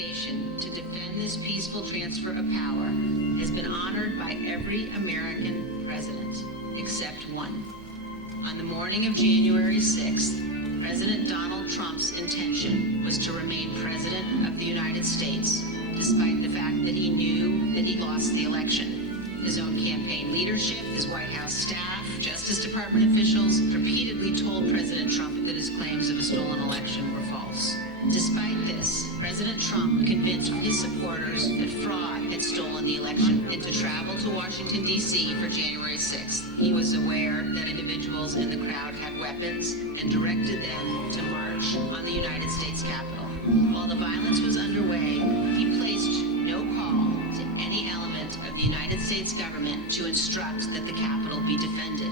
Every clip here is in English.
obligation to defend this peaceful transfer of power has been honored by every American president, except one. On the morning of January 6th, President Donald Trump's intention was to remain President of the United States, despite the fact that he knew that he lost the election. His own campaign leadership, his White House staff, Justice Department officials repeatedly told President Trump that his claims of a stolen election were false. Despite this, President Trump convinced his supporters that fraud had stolen the election and to travel to Washington, D.C. for January 6th. He was aware that individuals in the crowd had weapons and directed them to march on the United States Capitol. While the violence was underway, he placed no call to any element of the United States government to instruct that the Capitol be defended.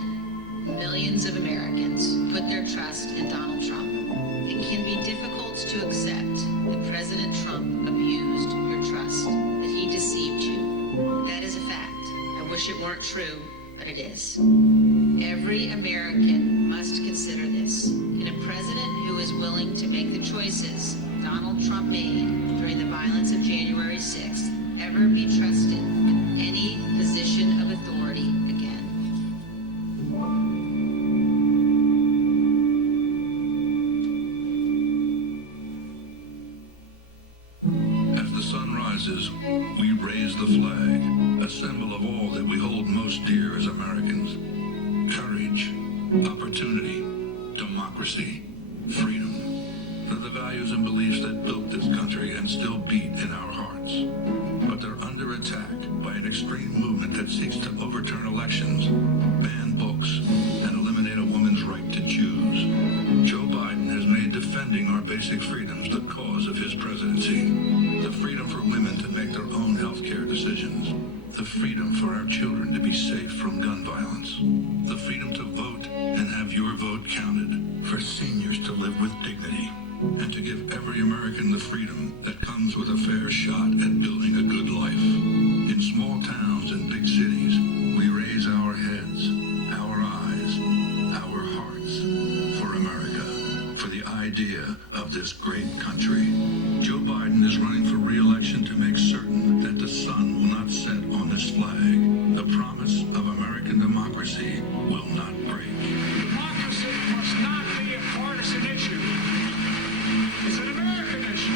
Millions of Americans put their trust in Donald Trump. It can be difficult to accept that President Trump abused your trust, that he deceived you. That is a fact. I wish it weren't true, but it is. Every American must consider this. Can a president who is willing to make the choices Donald Trump made during the violence of January 6th ever be trusted with any position of authority again? As the sun rises, we raise the flag, a symbol of all that we hold most dear as Americans. Courage, opportunity, democracy, freedom. They're the values and beliefs that built this country and still beat in our hearts. But they're under attack by an extreme movement that seeks to overturn elections, ban books, and eliminate a woman's right to choose. Joe Biden has made defending our basic freedoms the cause of his presidency. The freedom for women to make their own health care decisions. The freedom for our children to be safe from gun violence. The freedom to vote and have your vote counted. For seniors to live with dignity. And to give every American the freedom that comes with a fair shot at building a good life. In small towns and big cities, we raise our heads, our eyes, our hearts for America, for the idea of this great country. Joe Biden is running for re-election to make certain that the sun will not set on this flag. The promise of American democracy will not break. Democracy must not be a partisan issue. It's an American issue.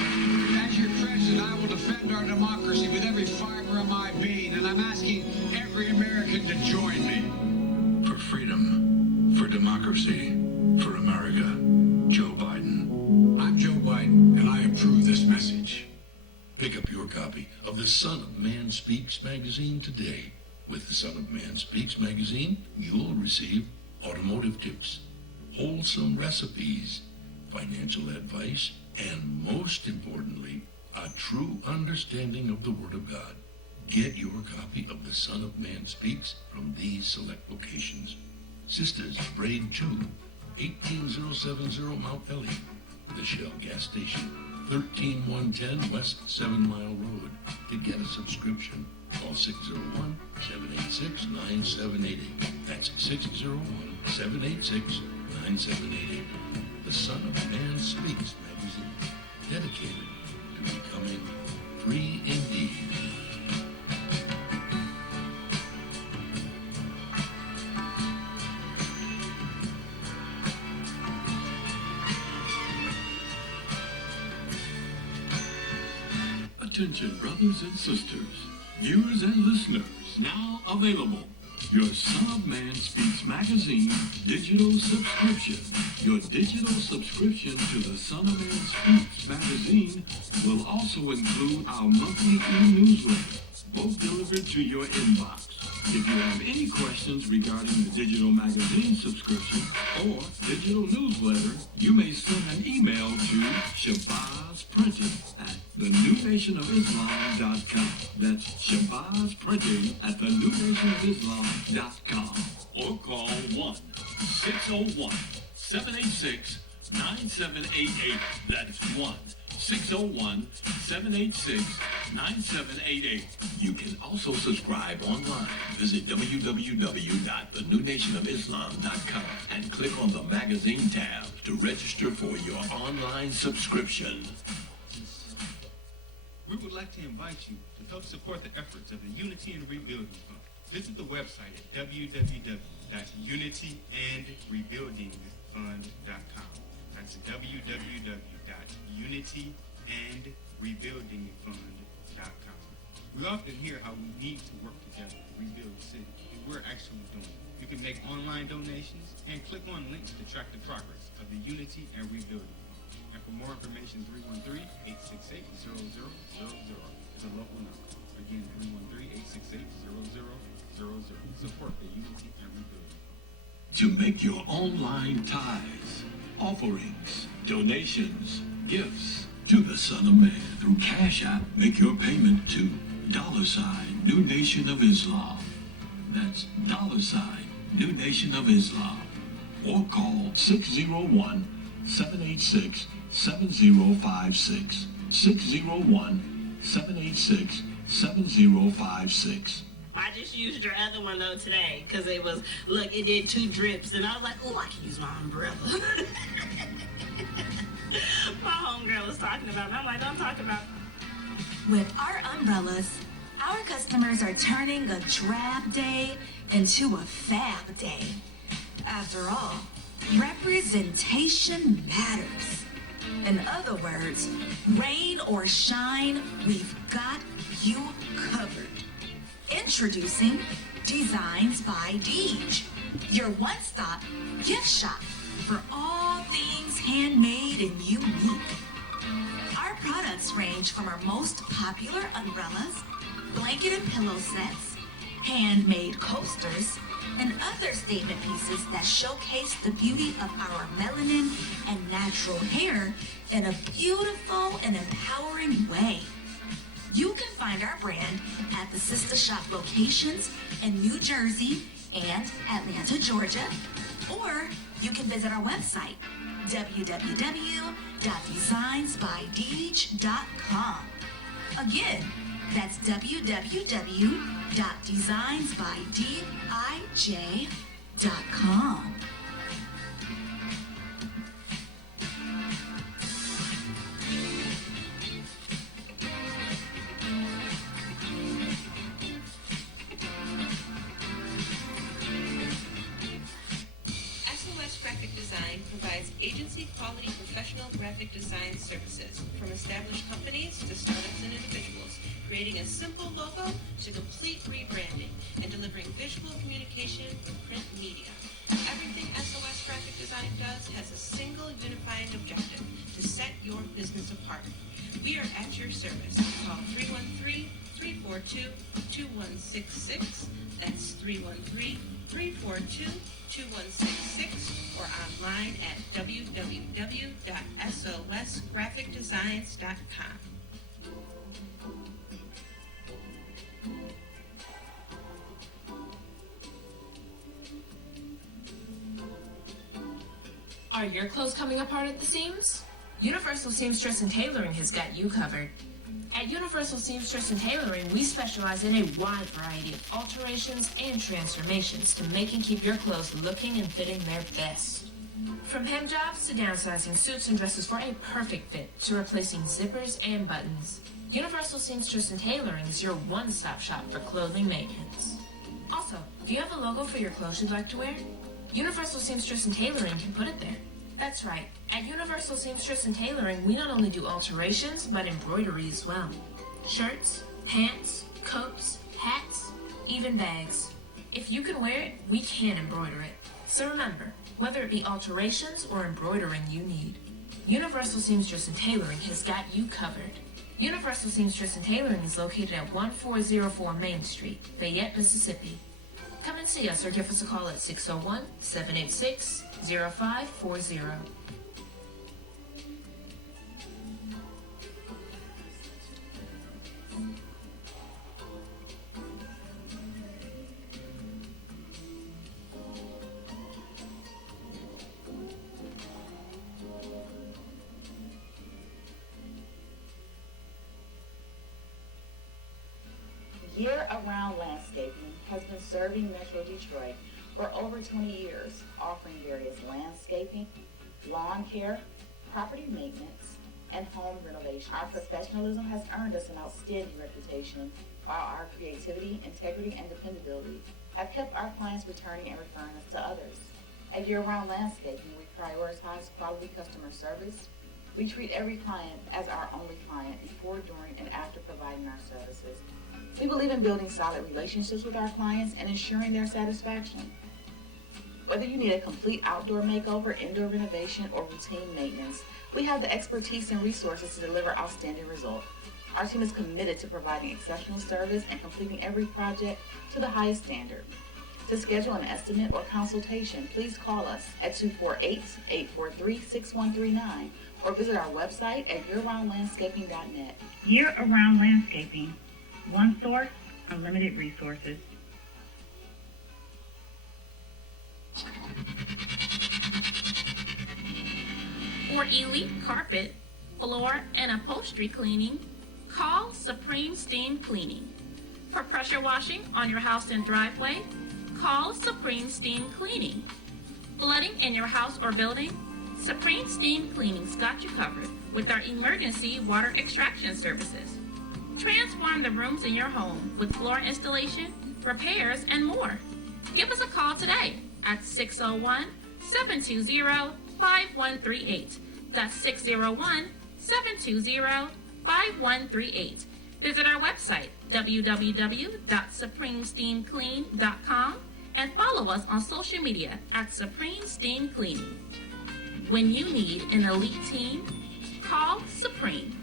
As your president, I will defend our democracy with every fiber of my being, and I'm asking every American to join me. For freedom, for democracy, for America, Joe Biden. I'm Joe Biden, and I approve this message. Pick up your copy of the Son of Man Speaks magazine today. With the Son of Man Speaks magazine, you'll receive automotive tips, wholesome recipes, financial advice, and most importantly, a true understanding of the Word of God. Get your copy of The Son of Man Speaks from these select locations. Sisters, Braid 2, 18070 Mount Elliott. The Shell Gas Station, 13110 West 7 Mile Road. To get a subscription, call 601-786-9788. That's 601-786-9788. The Son of Man Speaks magazine, dedicated to becoming free indeed. Attention, brothers and sisters, viewers and listeners, now available. Your Son of Man Speaks magazine digital subscription. Your digital subscription to the Son of Man Speaks magazine will also include our monthly e-newsletter, both delivered to your inbox. If you have any questions regarding the digital magazine subscription or digital newsletter, you may send an email to shabazsprinting@thenewnationofislam.com. That's shabazsprinting@thenewnationofislam.com. Or call 1-601-786-9788. That's 1-601-786-9788. You can also subscribe online. Visit www.thenewnationofislam.com and click on the magazine tab to register for your online subscription. We would like to invite you to help support the efforts of the Unity and Rebuilding Fund. Visit the website at www.unityandrebuildingfund.com. That's www.unityandrebuildingfund.com. We often hear how we need to work together to rebuild the city, and we're actually doing it. You can make online donations and click on links to track the progress of the Unity and Rebuilding Fund. And for more information, 313-868-0000 is a local number. Again, 313-868-0000. Support the Unity and Rebuilding Fund. To make your online tithes, offerings, donations, gifts to the Son of Man through Cash App, make your payment to $New Nation of Islam. That's $New Nation of Islam. Or call 601-786-7056. 601-786-7056. I just used your other one though today because it was, look, it did 2 drips and I was like, oh, I can use my umbrella. My homegirl was talking about it. I'm like, don't talk about it. With our umbrellas, our customers are turning a drab day into a fab day. After all, representation matters. In other words, rain or shine, we've got you covered. Introducing Designs by Deej, your one-stop gift shop for all things handmade and unique. Our products range from our most popular umbrellas, blanket and pillow sets, handmade coasters, and other statement pieces that showcase the beauty of our melanin and natural hair in a beautiful and empowering way. You can find our brand at the sister shop locations in New Jersey and Atlanta, Georgia, or you can visit our website, www.designsbydeej.com. Again, that's www.designsbydeej.com. SOS Graphic Design provides agency-quality professional graphic design services from established companies to startups and individuals, creating a simple logo to complete rebranding and delivering visual communication with print media. Everything SOS Graphic Design does has a single unifying objective: to set your business apart. We are at your service. Call 313-342-2166. That's 313-342-2166, or online at www.sosgraphicdesigns.com. Are your clothes coming apart at the seams? Universal Seamstress and Tailoring has got you covered. At Universal Seamstress and Tailoring, we specialize in a wide variety of alterations and transformations to make and keep your clothes looking and fitting their best. From hem jobs to downsizing suits and dresses for a perfect fit to replacing zippers and buttons, Universal Seamstress and Tailoring is your one-stop shop for clothing maintenance. Also, do you have a logo for your clothes you'd like to wear? Universal Seamstress and Tailoring can put it there. That's right. At Universal Seamstress and Tailoring, we not only do alterations, but embroidery as well. Shirts, pants, coats, hats, even bags. If you can wear it, we can embroider it. So remember, whether it be alterations or embroidering you need, Universal Seamstress and Tailoring has got you covered. Universal Seamstress and Tailoring is located at 1404 Main Street, Fayette, Mississippi. Come and see us or give us a call at 601-786-0540. Year-round landscaping has been serving Metro Detroit for over 20 years, offering various landscaping, lawn care, property maintenance, and home renovation. Our professionalism has earned us an outstanding reputation, while our creativity, integrity, and dependability have kept our clients returning and referring us to others. At Year-Round Landscaping, we prioritize quality customer service. We treat every client as our only client before, during, and after providing our services. We believe in building solid relationships with our clients and ensuring their satisfaction. Whether you need a complete outdoor makeover, indoor renovation, or routine maintenance, we have the expertise and resources to deliver outstanding results. Our team is committed to providing exceptional service and completing every project to the highest standard. To schedule an estimate or consultation, please call us at 248-843-6139 or visit our website at yearroundlandscaping.net. Year-Around Landscaping. One source, unlimited resources. For elite carpet, floor, and upholstery cleaning, call Supreme Steam Cleaning. For pressure washing on your house and driveway, call Supreme Steam Cleaning. Flooding in your house or building? Supreme Steam Cleaning's got you covered with our emergency water extraction services. Transform the rooms in your home with floor installation, repairs, and more. Give us a call today at 601-720-5138. That's 601-720-5138. Visit our website, www.supremesteamclean.com, and follow us on social media at Supreme Steam Cleaning. When you need an elite team, call Supreme.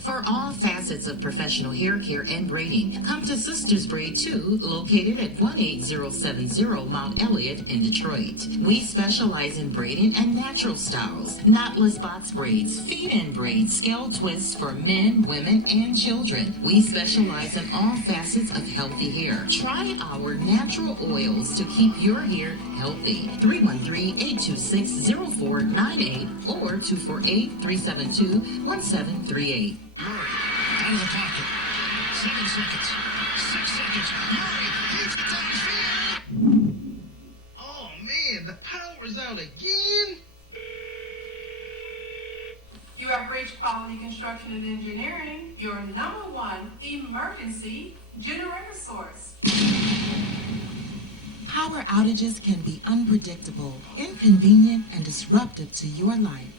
For all facets of professional hair care and braiding, come to Sisters Braid 2, located at 18070 Mount Elliott in Detroit. We specialize in braiding and natural styles, knotless box braids, feed-in braids, scale twists for men, women, and children. We specialize in all facets of healthy hair. Try our natural oils to keep your hair healthy. 313-826-0498 or 248-372-1738. Out of the pocket. 7 seconds. 6 seconds. Murray hits the downfield. Oh, man, the power's out again. You have reached Quality Construction and Engineering, your #1 emergency generator source. Power outages can be unpredictable, inconvenient, and disruptive to your life.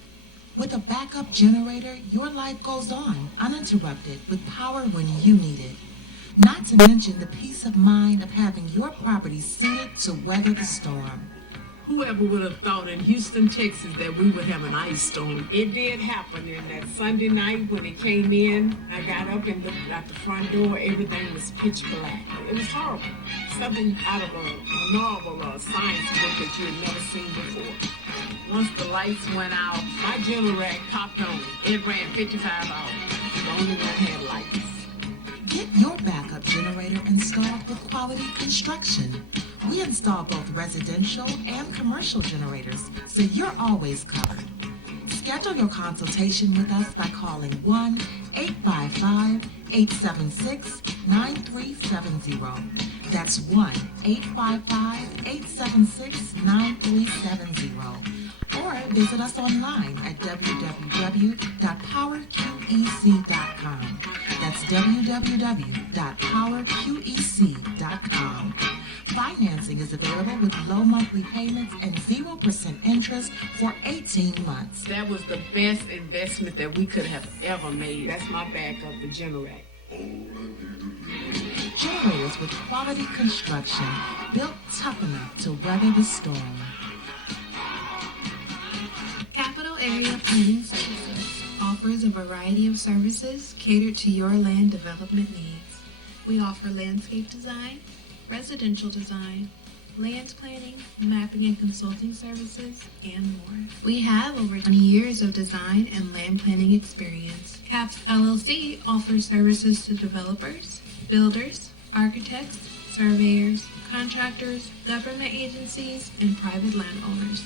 With a backup generator, your life goes on uninterrupted with power when you need it. Not to mention the peace of mind of having your property suited to weather the storm. Whoever would have thought in Houston, Texas, that we would have an ice storm? It did happen. And that Sunday night when it came in, I got up and looked out the front door. Everything was pitch black. It was horrible. Something out of a novel or a science book that you had never seen before. Once the lights went out, my generator popped on. It ran 55 hours. The only one had lights. Get your backup generator installed with Quality Construction. We install both residential and commercial generators, so you're always covered. Schedule your consultation with us by calling 1-855-876-9370. That's 1-855-876-9370. Or visit us online at www.powerqec.com. That's www.powerqec.com. Financing is available with low monthly payments and 0% interest for 18 months. That was the best investment that we could have ever made. That's my backup, the generator. Generators with Quality Construction, built tough enough to weather the storm. Capital Area Planning Services offers a variety of services catered to your land development needs. We offer landscape design, residential design, land planning, mapping and consulting services, and more. We have over 20 years of design and land planning experience. CAPS LLC offers services to developers, builders, architects, surveyors, contractors, government agencies, and private landowners.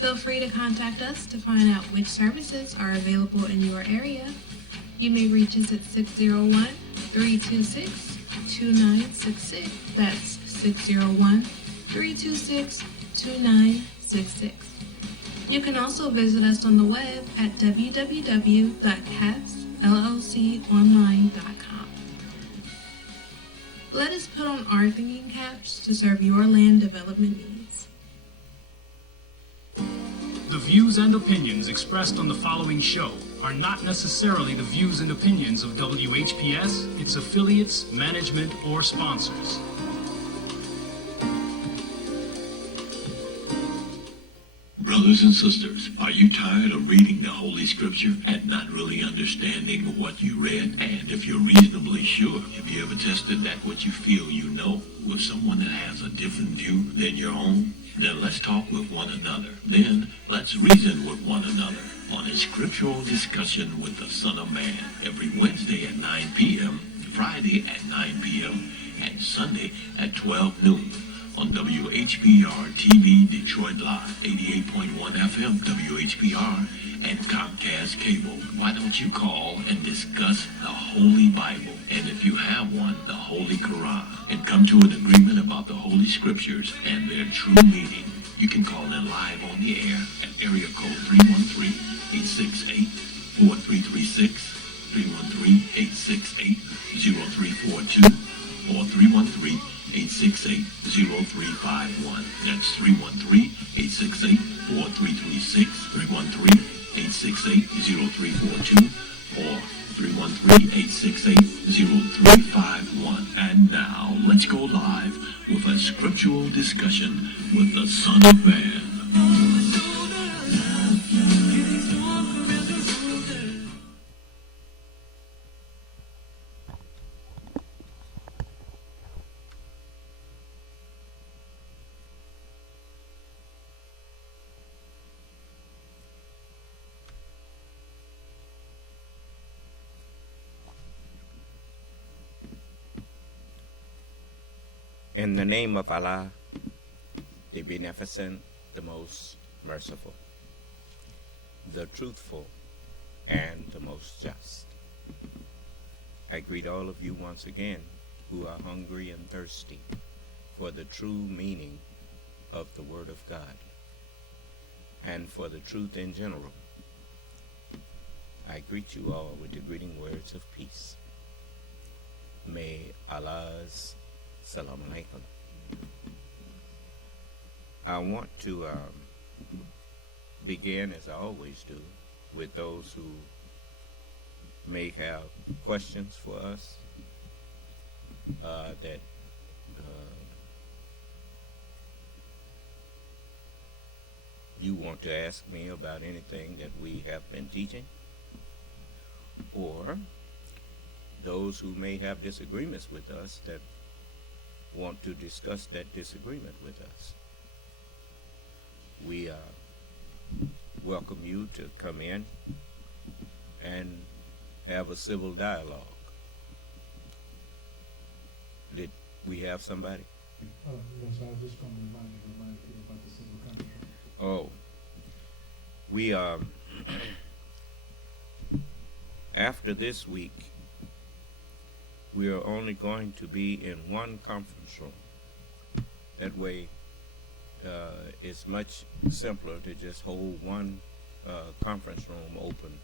Feel free to contact us to find out which services are available in your area. You may reach us at 601-326-2966. That's 601-326-2966. 888-866. You can also visit us on the web at www.capsllconline.com. Let us put on our thinking caps to serve your land development needs. The views and opinions expressed on the following show are not necessarily the views and opinions of WHPS, its affiliates, management, or sponsors. Brothers and sisters, are you tired of reading the Holy Scripture and not really understanding what you read? And if you're reasonably sure, have you ever tested that what you feel you know with someone that has a different view than your own? Then let's talk with one another. Then let's reason with one another on a Scriptural Discussion with the Son of Man every Wednesday at 9 p.m., Friday at 9 p.m., and Sunday at 12 noon. On WHPR TV Detroit Live, 88.1 FM WHPR, and Comcast Cable. Why don't you call and discuss the Holy Bible, and if you have one, the Holy Quran, and come to an agreement about the Holy Scriptures and their true meaning? You can call in live on the air at area code 313-868-4336, 313-868-0342, or 313-868-0351. That's 313-868-4336, 313-868-0342, or 313-868-0351. And now, let's go live with a Scriptural Discussion with the Son of Man. In the name of Allah, the Beneficent, the Most Merciful, the Truthful, and the Most Just, I greet all of you once again who are hungry and thirsty for the true meaning of the Word of God and for the truth in general. I greet you all with the greeting words of peace. May Allah's Salam alaikum. I want to begin, as I always do, with those who may have questions for us that you want to ask me about anything that we have been teaching, or those who may have disagreements with us that want to discuss that disagreement with us. We welcome you to come in and have a civil dialogue. Did we have somebody? Yes, I was just going to remind everybody about the civil contract. Oh, we after this week, we are only going to be in one conference room. That way, it's much simpler to just hold one conference room open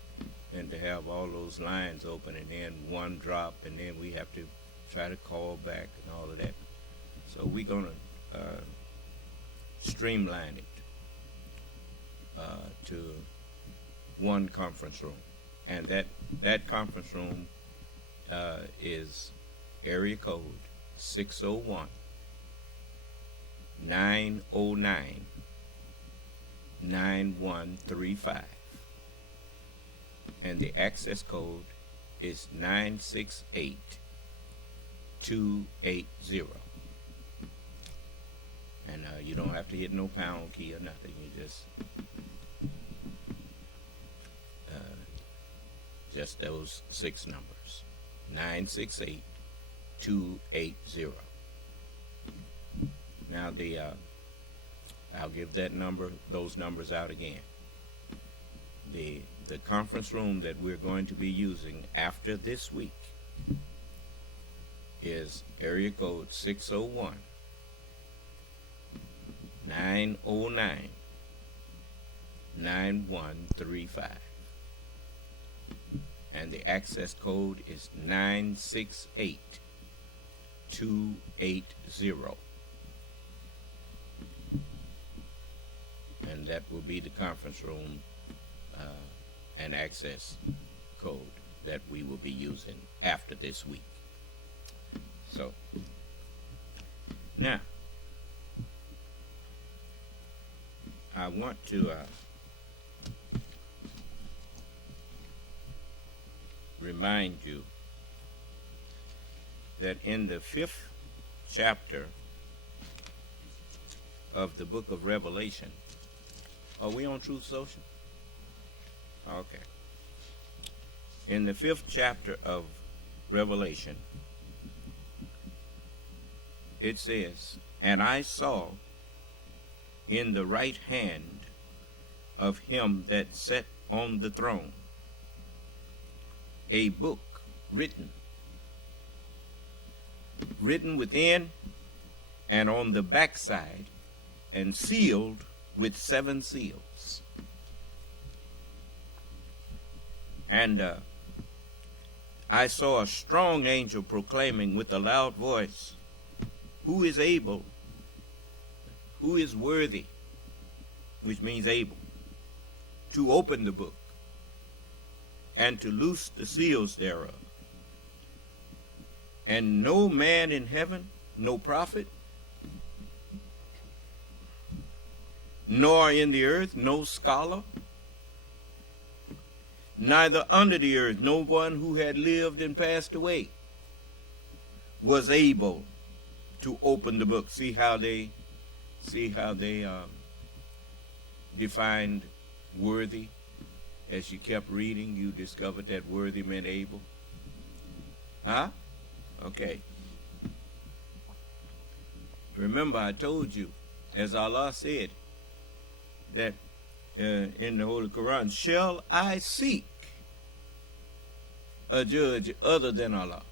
and to have all those lines open and then one drop, and then we have to try to call back and all of that. So we're going to streamline it to one conference room. And that conference room is area code 601-909-9135, and the access code is 968280. And you don't have to hit no pound key or nothing. You just those 6 numbers. 968280. Now I'll give those numbers out again. The conference room that we're going to be using after this week is area code 601-909-9135. 9135. And the access code is 968280. And that will be the conference room and access code that we will be using after this week. So, now, I want to remind you that in the 5th chapter of the book of Revelation, are we on Truth Social? Okay. In the 5th chapter of Revelation, it says, "And I saw in the right hand of him that sat on the throne a book written within and on the backside, and sealed with 7 seals. And I saw a strong angel proclaiming with a loud voice, who is able, who is worthy, which means able, to open the book and to loose the seals thereof. And no man in heaven, no prophet, nor in the earth, no scholar, neither under the earth, no one who had lived and passed away, was able to open the book." See how they defined worthy? As you kept reading, you discovered that worthy meant able. Huh? Okay. Remember, I told you, as Allah said, that in the Holy Quran, "Shall I seek a judge other than Allah,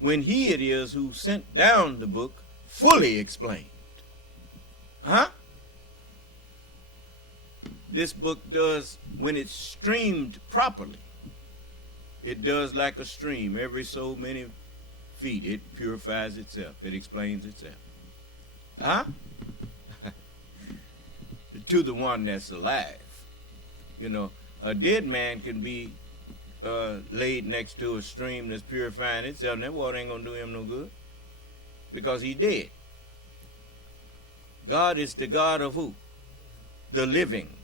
when He it is who sent down the book fully explained?" Huh? This book does, when it's streamed properly, it does like a stream. Every so many feet, it purifies itself. It explains itself. Huh? To the one that's alive. You know, a dead man can be laid next to a stream that's purifying itself, and that water ain't going to do him no good, because he's dead. God is the God of who? The living.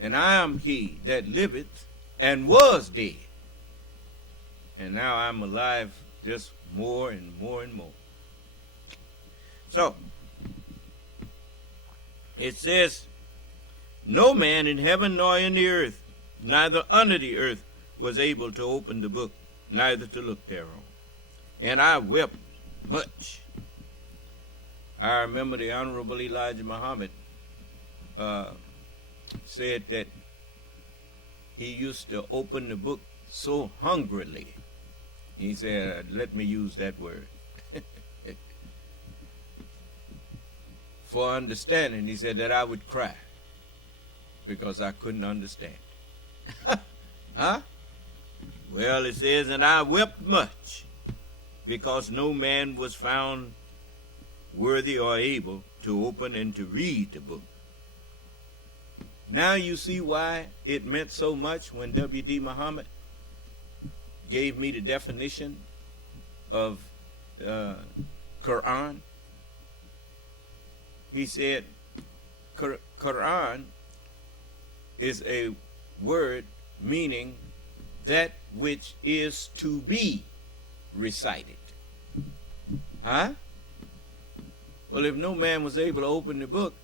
And I am he that liveth and was dead. And now I'm alive just more and more and more. So, it says, "No man in heaven nor in the earth, neither under the earth, was able to open the book, neither to look thereon. And I wept much." I remember the Honorable Elijah Muhammad said that he used to open the book so hungrily. He said, let me use that word, for understanding. He said that I would cry because I couldn't understand. Huh? Well, it says, "And I wept much, because no man was found worthy or able to open and to read the book." Now you see why it meant so much when W.D. Muhammad gave me the definition of Quran. He said, Quran is a word meaning that which is to be recited. Huh? Well, if no man was able to open the book,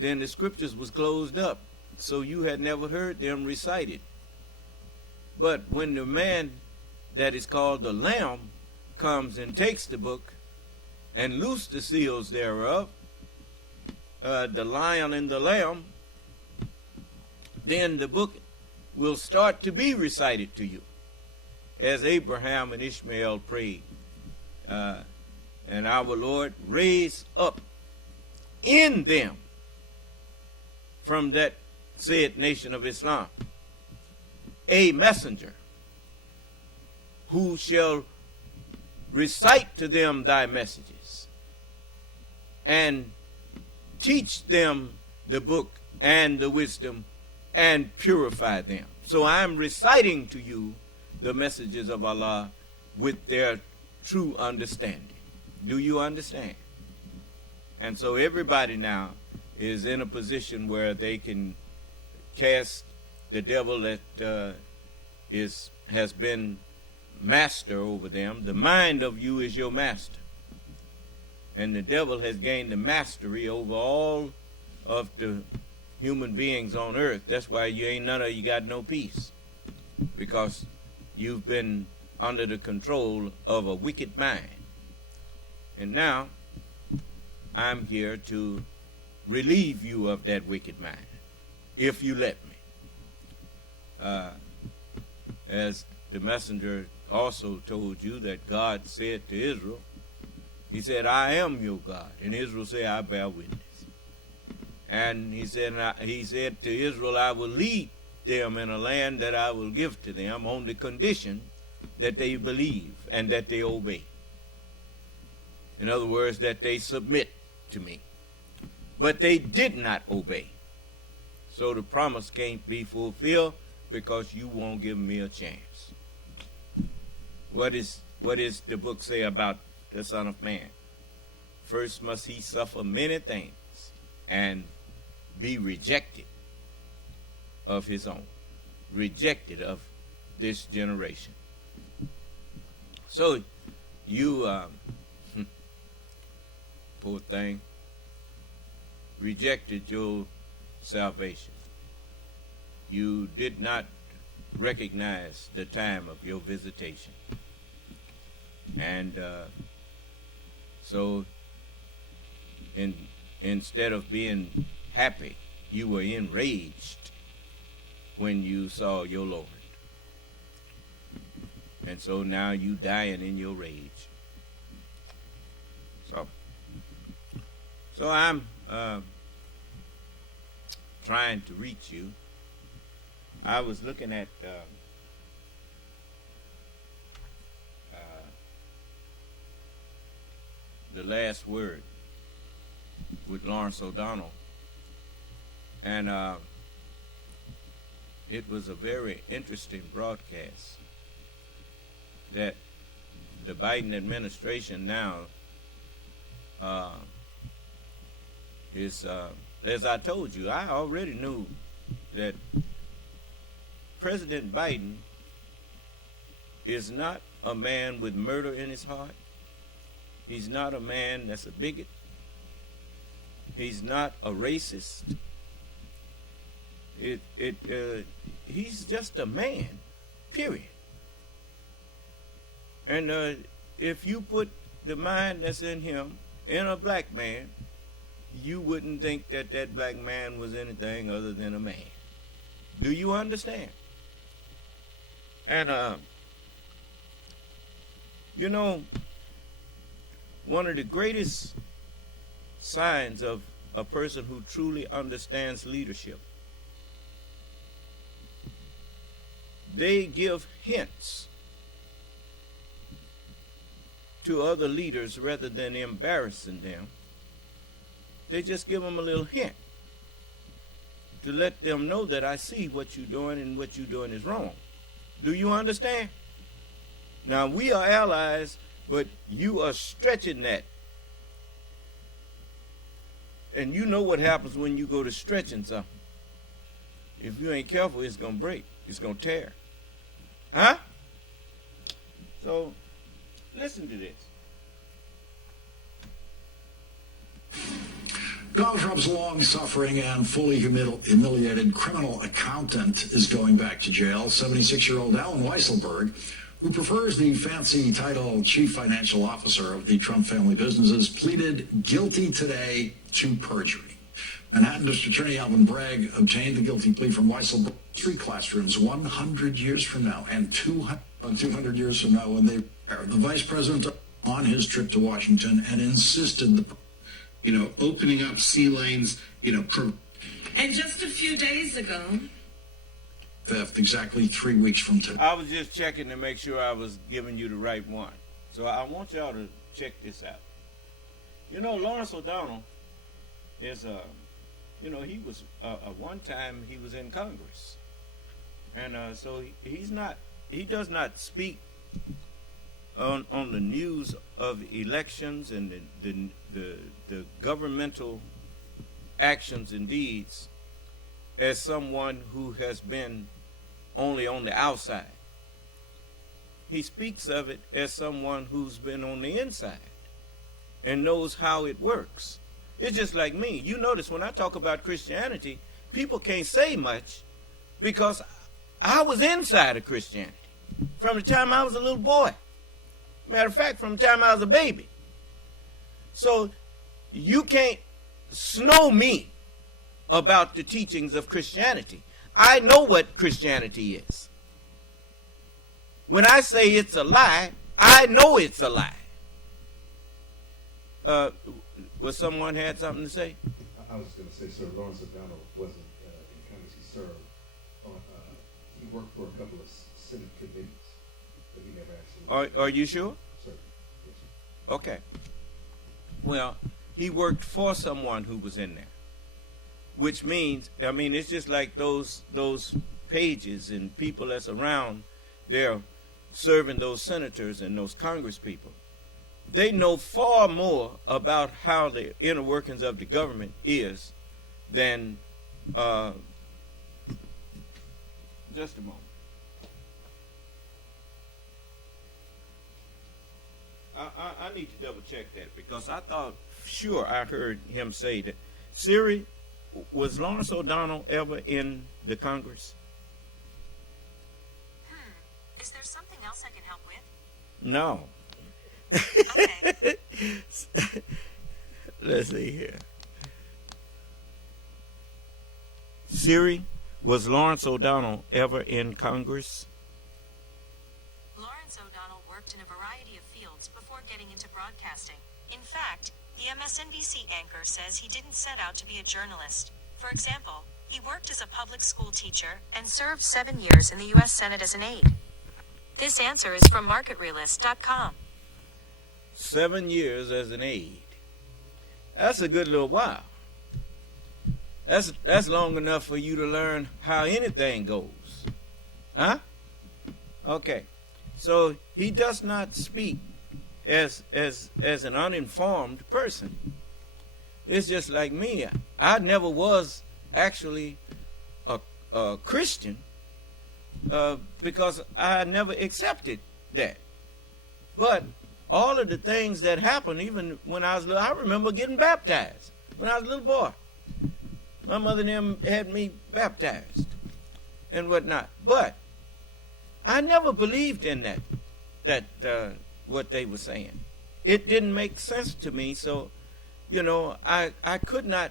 then the scriptures was closed up, so you had never heard them recited. But when the man that is called the Lamb comes and takes the book and loose the seals thereof, the lion and the lamb, then the book will start to be recited to you, as Abraham and Ishmael prayed. And our Lord raised up in them from that said nation of Islam a messenger who shall recite to them thy messages and teach them the book and the wisdom and purify them. So I'm reciting to you the messages of Allah with their true understanding. Do you understand? And so everybody now is in a position where they can cast the devil that has been master over them. The mind of you is your master. And the devil has gained the mastery over all of the human beings on earth. That's why none of you got no peace. Because you've been under the control of a wicked mind. And now, I'm here to relieve you of that wicked mind, if you let me. As the messenger also told you that God said to Israel, he said, I am your God. And Israel said, I bear witness. And he said to Israel, I will lead them in a land that I will give to them on the condition that they believe and that they obey. In other words, that they submit to me. But they did not obey. So the promise can't be fulfilled because you won't give me a chance. What is the book say about the Son of Man? First must he suffer many things and be rejected of his own, rejected of this generation. So you, poor thing, rejected your salvation. You did not recognize the time of your visitation. And so instead of being happy, you were enraged when you saw your Lord. And so now you dying in your rage. So I'm trying to reach you. I was looking at The Last Word with Lawrence O'Donnell, and it was a very interesting broadcast that the Biden administration now is, as I told you, I already knew that President Biden is not a man with murder in his heart. He's not a man that's a bigot. He's not a racist. He's just a man, period. And if you put the mind that's in him in a black man, you wouldn't think that that black man was anything other than a man. Do you understand? And, you know, one of the greatest signs of a person who truly understands leadership, they give hints to other leaders rather than embarrassing them. They just give them a little hint to let them know that I see what you're doing and what you're doing is wrong. Do you understand? Now, we are allies, but you are stretching that. And you know what happens when you go to stretching something. If you ain't careful, it's going to break. It's going to tear. Huh? So, listen to this. Donald Trump's long-suffering and fully humiliated criminal accountant is going back to jail. 76-year-old Alan Weisselberg, who prefers the fancy title chief financial officer of the Trump family businesses, pleaded guilty today to perjury. Manhattan District Attorney Alvin Bragg obtained the guilty plea from Weisselberg 3 classrooms 100 years from now and 200 years from now when they retire. The vice president on his trip to Washington and insisted the opening up sea lanes, And just a few days ago, 5th, exactly 3 weeks from today. I was just checking to make sure I was giving you the right one. So I want y'all to check this out. You know, Lawrence O'Donnell is, he was, one time he was in Congress. And so he does not speak on the news of elections and the governmental actions and deeds as someone who has been only on the outside. He speaks of it as someone who's been on the inside and knows how it works. It's just like me. You notice when I talk about Christianity, people can't say much because I was inside of Christianity from the time I was a little boy. Matter of fact, from the time I was a baby. So you can't snow me about the teachings of Christianity. I know what Christianity is. When I say it's a lie, I know it's a lie. Was someone had something to say? I was going to say, Sir, Lawrence O'Donnell wasn't in Congress. He served on, he worked for a couple of Senate committees, but he never actually. Are you sure? Sir. Yes, sir. Okay. Well, he worked for someone who was in there, which means, I mean, it's just like those pages and people that's around there serving those senators and those Congress people. They know far more about how the inner workings of the government is than just a moment. I need to double check that because I thought sure I heard him say that. Siri, was Lawrence O'Donnell ever in the Congress? Is there something else I can help with? No. Okay. Let's see here. Siri, was Lawrence O'Donnell ever in Congress? Lawrence O'Donnell worked in a variety of fields before getting into broadcasting. In fact, the MSNBC anchor says he didn't set out to be a journalist. For example, he worked as a public school teacher and served 7 years in the U.S. Senate as an aide. This answer is from MarketRealist.com. 7 years as an aide. That's a good little while. That's long enough for you to learn how anything goes. Huh? Okay. So he does not speak as an uninformed person. It's just like me. I never was actually a Christian because I never accepted that. But all of the things that happened, even when I was little, I remember getting baptized when I was a little boy. My mother and them had me baptized and whatnot. But I never believed in that what they were saying. It didn't make sense to me. So, I could not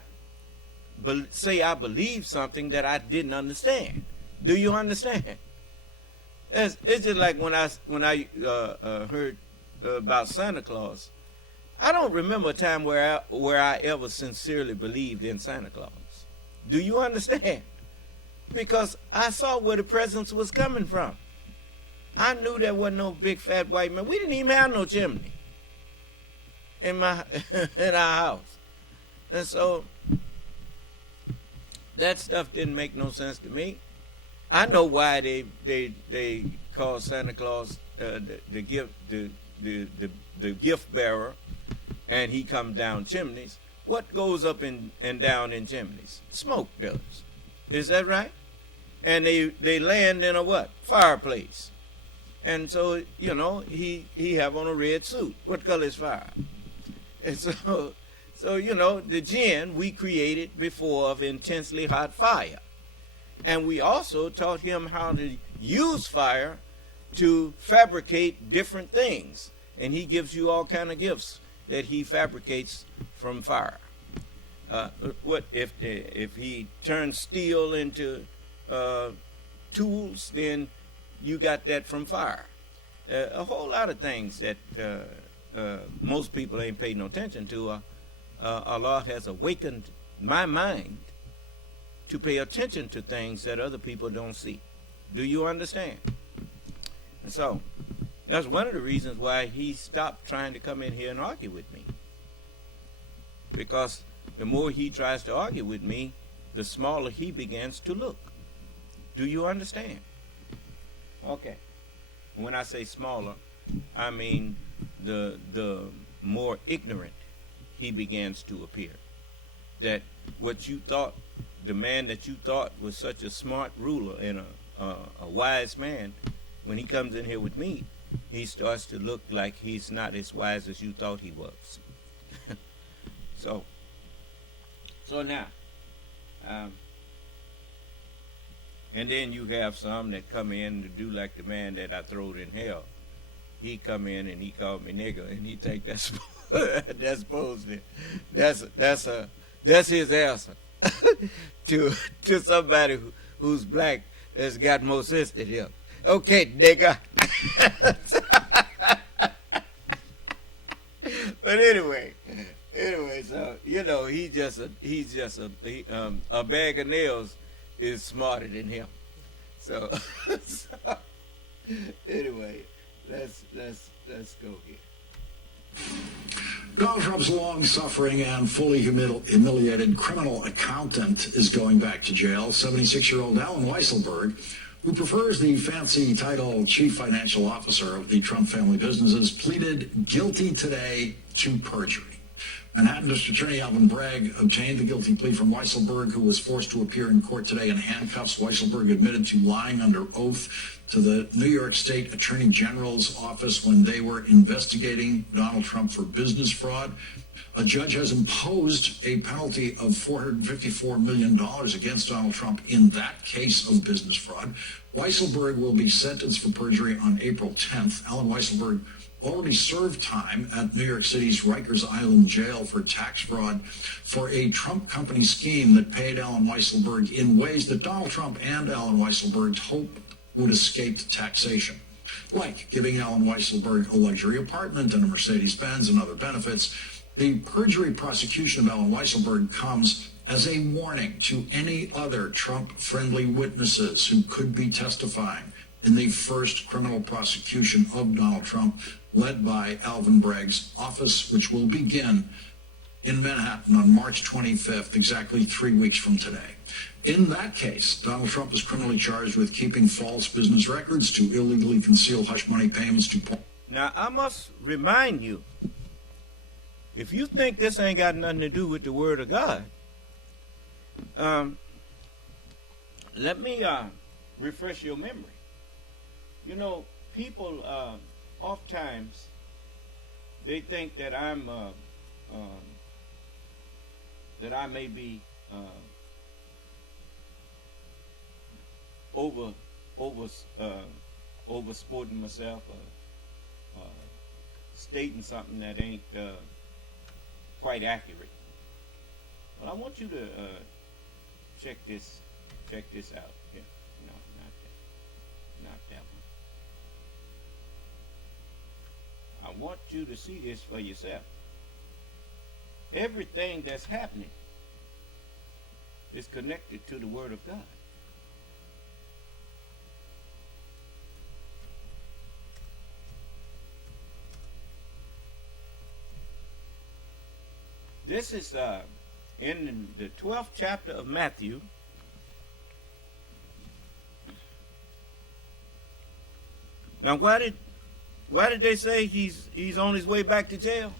say I believed something that I didn't understand. Do you understand? It's just like when I heard about Santa Claus. I don't remember a time where I ever sincerely believed in Santa Claus. Do you understand? Because I saw where the presents was coming from. I knew there wasn't no big fat white man. We didn't even have no chimney in our house. And so that stuff didn't make no sense to me. I know why they call Santa Claus the gift bearer, and he comes down chimneys. What goes up and down in chimneys? Smoke does. Is that right? And they land in a what? Fireplace. And so, he have on a red suit. What color is fire? And so the gin we created before of intensely hot fire. And we also taught him how to use fire to fabricate different things. And he gives you all kind of gifts that he fabricates from fire. What if he turns steel into tools, then you got that from fire. A whole lot of things that most people ain't paid no attention to. Allah has awakened my mind to pay attention to things that other people don't see. Do you understand? And so, that's one of the reasons why he stopped trying to come in here and argue with me. Because the more he tries to argue with me, the smaller he begins to look. Do you understand? Okay. When I say smaller, I mean the more ignorant he begins to appear. That what you thought, the man that you thought was such a smart ruler and a wise man, when he comes in here with me, he starts to look like he's not as wise as you thought he was. So now, and then you have some that come in to do like the man that I throwed in hell. He come in and he called me nigger, and he think that's supposed to, that's his answer to somebody who's black that's got more sense than him. Okay, nigga. But anyway, so he's just a bag of nails is smarter than him. So anyway, let's go here. Donald Trump's long-suffering and fully humiliated criminal accountant is going back to jail. 76-year-old Alan Weisselberg, who prefers the fancy title Chief Financial Officer of the Trump family businesses, pleaded guilty today to perjury. Manhattan District Attorney Alvin Bragg obtained the guilty plea from Weisselberg, who was forced to appear in court today in handcuffs. Weisselberg admitted to lying under oath to the New York State Attorney General's office when they were investigating Donald Trump for business fraud. A judge has imposed a penalty of $454 million against Donald Trump in that case of business fraud. Weisselberg will be sentenced for perjury on April 10th. Alan Weisselberg already served time at New York City's Rikers Island jail for tax fraud for a Trump company scheme that paid Alan Weisselberg in ways that Donald Trump and Alan Weisselberg hoped would escape taxation, like giving Alan Weisselberg a luxury apartment and a Mercedes-Benz and other benefits. The perjury prosecution of Alan Weisselberg comes as a warning to any other Trump-friendly witnesses who could be testifying in the first criminal prosecution of Donald Trump, led by Alvin Bragg's office, which will begin in Manhattan on March 25th, exactly 3 weeks from today. In that case, Donald Trump is criminally charged with keeping false business records to illegally conceal hush money payments to... Now, I must remind you, if you think this ain't got nothing to do with the Word of God, let me refresh your memory. You know, people oftentimes they think that I may be over sporting myself, stating something that ain't quite accurate. Well, I want you to check this out. Yeah, no, not that one. I want you to see this for yourself. Everything that's happening is connected to the Word of God. This is in the 12th chapter of Matthew. Now, why did they say he's on his way back to jail?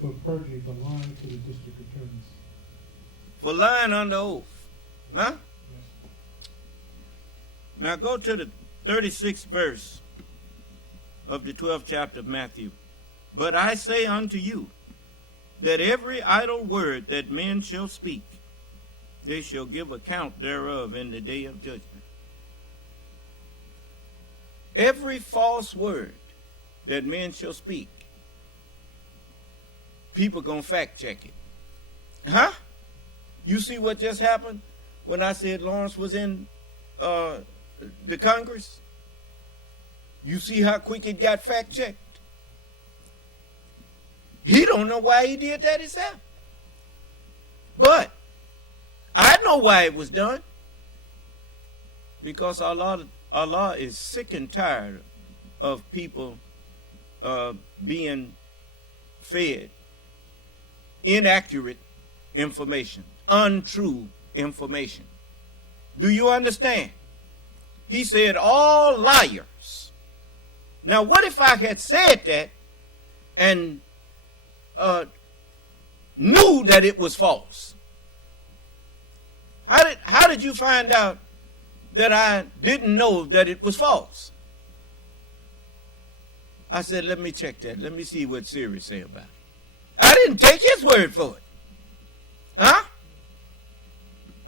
For perjury, for lying to the district attorneys. For lying under oath. Huh? Yes. Now go to the 36th verse of the 12th chapter of Matthew. But I say unto you, that every idle word that men shall speak, they shall give account thereof in the day of judgment. Every false word that men shall speak, people gonna fact check it. Huh? You see what just happened when I said Lawrence was in the Congress? You see how quick it got fact checked? He don't know why he did that himself. But I know why it was done. Because Allah is sick and tired of people being fed inaccurate information, untrue information. Do you understand? He said all liars. Now what if I had said that and knew that it was false? How did you find out that I didn't know that it was false? I said, let me check that. Let me see what Siri say about it. I didn't take his word for it. Huh?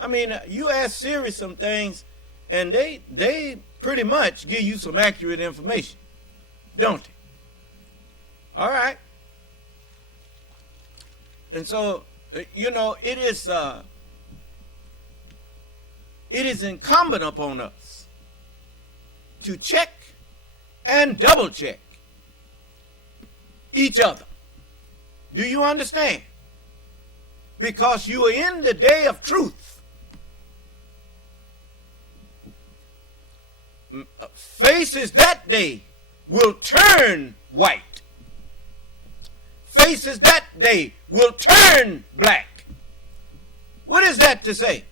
I mean, you ask Siri some things, and they pretty much give you some accurate information, don't they? All right. And so, you know, it is incumbent upon us to check and double check each other. Do you understand? Because you are in the day of truth. Faces that day will turn white. Faces that day will turn black. What is that to say?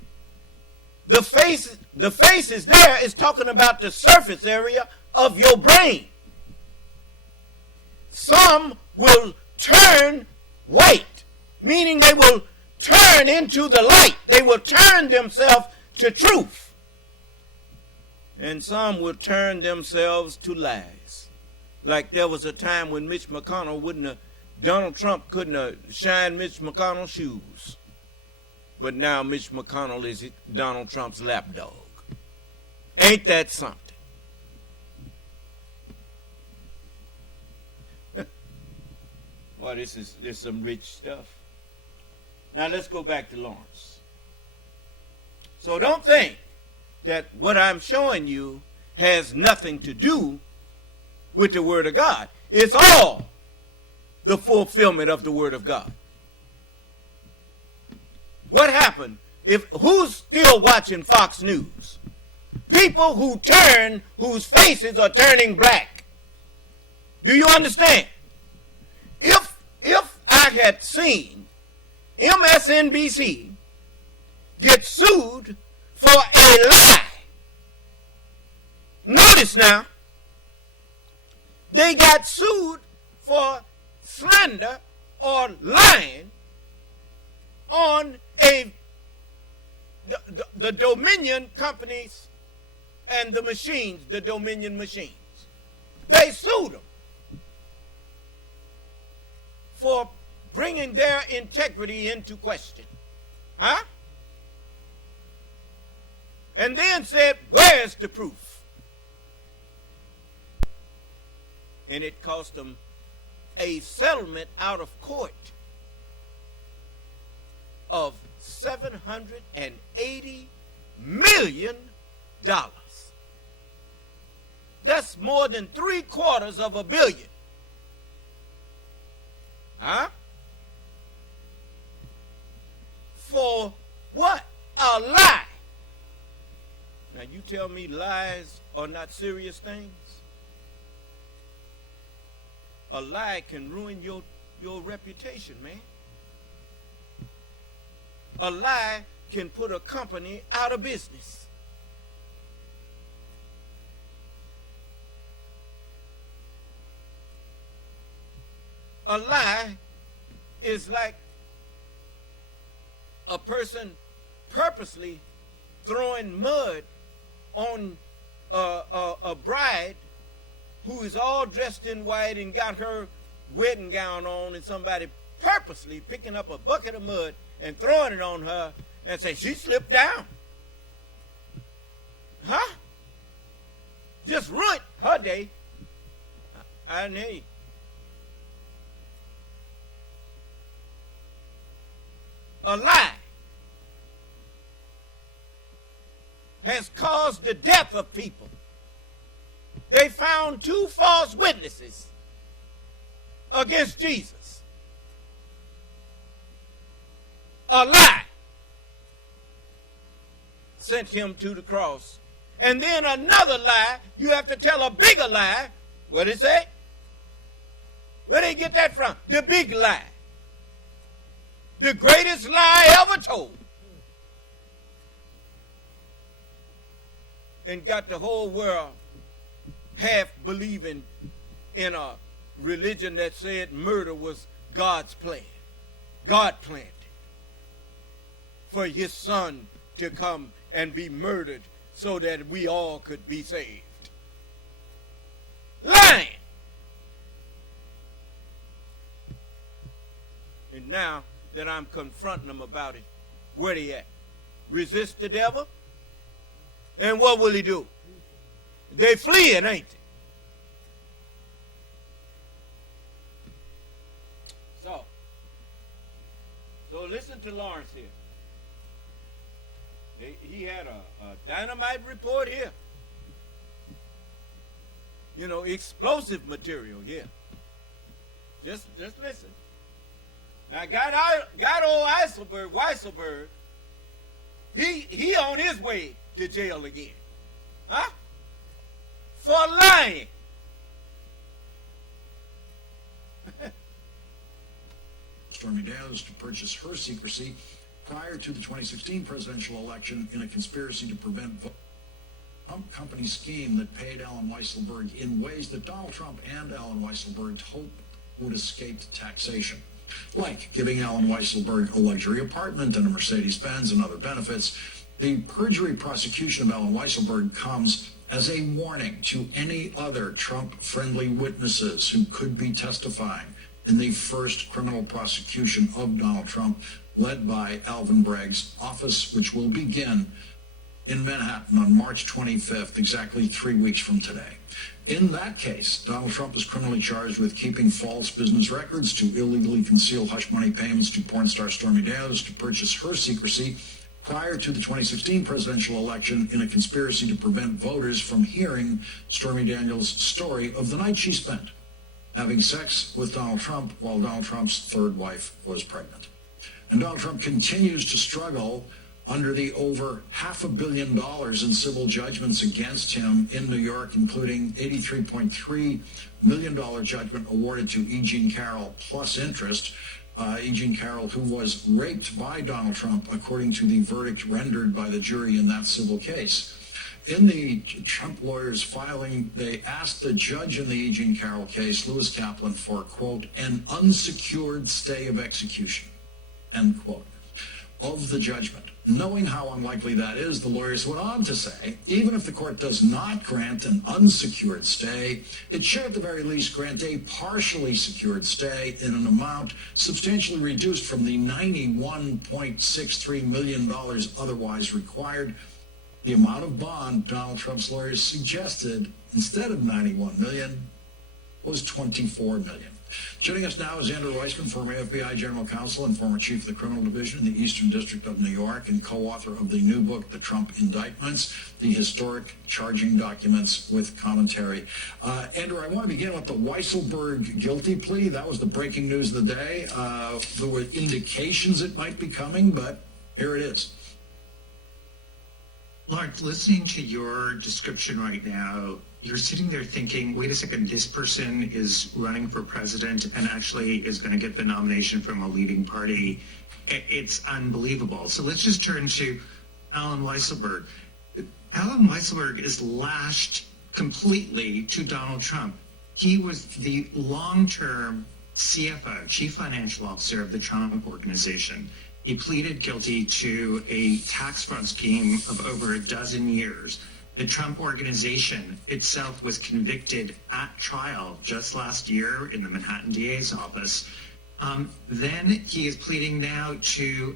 The faces there is talking about the surface area of your brain. Some will turn white, meaning they will turn into the light. They will turn themselves to truth. And some will turn themselves to lies. Like there was a time when Donald Trump couldn't have shined Mitch McConnell's shoes. But now Mitch McConnell is Donald Trump's lapdog. Ain't that something? Well, this is some rich stuff. Now let's go back to Lawrence. So don't think that what I'm showing you has nothing to do with the Word of God. It's all the fulfillment of the Word of God. What happened? Who's still watching Fox News? People whose faces are turning black. Do you understand? If I had seen MSNBC get sued for a lie, notice now, they got sued for slander or lying on the Dominion companies and the machines, the Dominion machines. They sued them for bringing their integrity into question. Huh? And then said, where's the proof? And it cost them a settlement out of court of $780 million. That's more than 780 million. Huh? For what? A lie. Now you tell me lies are not serious things? A lie can ruin your reputation, man. A lie can put a company out of business. A lie is like a person purposely throwing mud on a bride who is all dressed in white and got her wedding gown on, and somebody purposely picking up a bucket of mud and throwing it on her and say she slipped down. Huh? Just ruined her day. I need. A lie has caused the death of people. They found 2 false witnesses against Jesus. a lie sent him to the cross. And then another lie, you have to tell a bigger lie. What did it say? Where did he get that from? The big lie. The greatest lie ever told. And got the whole world half believing in a religion that said murder was God's plan. God planned it for his son to come and be murdered so that we all could be saved. Lying. And now that I'm confronting them about it, where they at? Resist the devil? And what will he do? They fleeing, ain't they? So listen to Lawrence here. He had a dynamite report here. You know, explosive material here. Just listen. Now got old Weisselberg. He on his way to jail again. Huh? For lying. Stormy Daniels to purchase her secrecy prior to the 2016 presidential election in a conspiracy to prevent Trump company scheme that paid Alan Weisselberg in ways that Donald Trump and Alan Weisselberg hoped would escape taxation, like giving Alan Weisselberg a luxury apartment and a Mercedes-Benz and other benefits. The perjury prosecution of Alan Weisselberg comes as a warning to any other Trump-friendly witnesses who could be testifying in the first criminal prosecution of Donald Trump, led by Alvin Bragg's office, which will begin in Manhattan on March 25th, exactly 3 weeks from today. In that case, Donald Trump is criminally charged with keeping false business records to illegally conceal hush money payments to porn star Stormy Daniels to purchase her secrecy prior to the 2016 presidential election in a conspiracy to prevent voters from hearing Stormy Daniels' story of the night she spent having sex with Donald Trump while Donald Trump's third wife was pregnant. And Donald Trump continues to struggle under the over $500 million in civil judgments against him in New York, including $83.3 million judgment awarded to E. Jean Carroll plus interest. E. Jean Carroll, who was raped by Donald Trump, according to the verdict rendered by the jury in that civil case. In the Trump lawyers' filing, they asked the judge in the E. Jean Carroll case, Lewis Kaplan, for, quote, an unsecured stay of execution, end quote, of the judgment. Knowing how unlikely that is, the lawyers went on to say, even if the court does not grant an unsecured stay, it should at the very least grant a partially secured stay in an amount substantially reduced from the $91.63 million otherwise required. The amount of bond Donald Trump's lawyers suggested, instead of $91 million, was $24 million. Joining us now is Andrew Weissman, former FBI General Counsel and former Chief of the Criminal Division in the Eastern District of New York and co-author of the new book, The Trump Indictments, the historic charging documents with commentary. Andrew, I want to begin with the Weisselberg guilty plea. That was the breaking news of the day. There were indications it might be coming, but here it is. Lark, listening to your description right now, you're sitting there thinking, wait a second, this person is running for president and actually is going to get the nomination from a leading party. It's unbelievable. So let's just turn to Alan Weisselberg. Alan Weisselberg is lashed completely to Donald Trump. He was the long-term CFO, Chief Financial Officer of the Trump Organization. He pleaded guilty to a tax fraud scheme of over a dozen years. The Trump Organization itself was convicted at trial just last year in the Manhattan DA's office. Then he is pleading now to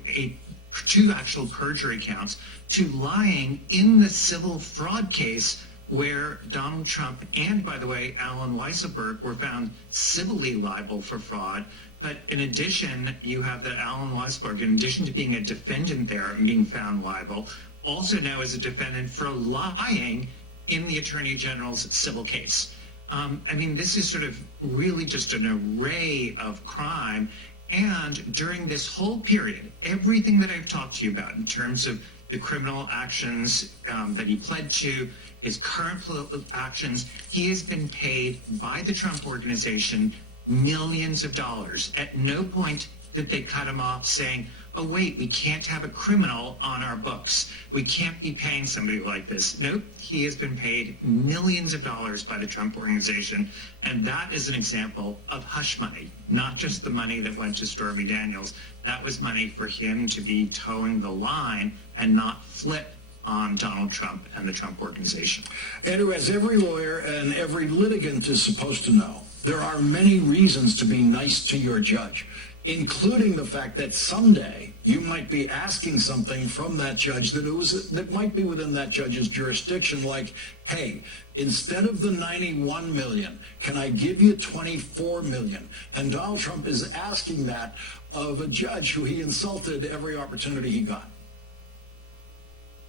two actual perjury counts, to lying in the civil fraud case where Donald Trump and, by the way, Alan Weisselberg were found civilly liable for fraud. But in addition, you have that Alan Weisselberg, in addition to being a defendant there and being found liable, also now is a defendant for lying in the Attorney General's civil case. I mean, this is sort of really just an array of crime. And during this whole period, everything that I've talked to you about in terms of the criminal actions that he pled to, his current political actions, he has been paid by the Trump Organization millions of dollars. At no point did they cut him off saying, oh, wait, we can't have a criminal on our books. We can't be paying somebody like this. Nope, he has been paid millions of dollars by the Trump Organization. And that is an example of hush money, not just the money that went to Stormy Daniels. That was money for him to be towing the line and not flip on Donald Trump and the Trump Organization. Andrew, as every lawyer and every litigant is supposed to know, there are many reasons to be nice to your judge, including the fact that someday you might be asking something from that judge that might be within that judge's jurisdiction, like, hey, instead of the 91 million, can I give you 24 million? And Donald Trump is asking that of a judge who he insulted every opportunity he got.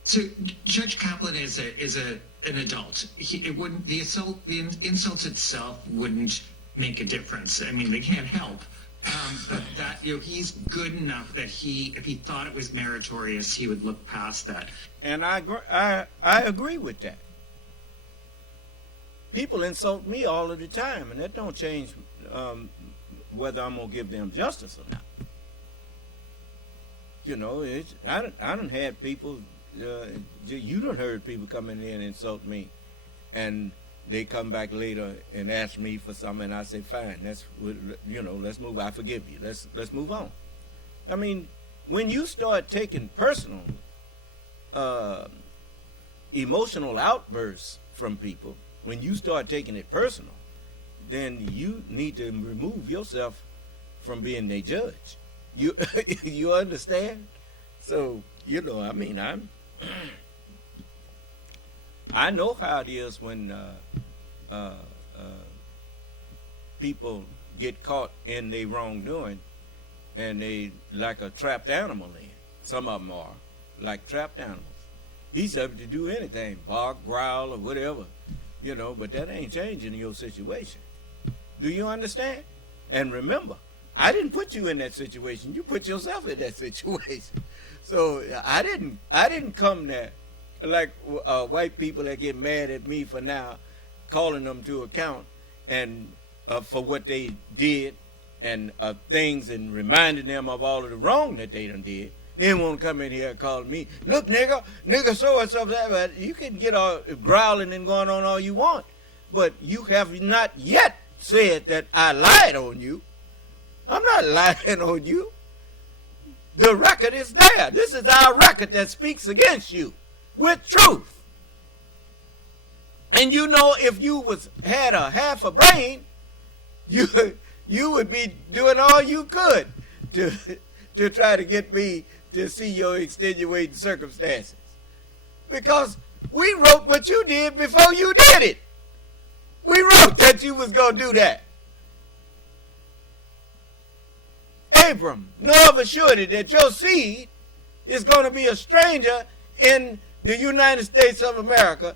So Judge Kaplan is an adult. The insult itself wouldn't make a difference. I mean, they can't help. But that, he's good enough that if he thought it was meritorious, he would look past that. And I agree with that. People insult me all of the time, and that don't change whether I'm gonna give them justice or not. I done had people. You done heard people coming in and insult me, and they come back later and ask me for something, and I say, fine, let's move. I forgive you. Let's move on. I mean, when you start taking personal, emotional outbursts from people, when you start taking it personal, then you need to remove yourself from being their judge. You understand? So, I mean, I know how it is when people get caught in their wrongdoing, and they like a trapped animal in. Some of them are like trapped animals. He's able to do anything, bark, growl, or whatever, but that ain't changing your situation. Do you understand? And remember, I didn't put you in that situation. You put yourself in that situation. So I didn't come there like white people that get mad at me for now calling them to account and for what they did and things, and reminding them of all of the wrong that they done did. They won't come in here and call me, look, nigga, so and so. But you can get all growling and going on all you want, but you have not yet said that I lied on you. I'm not lying on you. The record is there. This is our record that speaks against you with truth. And if you had a half a brain, you would be doing all you could to try to get me to see your extenuating circumstances. Because we wrote what you did before you did it. We wrote that you was going to do that. Abram, know of a surety that your seed is going to be a stranger in the United States of America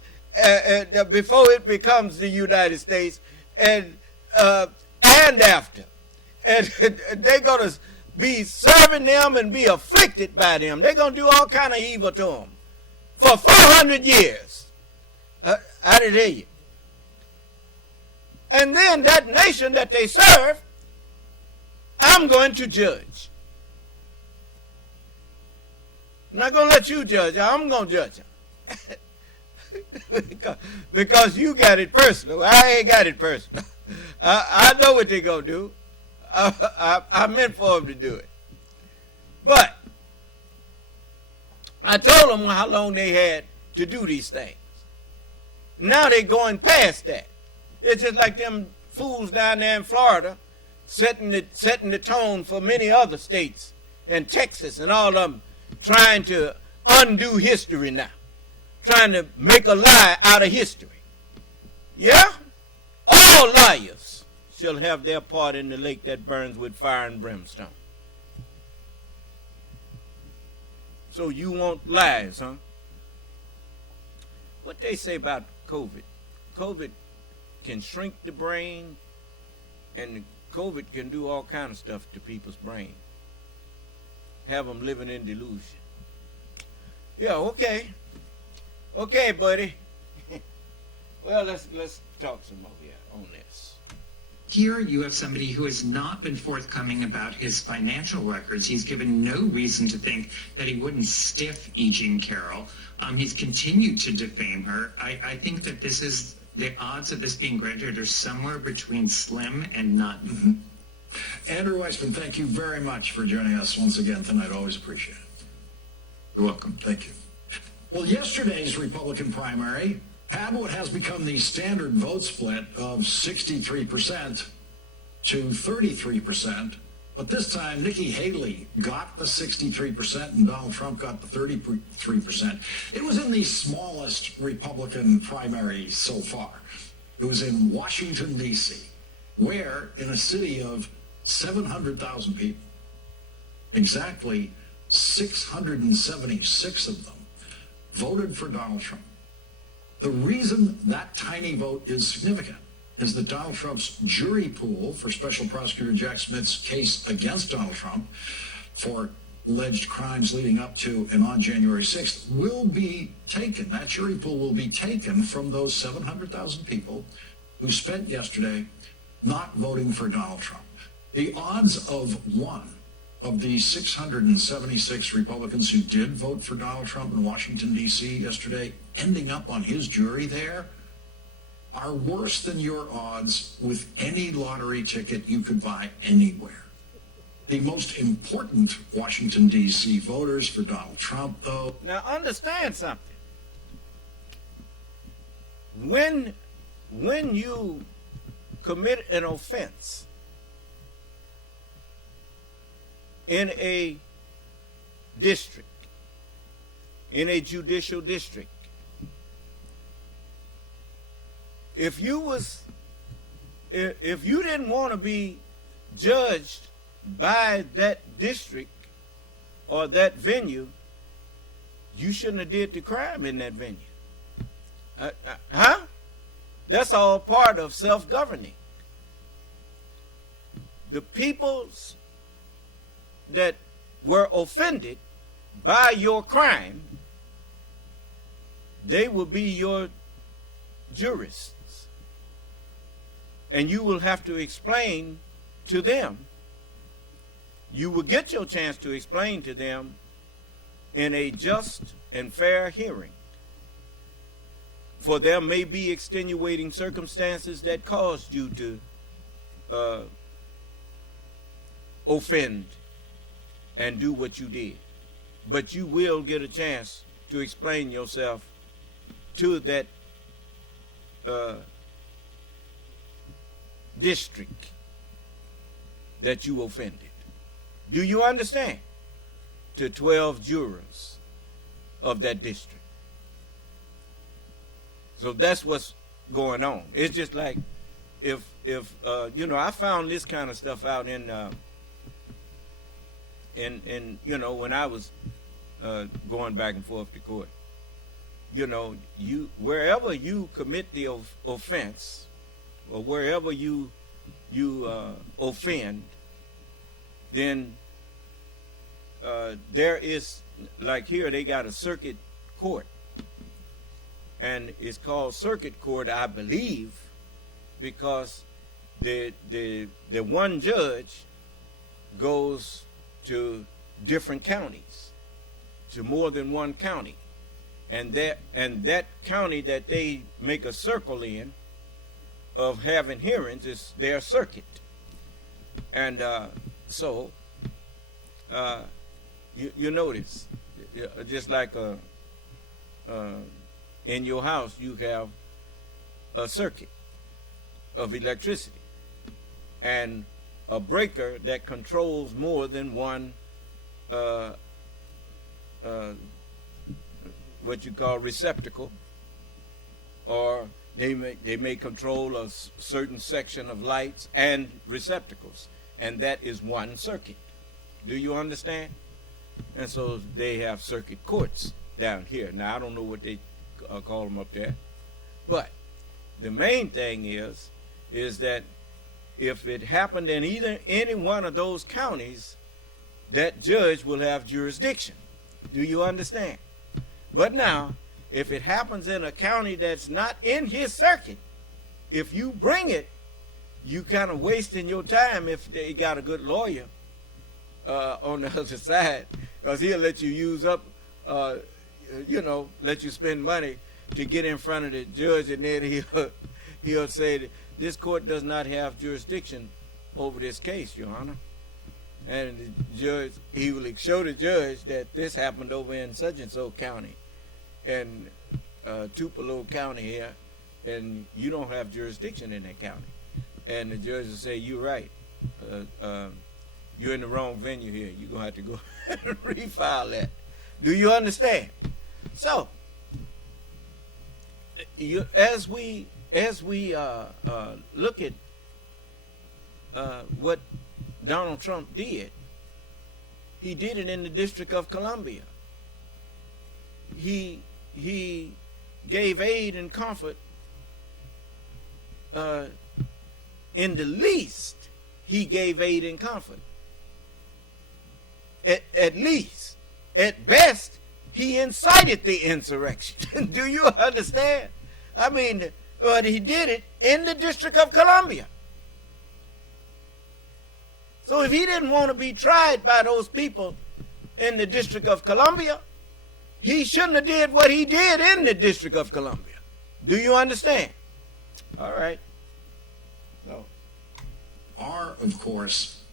before it becomes the United States, and after. And they're going to be serving them and be afflicted by them. They're going to do all kind of evil to them for 400 years. I didn't hear you. And then that nation that they serve, I'm going to judge. I'm not going to let you judge. I'm going to judge them. because you got it personal. I ain't got it personal. I know what they're going to do. I meant for them to do it. But I told them how long they had to do these things. Now they're going past that. It's just like them fools down there in Florida setting the tone for many other states and Texas and all of them, trying to undo history now, trying to make a lie out of history. Yeah? All liars shall have their part in the lake that burns with fire and brimstone. So you want lies, huh? What they say about COVID? COVID can shrink the brain and COVID can do all kind of stuff to people's brain. Have them living in delusion. Yeah, okay. Okay, buddy. Well, let's talk some more here on this. Here you have somebody who has not been forthcoming about his financial records. He's given no reason to think that he wouldn't stiff E. Jean Carroll. He's continued to defame her. I think that this is, the odds of this being granted are somewhere between slim and none. Mm-hmm. Andrew Weissman, thank you very much for joining us once again tonight. Always appreciate it. You're welcome. Thank you. Well, yesterday's Republican primary had what has become the standard vote split of 63% to 33%. But this time, Nikki Haley got the 63% and Donald Trump got the 33%. It was in the smallest Republican primary so far. It was in Washington, D.C., where in a city of 700,000 people, exactly 676 of them voted for Donald Trump. The reason that tiny vote is significant is that Donald Trump's jury pool for Special Prosecutor Jack Smith's case against Donald Trump for alleged crimes leading up to and on January 6th will be taken. That jury pool will be taken from those 700,000 people who spent yesterday not voting for Donald Trump. The odds of one of the 676 Republicans who did vote for Donald Trump in Washington, D.C. yesterday, ending up on his jury there, are worse than your odds with any lottery ticket you could buy anywhere. The most important Washington, D.C. voters for Donald Trump, though... Now, understand something. When you commit an offense in a district, in a judicial district, if you didn't want to be judged by that district or that venue, you shouldn't have did the crime in that venue. That's all part of self-governing. The peoples that were offended by your crime, they will be your jurists. And you will have to explain to them. You will get your chance to explain to them in a just and fair hearing. For there may be extenuating circumstances that caused you to offend and do what you did. But you will get a chance to explain yourself to that district that you offended. Do you understand? To 12 jurors of that district. So that's what's going on. It's just like if I found this kind of stuff out in when I was going back and forth to court. Wherever you commit the offense, or wherever you offend, then there is, like here, they got a circuit court. And it's called circuit court, I believe, because the one judge goes to different counties, to more than one county, and that county that they make a circle in of having hearings is their circuit. And you notice, just like in your house, you have a circuit of electricity and a breaker that controls more than one what you call receptacle, or they may control a certain section of lights and receptacles, and that is one circuit. Do you understand? And so they have circuit courts down here. Now I don't know what they call them up there, but the main thing is that if it happened in any one of those counties, that judge will have jurisdiction. Do you understand? But now, if it happens in a county that's not in his circuit, if you bring it, you kind of wasting your time if they got a good lawyer on the other side, because he'll let you use up, let you spend money to get in front of the judge, and then he'll say that this court does not have jurisdiction over this case, Your Honor. And the judge, he will show the judge that this happened over in such and so county, and Tupelo County here, and you don't have jurisdiction in that county. And the judge will say, you're right. You're in the wrong venue here. You're going to have to go and refile that. Do you understand? So, as we look at what Donald Trump did, he did it in the District of Columbia. He gave aid and comfort. In the least, he gave aid and comfort. At least. At best, he incited the insurrection. Do you understand? I mean, but he did it in the District of Columbia. So if he didn't want to be tried by those people in the District of Columbia, he shouldn't have did what he did in the District of Columbia. Do you understand? All right. So, are, of course,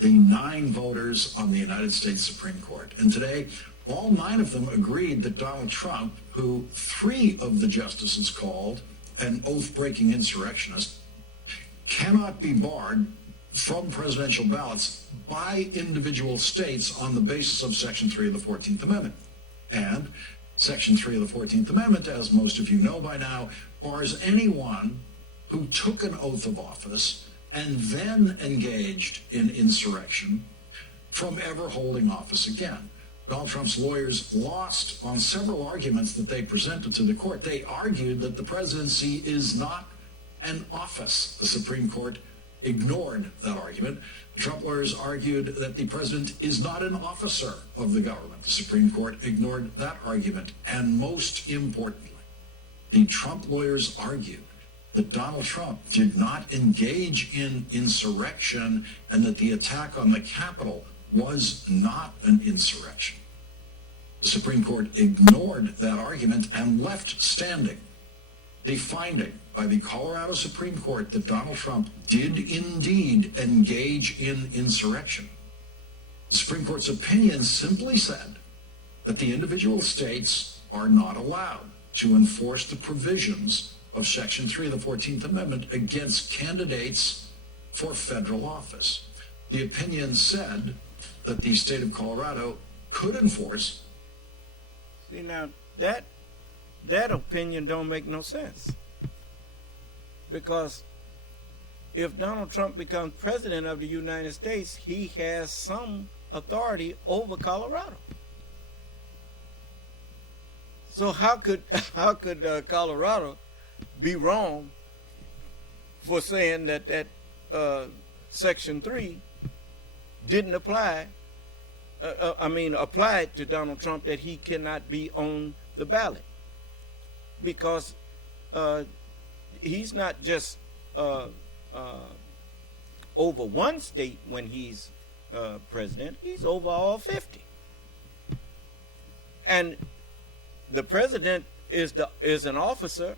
the 9 voters on the United States Supreme Court. And today, all 9 of them agreed that Donald Trump, who 3 of the justices called an oath-breaking insurrectionist, cannot be barred from presidential ballots by individual states on the basis of Section 3 of the 14th Amendment. And Section 3 of the 14th Amendment, as most of you know by now, bars anyone who took an oath of office and then engaged in insurrection from ever holding office again. Donald Trump's lawyers lost on several arguments that they presented to the court. They argued that the presidency is not an office. The Supreme Court ignored that argument. The Trump lawyers argued that the president is not an officer of the government. The Supreme Court ignored that argument. And most importantly, the Trump lawyers argued that Donald Trump did not engage in insurrection and that the attack on the Capitol was not an insurrection. The Supreme Court ignored that argument and left standing the finding by the Colorado Supreme Court that Donald Trump did indeed engage in insurrection. The Supreme Court's opinion simply said that the individual states are not allowed to enforce the provisions of Section 3 of the 14th Amendment against candidates for federal office. The opinion said that the state of Colorado could enforce. See, now that opinion don't make no sense. Because if Donald Trump becomes president of the United States, he has some authority over Colorado. So how could Colorado be wrong for saying that Section 3 didn't apply? Applied to Donald Trump, that he cannot be on the ballot, because he's not just over one state when he's president, he's over all 50. And the president is an officer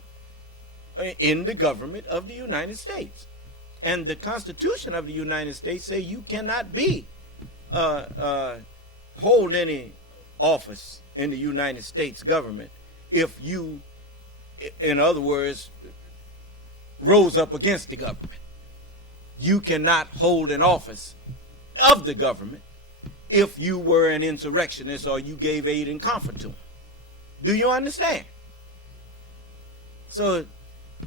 in the government of the United States. And the Constitution of the United States say you cannot be hold any office in the United States government if you, in other words, rose up against the government. You cannot hold an office of the government if you were an insurrectionist or you gave aid and comfort to them. Do you understand? So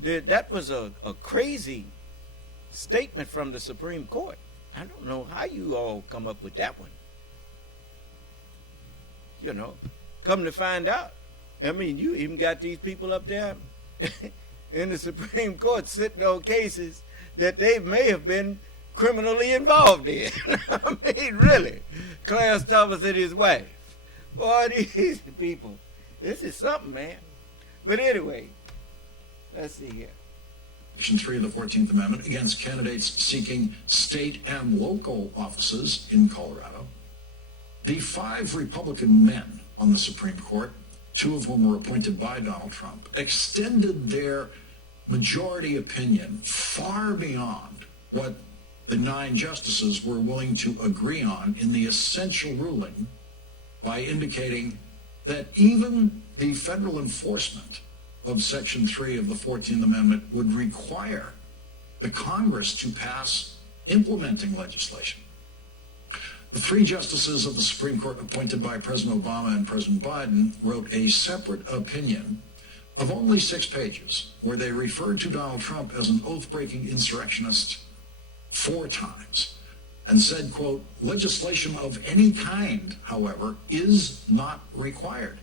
that was a crazy statement from the Supreme Court. I don't know how you all come up with that one. You know, come to find out, I mean, you even got these people up there in the Supreme Court sitting on cases that they may have been criminally involved in. I mean, really. Clarence Thomas and his wife. Boy, these people, this is something, man. But anyway, let's see here. Section 3 of the 14th Amendment against candidates seeking state and local offices in Colorado. The 5 Republican men on the Supreme Court, 2 of whom were appointed by Donald Trump, extended their majority opinion far beyond what the 9 justices were willing to agree on in the essential ruling by indicating that even the federal enforcement of Section 3 of the 14th Amendment would require the Congress to pass implementing legislation. The 3 justices of the Supreme Court appointed by President Obama and President Biden wrote a separate opinion of only 6 pages where they referred to Donald Trump as an oath-breaking insurrectionist 4 times and said, quote, legislation of any kind, however, is not required.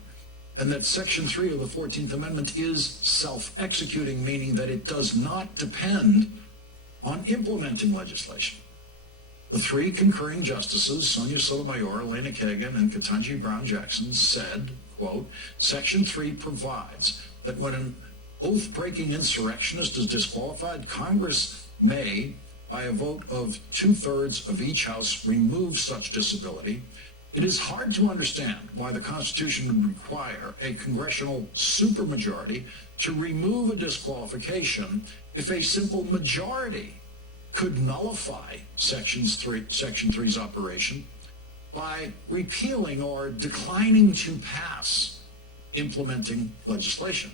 And that Section 3 of the 14th Amendment is self-executing, meaning that it does not depend on implementing legislation. The 3 concurring justices, Sonia Sotomayor, Elena Kagan, and Ketanji Brown Jackson, said, quote, Section 3 provides that when an oath-breaking insurrectionist is disqualified, Congress may, by a vote of 2/3 of each house, remove such disability. It is hard to understand why the Constitution would require a congressional supermajority to remove a disqualification if a simple majority could nullify Section 3's operation by repealing or declining to pass implementing legislation.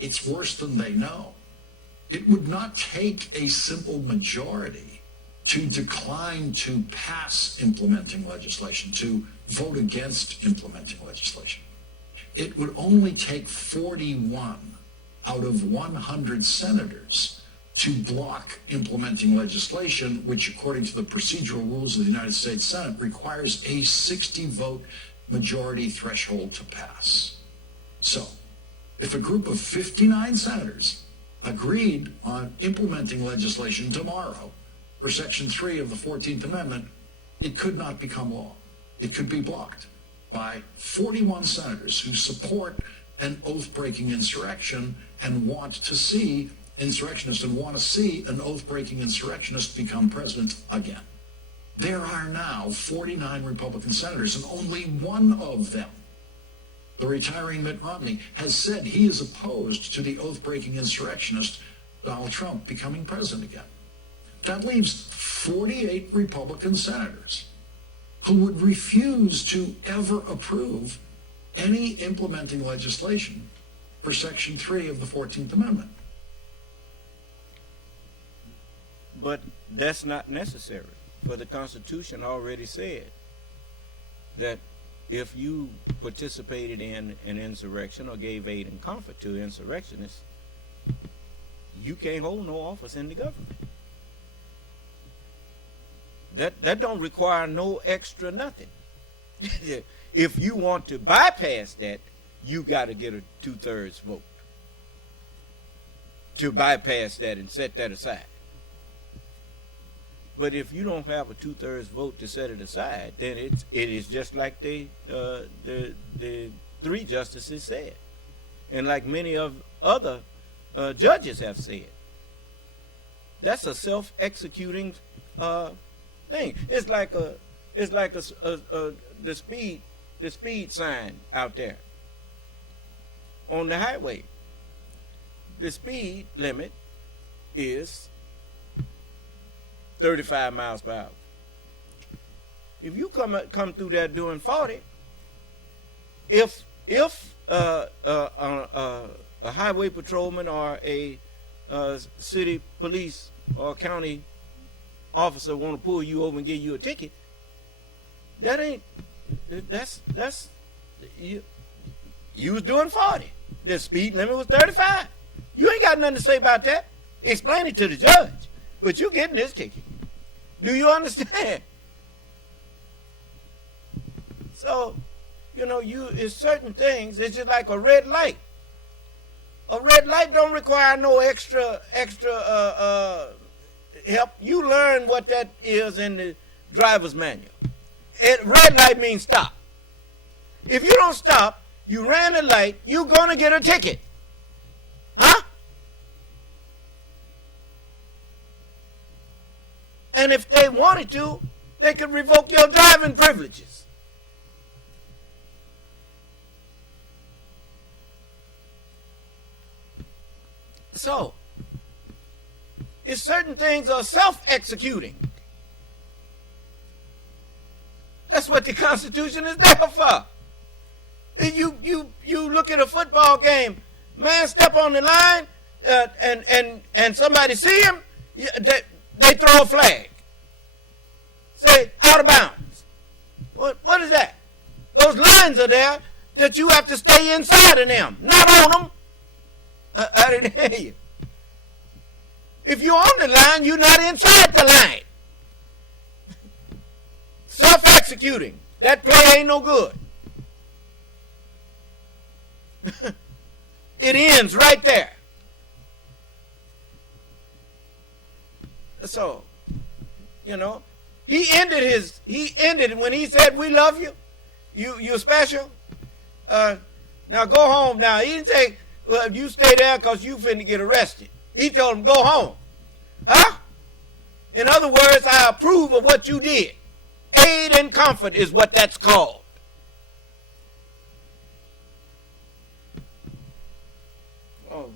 It's worse than they know. It would not take a simple majority to decline to pass implementing legislation, to vote against implementing legislation. It would only take 41 out of 100 senators to block implementing legislation, which, according to the procedural rules of the United States Senate, requires a 60-vote majority threshold to pass. So, if a group of 59 senators agreed on implementing legislation tomorrow for Section 3 of the 14th Amendment, it could not become law. It could be blocked by 41 senators who support an oath-breaking insurrection and want to see insurrectionists and want to see an oath-breaking insurrectionist become president again. There are now 49 Republican senators, and only one of them, the retiring Mitt Romney, has said he is opposed to the oath-breaking insurrectionist Donald Trump becoming president again. That leaves 48 Republican senators who would refuse to ever approve any implementing legislation for Section 3 of the 14th Amendment. But that's not necessary, for the Constitution already said that if you participated in an insurrection or gave aid and comfort to insurrectionists, you can't hold no office in the government. That don't require no extra nothing. If you want to bypass that, you got to get a 2/3 vote to bypass that and set that aside. But if you don't have a 2/3 vote to set it aside, then it is just like the 3 justices said, and like many of other judges have said. That's a self-executing thing. It's like the speed sign out there on the highway. The speed limit is 35 miles per hour. If you come through there doing 40, if a highway patrolman or a city police or county officer want to pull you over and give you a ticket, that's you was doing 40. The speed limit was 35. You ain't got nothing to say about that. Explain it to the judge. But you getting this ticket. Do you understand? So, it's certain things. It's just like a red light. A red light don't require no extra help. You learn what that is in the driver's manual. Red light means stop. If you don't stop, you ran a light, you're going to get a ticket. Huh? And if they wanted to, they could revoke your driving privileges. So, if certain things are self-executing, that's what the Constitution is there for. You look at a football game, man step on the line, and somebody see him, they throw a flag. Say, out of bounds. What is that? Those lines are there that you have to stay inside of them, not on them. I didn't hear you. If you're on the line, you're not inside the line. Self-executing. That play ain't no good. It ends right there. So, you know, he ended when he said, we love you. You're special. Now go home now. He didn't say, well, you stay there because you finna get arrested. He told him, go home. Huh? In other words, I approve of what you did. Aid and comfort is what that's called. Oh,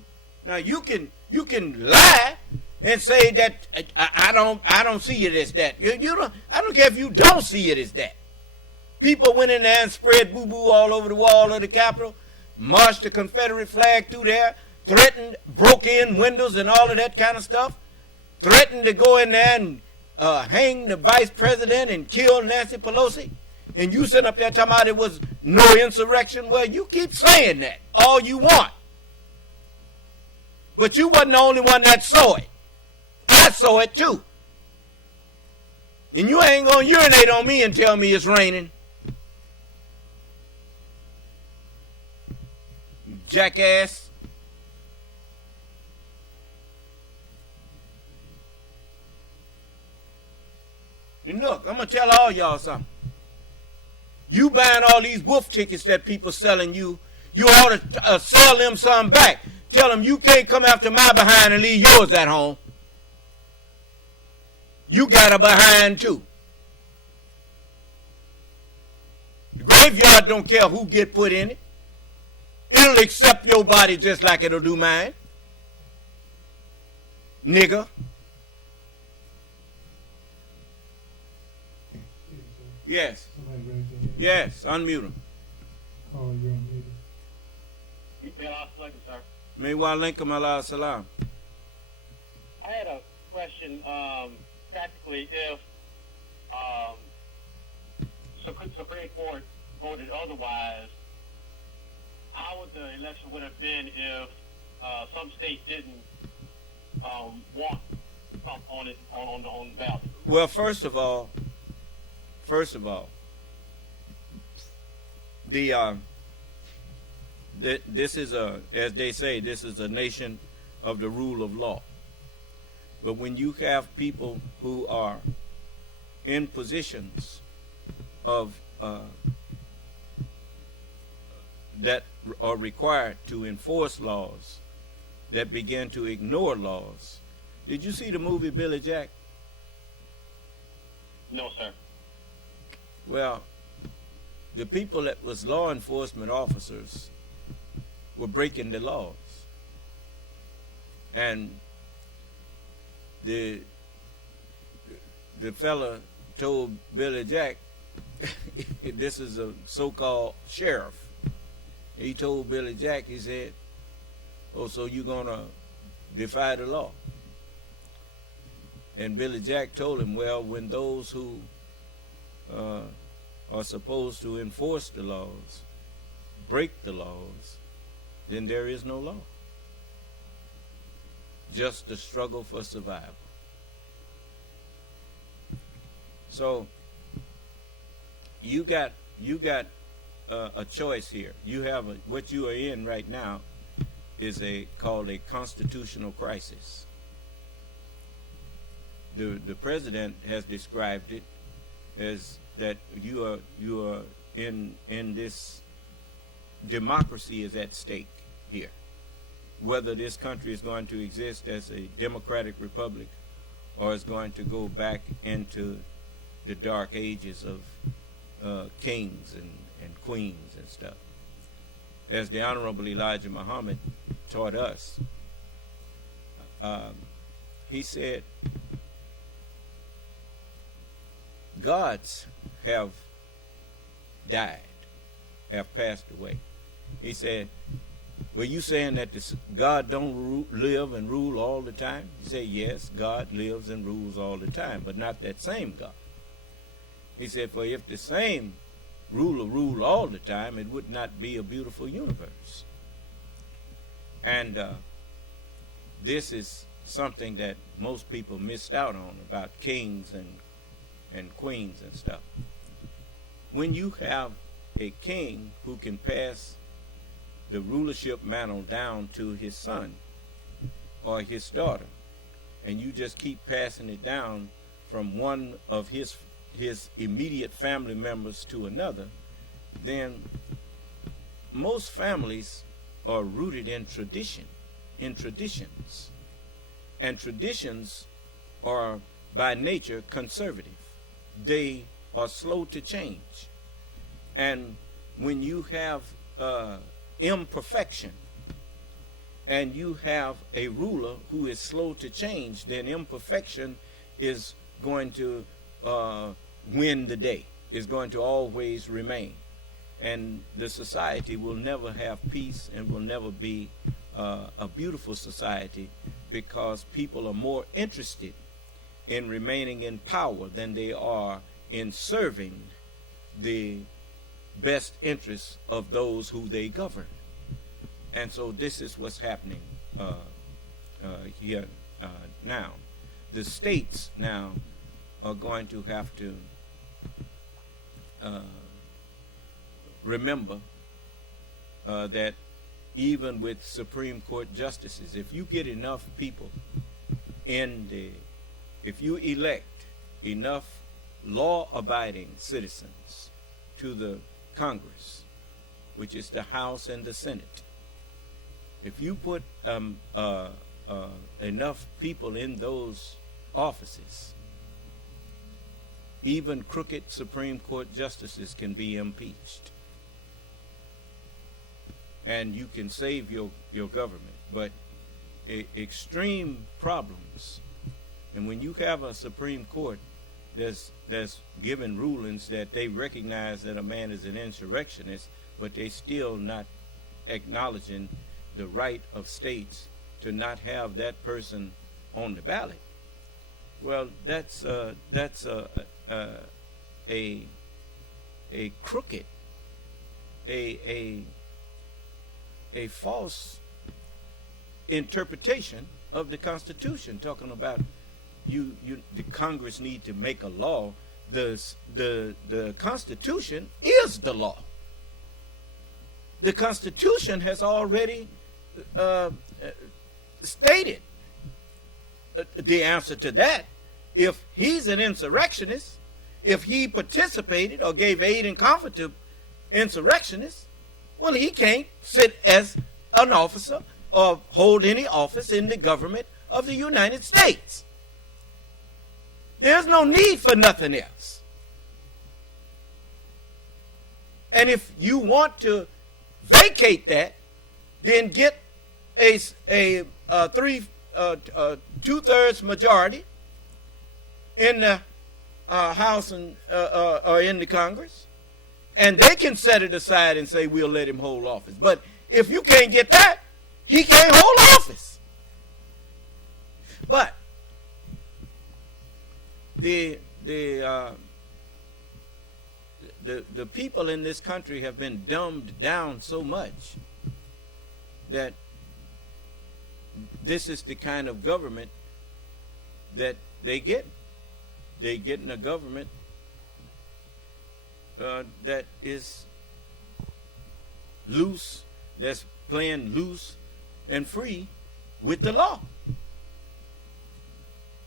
now you can lie and say that I don't see it as that. I don't care if you don't see it as that. People went in there and spread boo-boo all over the wall of the Capitol, marched the Confederate flag through there, threatened, broke in windows and all of that kind of stuff, threatened to go in there and hang the vice president and kill Nancy Pelosi. And you sit up there talking about it was no insurrection. Well, you keep saying that all you want. But you wasn't the only one that saw it. I saw it too. And you ain't going to urinate on me and tell me it's raining. You jackass. And look, I'm going to tell all y'all something. You buying all these wolf tickets that people selling you, you ought to sell them some back. Tell them you can't come after my behind and leave yours at home. You got a behind too. The graveyard don't care who get put in it. It'll accept your body just like it'll do mine. Nigga. Yes. Yes, unmute him. Call you unmuted. Sir. May wa alaikum ala salam. I had a question. Practically, if Supreme Court voted otherwise, how would the election would have been if some states didn't want Trump on the ballot? Well, first of all, this is as they say, this is a nation of the rule of law. But when you have people who are in positions of that are required to enforce laws that begin to ignore laws. Did you see the movie Billy Jack? No, sir. Well, the people that was law enforcement officers were breaking the laws. And the fella told Billy Jack, this is a so-called sheriff. He told Billy Jack, he said, oh, so you're going to defy the law? And Billy Jack told him, well, when those who are supposed to enforce the laws break the laws, then there is no law. Just the struggle for survival. So you got a choice here. You have what you are in right now is called a constitutional crisis. The president has described it as that you are in this democracy is at stake here. Whether this country is going to exist as a democratic republic or is going to go back into the dark ages of kings and queens and stuff. As the Honorable Elijah Muhammad taught us, he said, gods have died, have passed away. He said, were you saying that God don't live and rule all the time? He said, yes, God lives and rules all the time, but not that same God. He said, for if the same ruler ruled all the time, it would not be a beautiful universe. And this is something that most people missed out on about kings and queens and stuff. When you have a king who can pass the rulership mantle down to his son or his daughter, and you just keep passing it down from one of his immediate family members to another, then most families are rooted in traditions. And traditions are by nature conservative. They are slow to change. And when you have imperfection and you have a ruler who is slow to change, then imperfection is going to win the day, is going to always remain. And the society will never have peace and will never be a beautiful society, because people are more interested in remaining in power than they are in serving the best interests of those who they govern. And so this is what's happening here now. The states now are going to have to remember that even with Supreme Court justices, if you get enough people if you elect enough law-abiding citizens to the Congress, which is the House and the Senate, if you put enough people in those offices, even crooked Supreme Court justices can be impeached. And you can save your government. But extreme problems, and when you have a Supreme Court that's given rulings that they recognize that a man is an insurrectionist, but they still not acknowledging the right of states to not have that person on the ballot. Well, that's a crooked, a false interpretation of the Constitution, talking about the Congress need to make a law. The Constitution is the law. The Constitution has already stated the answer to that. If he's an insurrectionist, if he participated or gave aid and comfort to insurrectionists, well, he can't sit as an officer or hold any office in the government of the United States. There's no need for nothing else. And if you want to vacate that, then get a 2/3 majority in the House and or in the Congress, and they can set it aside and say we'll let him hold office. But if you can't get that, he can't hold office. But the people in this country have been dumbed down so much that this is the kind of government that they get. They get in a government that is loose, that's playing loose and free with the law.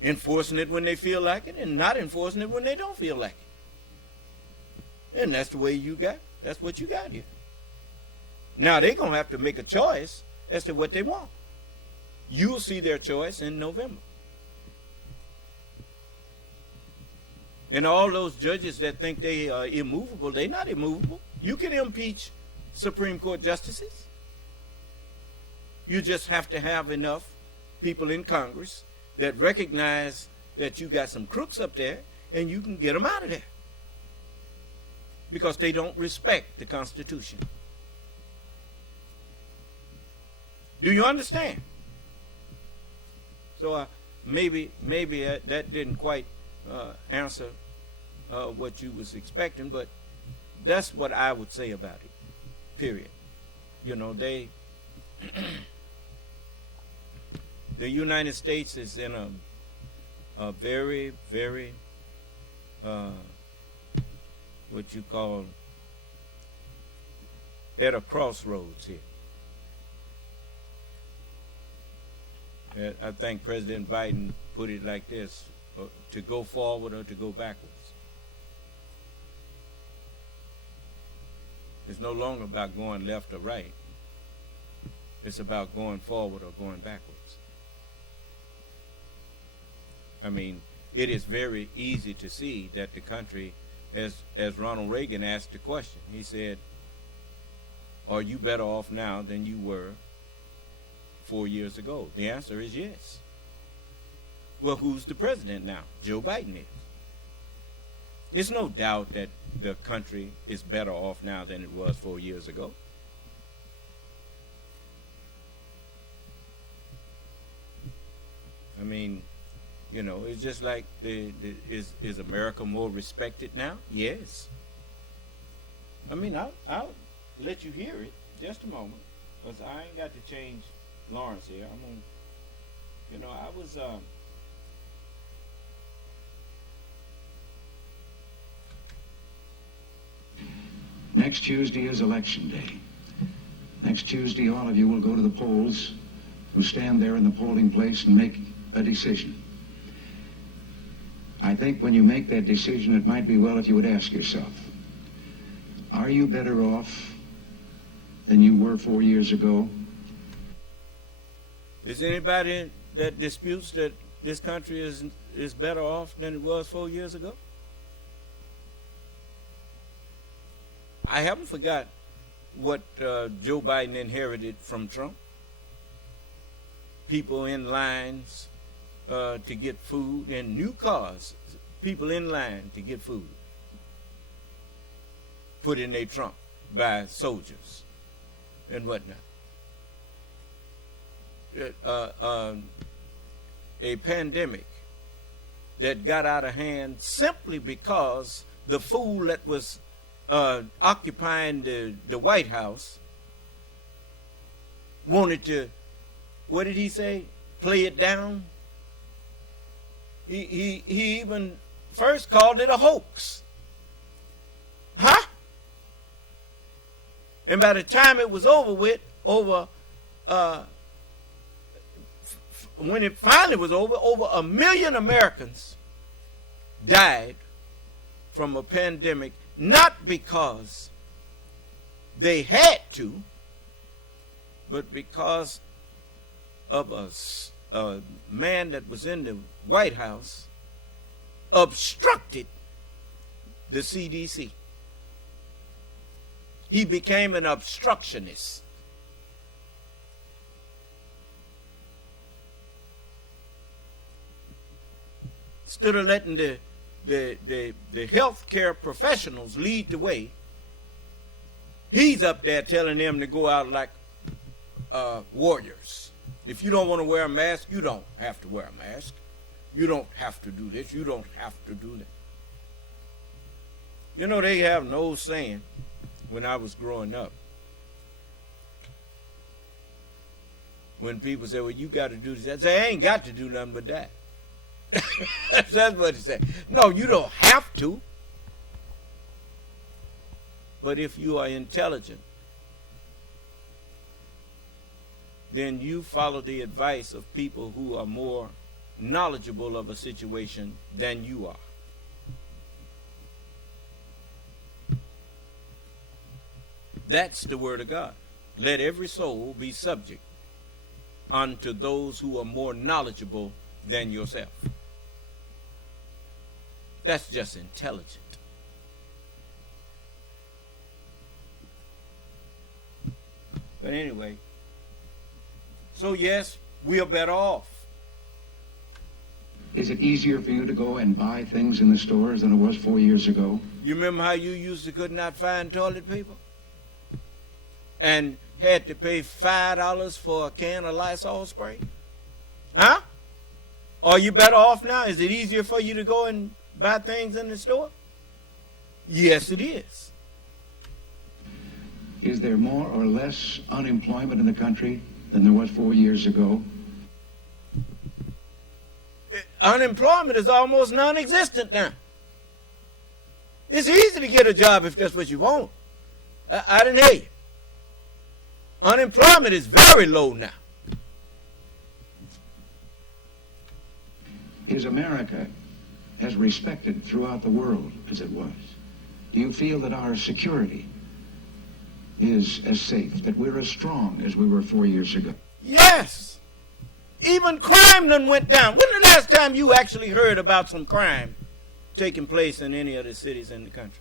Enforcing it when they feel like it and not enforcing it when they don't feel like it. And that's the way that's what you got here. Now they're going to have to make a choice as to what they want. You'll see their choice in November. And all those judges that think they are immovable, they're not immovable. You can impeach Supreme Court justices. You just have to have enough people in Congress that recognize that you got some crooks up there and you can get them out of there. Because they don't respect the Constitution. Do you understand? So maybe that didn't quite answer what you was expecting, but that's what I would say about it. Period. You know, the United States is in a very, very what you call at a crossroads here. I think President Biden put it like this, to go forward or to go backwards. It's no longer about going left or right. It's about going forward or going backwards. I mean, it is very easy to see that the country, as Ronald Reagan asked the question, he said, are you better off now than you were 4 years ago? The answer is yes. Well, who's the president now? Joe Biden is. There's no doubt that the country is better off now than it was 4 years ago. I mean, you know, it's just like is America more respected now? Yes. I mean, I'll let you hear it just a moment, because I ain't got to change Lawrence here. I'm gonna, you know, I was Next Tuesday is election day. Next Tuesday, all of you will go to the polls, will stand there in the polling place and make a decision. I think when you make that decision, it might be well if you would ask yourself, are you better off than you were 4 years ago? Is anybody that disputes that this country is better off than it was 4 years ago? I haven't forgot what Joe Biden inherited from Trump. People in lines to get food, and new cars, people in line to get food put in their trunk by soldiers and whatnot. A pandemic that got out of hand simply because the fool that was occupying the White House wanted to, what did he say? Play it down. He even first called it a hoax. Huh? And by the time it was over with, when it finally was over 1 million Americans died from a pandemic, not because they had to, but because of a man that was in the White House obstructed the CDC. He became an obstructionist. Instead of letting the healthcare professionals lead the way, he's up there telling them to go out like warriors. If you don't want to wear a mask, you don't have to wear a mask. You don't have to do this. You don't have to do that. You know, they have an old saying when I was growing up. When people say, well, you got to do this. I say, I ain't got to do nothing but that. That's what he said. No, you don't have to. But if you are intelligent then you follow the advice of people who are more knowledgeable of a situation than you are. That's the word of God. Let every soul be subject unto those who are more knowledgeable than yourself. That's just intelligent. But anyway, so yes, we are better off. Is it easier for you to go and buy things in the stores than it was 4 years ago? You remember how you used to could not find toilet paper? And had to pay $5 for a can of Lysol spray? Huh? Are you better off now? Is it easier for you to go and buy things in the store? Yes, it is. Is there more or less unemployment in the country than there was 4 years ago? Unemployment is almost non-existent now. It's easy to get a job if that's what you want. I didn't hear you. Unemployment is very low now. Is America as respected throughout the world as it was? Do you feel that our security is as safe, that we're as strong as we were 4 years ago? Yes. Even crime done went down. When the last time you actually heard about some crime taking place in any of the cities in the country?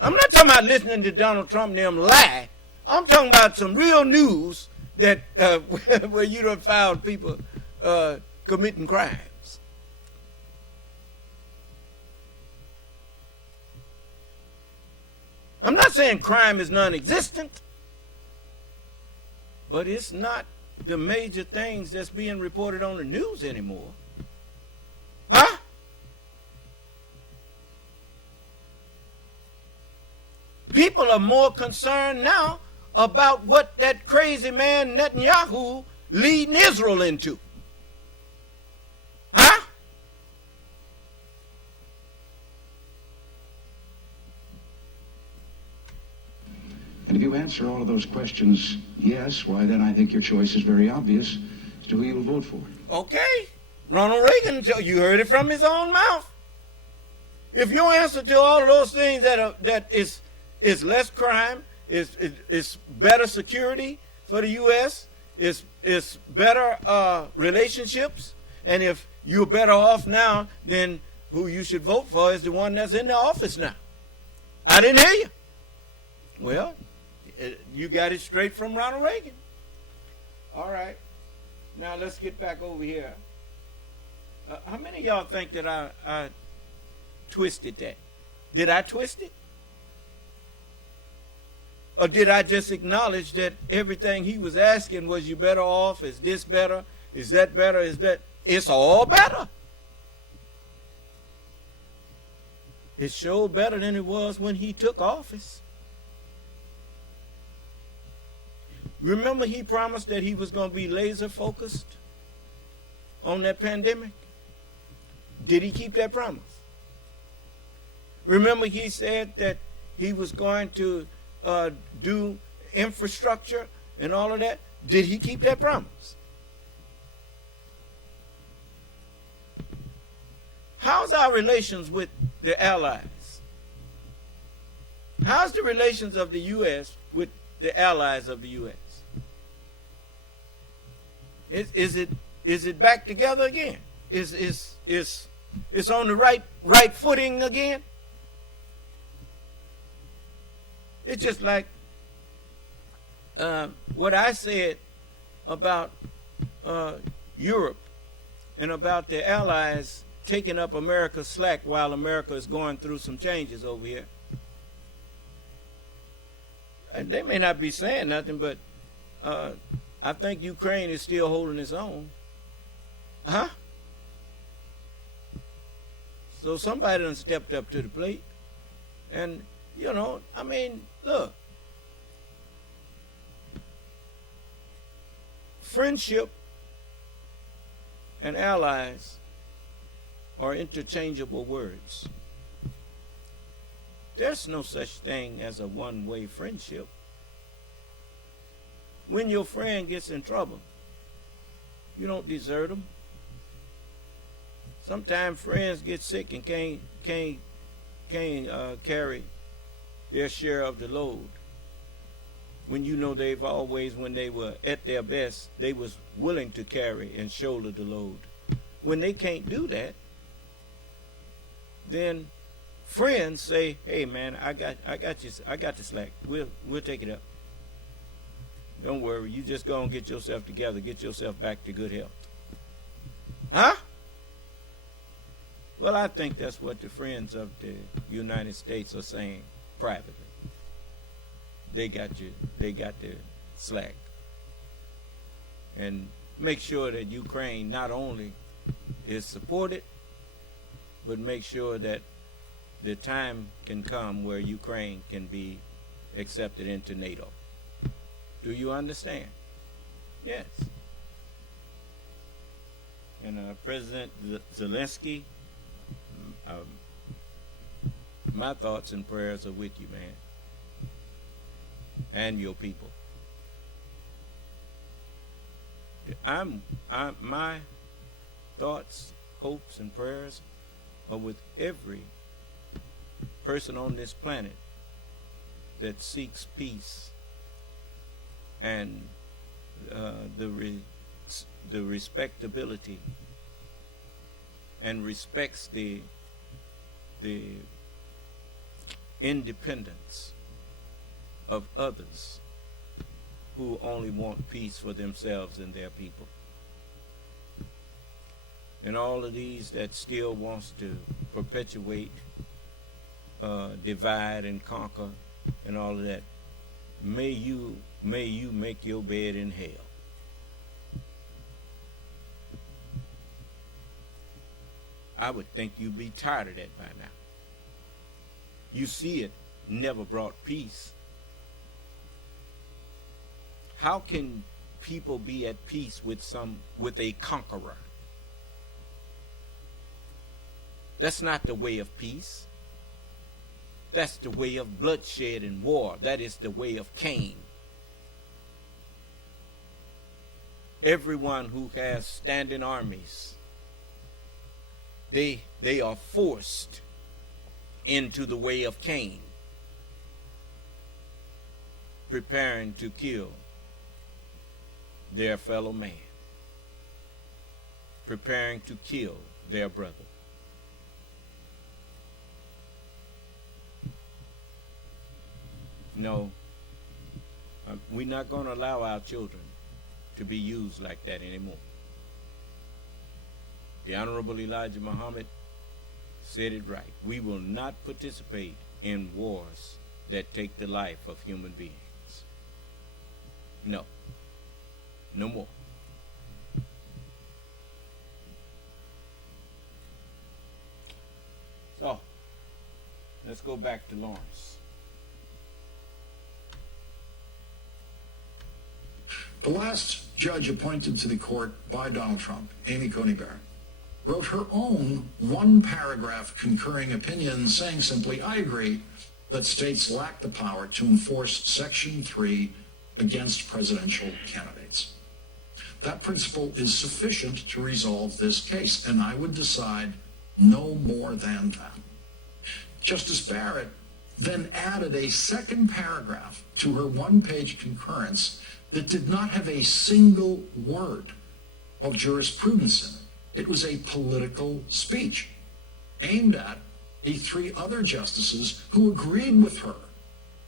I'm not talking about listening to Donald Trump and them lie. I'm talking about some real news that where you done found people committing crimes. I'm not saying crime is non-existent, but it's not the major things that's being reported on the news anymore. Huh? People are more concerned now about what that crazy man Netanyahu leading Israel into. Huh? And if you answer all of those questions yes, why then I think your choice is very obvious as to who you'll vote for. Okay. Ronald Reagan, you heard it from his own mouth. If your answer to all of those things that is less crime, is better security for the U.S., is better relationships, and if you're better off now, then who you should vote for is the one that's in the office now. I didn't hear you. Well, you got it straight from Ronald Reagan. All right. Now let's get back over here. How many of y'all think that I twisted that? Did I twist it? Or did I just acknowledge that everything he was asking was you better off? Is this better? Is that better? Is that? It's all better. It's sure better than it was when he took office. Remember he promised that he was going to be laser focused on that pandemic? Did he keep that promise? Remember he said that he was going to do infrastructure and all of that? Did he keep that promise? How's our relations with the allies? How's the relations of the U.S. with the allies of the U.S.? Is it back together again? Is it's on the right footing again? It's just like what I said about Europe and about the allies taking up America's slack while America is going through some changes over here. And they may not be saying nothing, but I think Ukraine is still holding its own. Huh? So somebody done stepped up to the plate. And, you know, I mean, look. Friendship and allies are interchangeable words. There's no such thing as a one-way friendship. When your friend gets in trouble, you don't desert them. Sometimes friends get sick and can't carry their share of the load. When you know they've always, when they were at their best, they was willing to carry and shoulder the load. When they can't do that, then friends say, "Hey man, I got the slack. We'll take it up. Don't worry, you just go and get yourself together, get yourself back to good health." Huh? Well, I think that's what the friends of the United States are saying privately. They got the slack. And make sure that Ukraine not only is supported, but make sure that the time can come where Ukraine can be accepted into NATO. Do you understand? Yes. And President Zelensky, my thoughts and prayers are with you, man, and your people. My thoughts, hopes, and prayers are with every person on this planet that seeks peace and the respectability and respects the independence of others who only want peace for themselves and their people. And all of these that still wants to perpetuate, divide and conquer and all of that, may you make your bed in hell. I would think you'd be tired of that by now. You see, it never brought peace. How can people be at peace with a conqueror? That's not the way of peace. That's the way of bloodshed and war. That is the way of Cain. Everyone who has standing armies, they are forced into the way of Cain, preparing to kill their fellow man, preparing to kill their brother. No, we're not going to allow our children to be used like that anymore. The Honorable Elijah Muhammad said it right. We will not participate in wars that take the life of human beings. No. No more. So, let's go back to Lawrence. The last judge appointed to the court by Donald Trump, Amy Coney Barrett, wrote her own one-paragraph concurring opinion saying simply, "I agree that states lack the power to enforce Section 3 against presidential candidates. That principle is sufficient to resolve this case, and I would decide no more than that." Justice Barrett then added a second paragraph to her one-page concurrence that did not have a single word of jurisprudence in it. It was a political speech aimed at the three other justices who agreed with her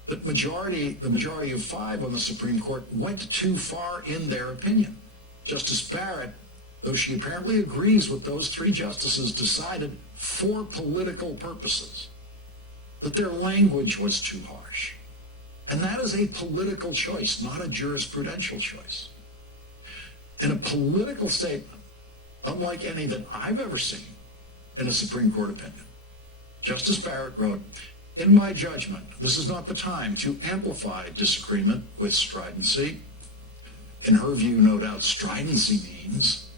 that the majority of 5 on the Supreme Court went too far in their opinion. Justice Barrett, though she apparently agrees with those 3 justices, decided for political purposes that their language was too harsh. And that is a political choice, not a jurisprudential choice. In a political statement, unlike any that I've ever seen in a Supreme Court opinion, Justice Barrett wrote, "In my judgment, this is not the time to amplify disagreement with stridency." In her view, no doubt, stridency means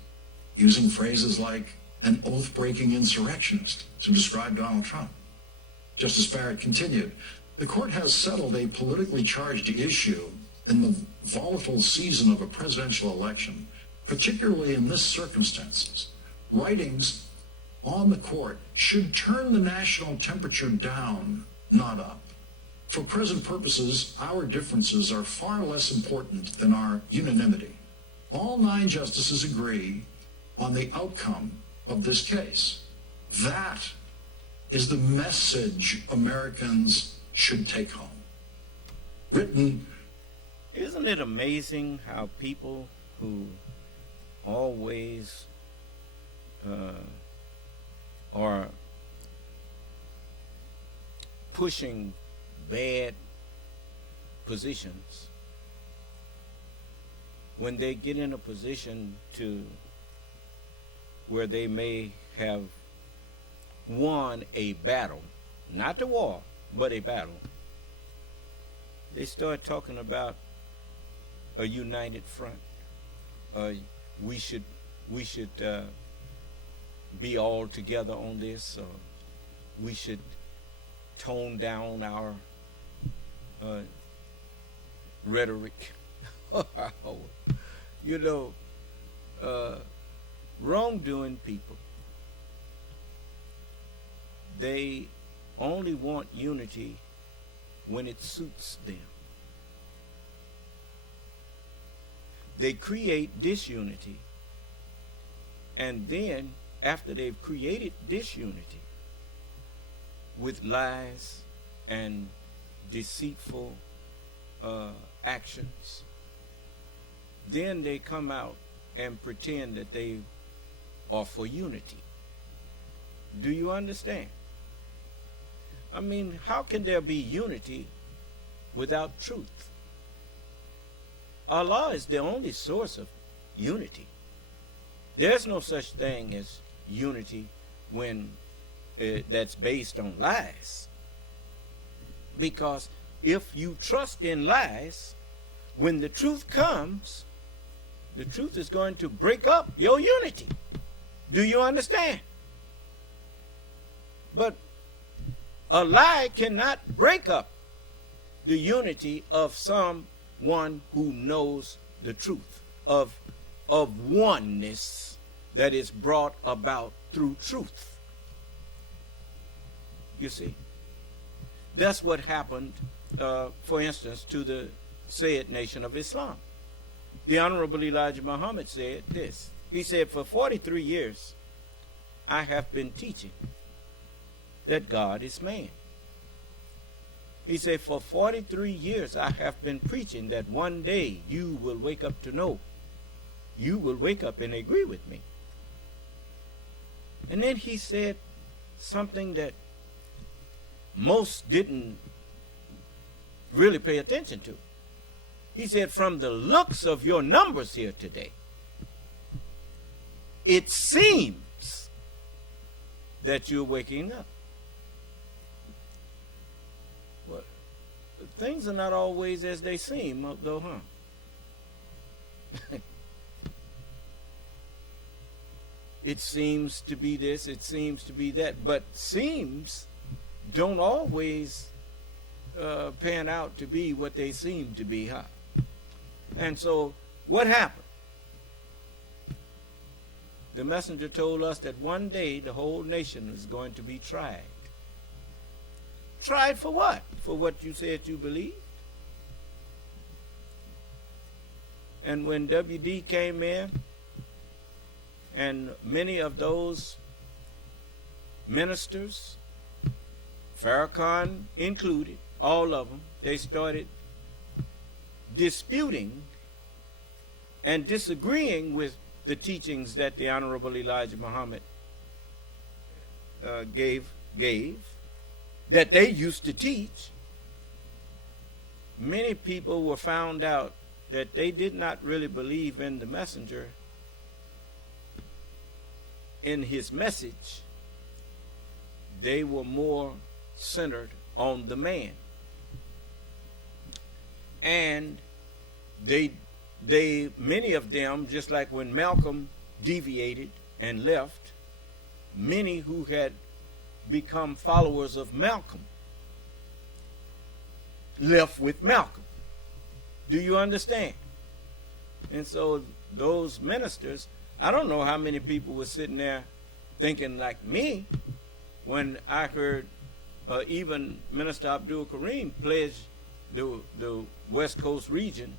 using phrases like an oath-breaking insurrectionist to describe Donald Trump. Justice Barrett continued, the court has settled a politically charged issue in the volatile season of a presidential election, particularly in this circumstances. Writings on the court should turn the national temperature down, not up. For present purposes, our differences are far less important than our unanimity. All 9 justices agree on the outcome of this case. That is the message Americans should take home. Written. Isn't it amazing how people who always are pushing bad positions, when they get in a position to where they may have won a battle, not the war, but a battle, they start talking about a united front. We should be all together on this. We should tone down our rhetoric. You know, wrongdoing people, they only want unity when it suits them. They create disunity, and then after they've created disunity with lies and deceitful actions, then they come out and pretend that they are for unity. Do you understand? I mean, how can there be unity without truth? Allah is the only source of unity. There's no such thing as unity when that's based on lies. Because if you trust in lies, when the truth comes, the truth is going to break up your unity. Do you understand? But a lie cannot break up the unity of someone who knows the truth, of oneness that is brought about through truth. You see, that's what happened, for instance, to the said Nation of Islam. The Honorable Elijah Muhammad said this. He said, for 43 years, I have been teaching that God is man. He said, for 43 years, I have been preaching that one day you will wake up to know. You will wake up and agree with me. And then he said something that most didn't really pay attention to. He said, from the looks of your numbers here today, it seems that you're waking up. Well, things are not always as they seem, though, huh? It seems to be this, it seems to be that, but seems don't always pan out to be what they seem to be, huh? And so, what happened? The messenger told us that one day the whole nation is going to be tried. Tried for what? For what you said you believed? And when WD came in, and many of those ministers, Farrakhan included, all of them, they started disputing and disagreeing with the teachings that the Honorable Elijah Muhammad gave, that they used to teach. Many people were found out that they did not really believe in the messenger, in his message. They were more centered on the man. And many of them, just like when Malcolm deviated and left, many who had become followers of Malcolm left with Malcolm. Do you understand? And so those ministers, I don't know how many people were sitting there thinking like me when I heard even Minister Abdul Karim pledge the West Coast region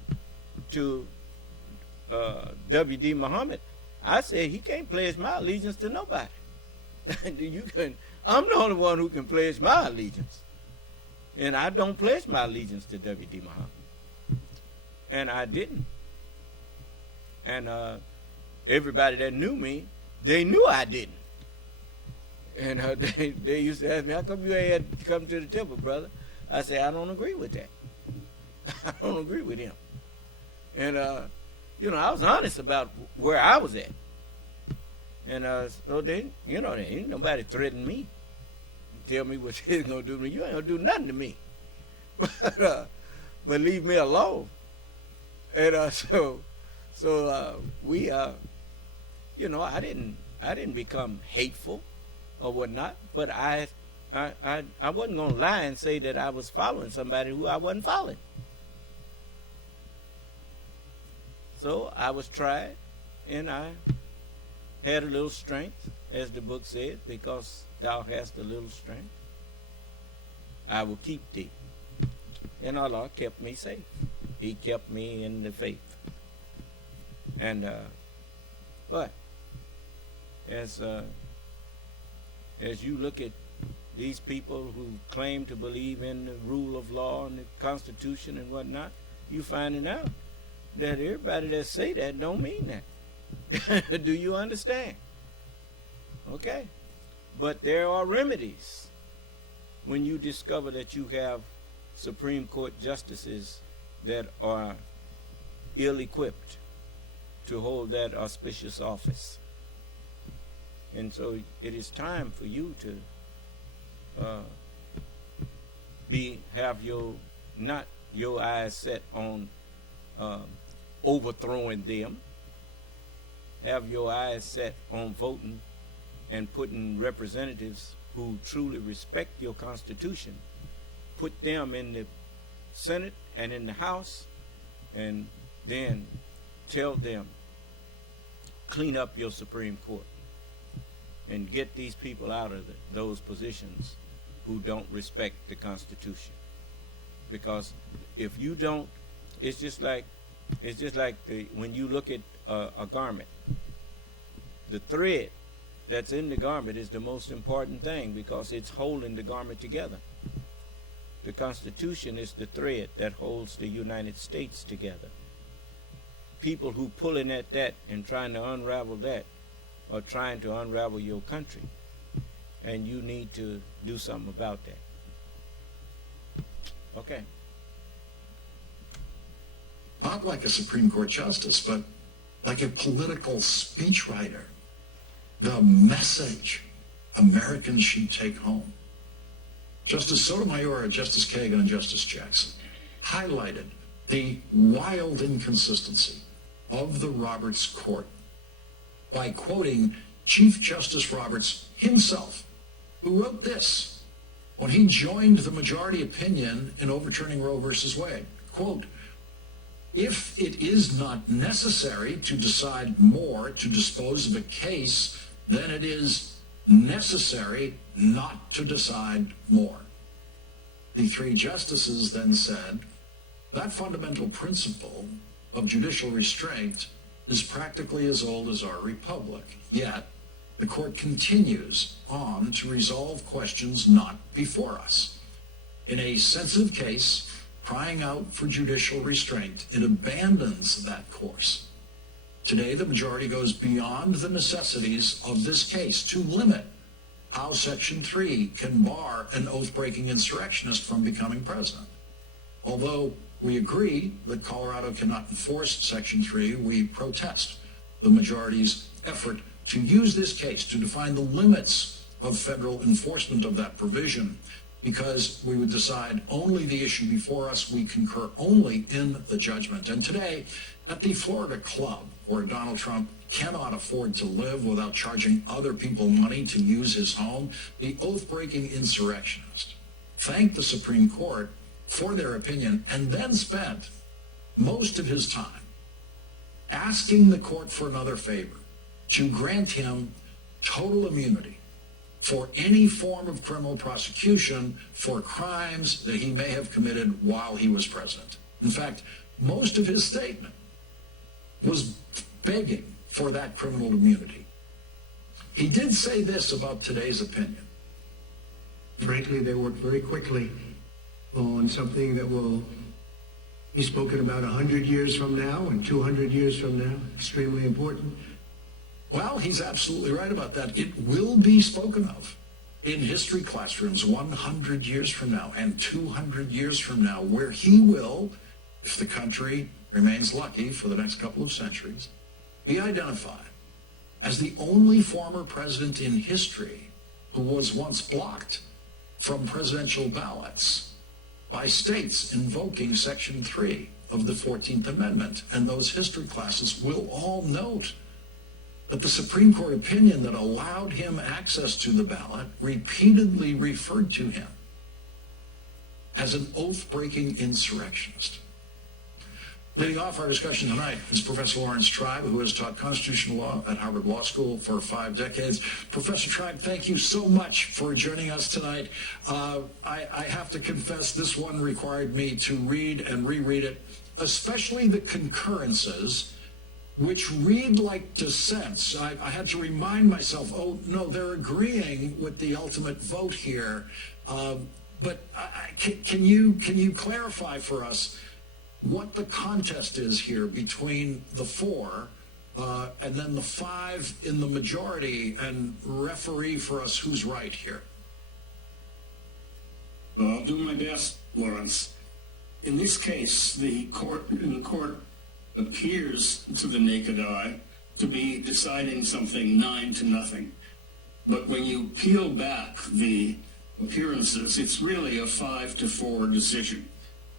to W.D. Muhammad. I said he can't pledge my allegiance to nobody. I'm the only one who can pledge my allegiance. And I don't pledge my allegiance to W.D. Muhammad. And I didn't. And everybody that knew me, they knew I didn't. And they used to ask me, how come you ain't had to come to the temple, brother? I said, I don't agree with that. I don't agree with him. And, I was honest about where I was at. And so then, there ain't nobody threatening me. Tell me what you're going to do to me. You ain't going to do nothing to me. But leave me alone. And so we, I didn't become hateful or whatnot, but I wasn't going to lie and say that I was following somebody who I wasn't following. So I was tried, and I had a little strength, as the book says, because thou hast a little strength. I will keep thee. And Allah kept me safe. He kept me in the faith. And but as you look at these people who claim to believe in the rule of law and the Constitution and whatnot, you finding out that everybody that say that don't mean that. Do you understand? Okay. But there are remedies when you discover that you have Supreme Court justices that are ill-equipped to hold that auspicious office. And so it is time for you to have not your eyes set on overthrowing them. Have your eyes set on voting and putting representatives who truly respect your Constitution. Put them in the Senate and in the House, and then tell them, clean up your Supreme Court and get these people out of those positions who don't respect the Constitution. Because if you don't, it's just like when you look at a garment. The thread that's in the garment is the most important thing because it's holding the garment together. The Constitution is the thread that holds the United States together. People who pulling at that and trying to unravel that are trying to unravel your country. And you need to do something about that. Okay. Not like a Supreme Court justice, but like a political speechwriter. The message Americans should take home. Justice Sotomayor, Justice Kagan, and Justice Jackson highlighted the wild inconsistency of the Roberts Court by quoting Chief Justice Roberts himself, who wrote this when he joined the majority opinion in overturning Roe versus Wade. Quote, if it is not necessary to decide more to dispose of a case, then it is necessary not to decide more. The three justices then said, that fundamental principle of judicial restraint is practically as old as our republic. Yet, the court continues on to resolve questions not before us. In a sensitive case, crying out for judicial restraint, it abandons that course. Today, the majority goes beyond the necessities of this case to limit how Section 3 can bar an oath-breaking insurrectionist from becoming president. Although we agree that Colorado cannot enforce Section 3, we protest the majority's effort to use this case to define the limits of federal enforcement of that provision, because we would decide only the issue before us. We concur only in the judgment. And today, at the Florida club where Donald Trump cannot afford to live without charging other people money to use his home, the oath-breaking insurrectionist thanked the Supreme Court for their opinion and then spent most of his time asking the court for another favor, to grant him total immunity for any form of criminal prosecution for crimes that he may have committed while he was president. In fact, most of his statement was begging for that criminal immunity. He did say this about today's opinion. Frankly, they work very quickly on something that will be spoken about 100 years from now and 200 years from now. Extremely important. Well, he's absolutely right about that. It will be spoken of in history classrooms 100 years from now and 200 years from now, where he will, if the country remains lucky for the next couple of centuries, be identified as the only former president in history who was once blocked from presidential ballots by states invoking Section 3 of the 14th Amendment. And those history classes will all note that the Supreme Court opinion that allowed him access to the ballot repeatedly referred to him as an oath-breaking insurrectionist. Leading off our discussion tonight is Professor Lawrence Tribe, who has taught constitutional law at Harvard Law School for 5 decades. Professor Tribe, thank you so much for joining us tonight. I have to confess, this one required me to read and reread it, especially the concurrences, which read like dissents. I had to remind myself, oh, no, they're agreeing with the ultimate vote here. But can you clarify for us what the contest is here between the 4 and then the 5 in the majority, and referee for us who's right here? Well, I'll do my best, Lawrence. In this case, the court appears to the naked eye to be deciding something 9-0. But when you peel back the appearances, it's really a 5-4 decision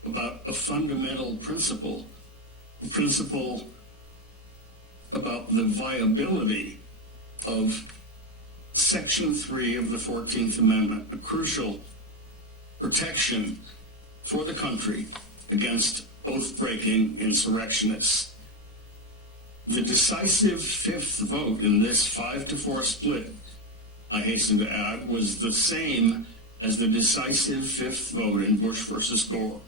about a fundamental principle about the viability of Section 3 of the 14th Amendment, a crucial protection for the country against oath-breaking insurrectionists. The decisive 5th vote in this 5-4 split, I hasten to add, was the same as the decisive 5th vote in Bush versus Gore.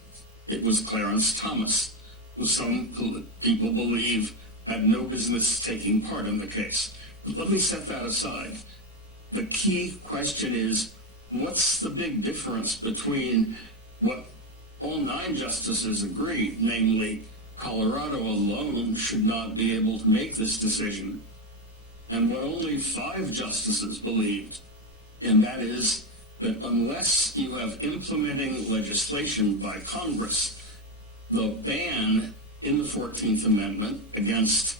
It was Clarence Thomas, who some people believe had no business taking part in the case. But let me set that aside. The key question is, what's the big difference between what all 9 justices agreed, namely Colorado alone should not be able to make this decision, and what only 5 justices believed, and that is that unless you have implementing legislation by Congress, the ban in the 14th Amendment against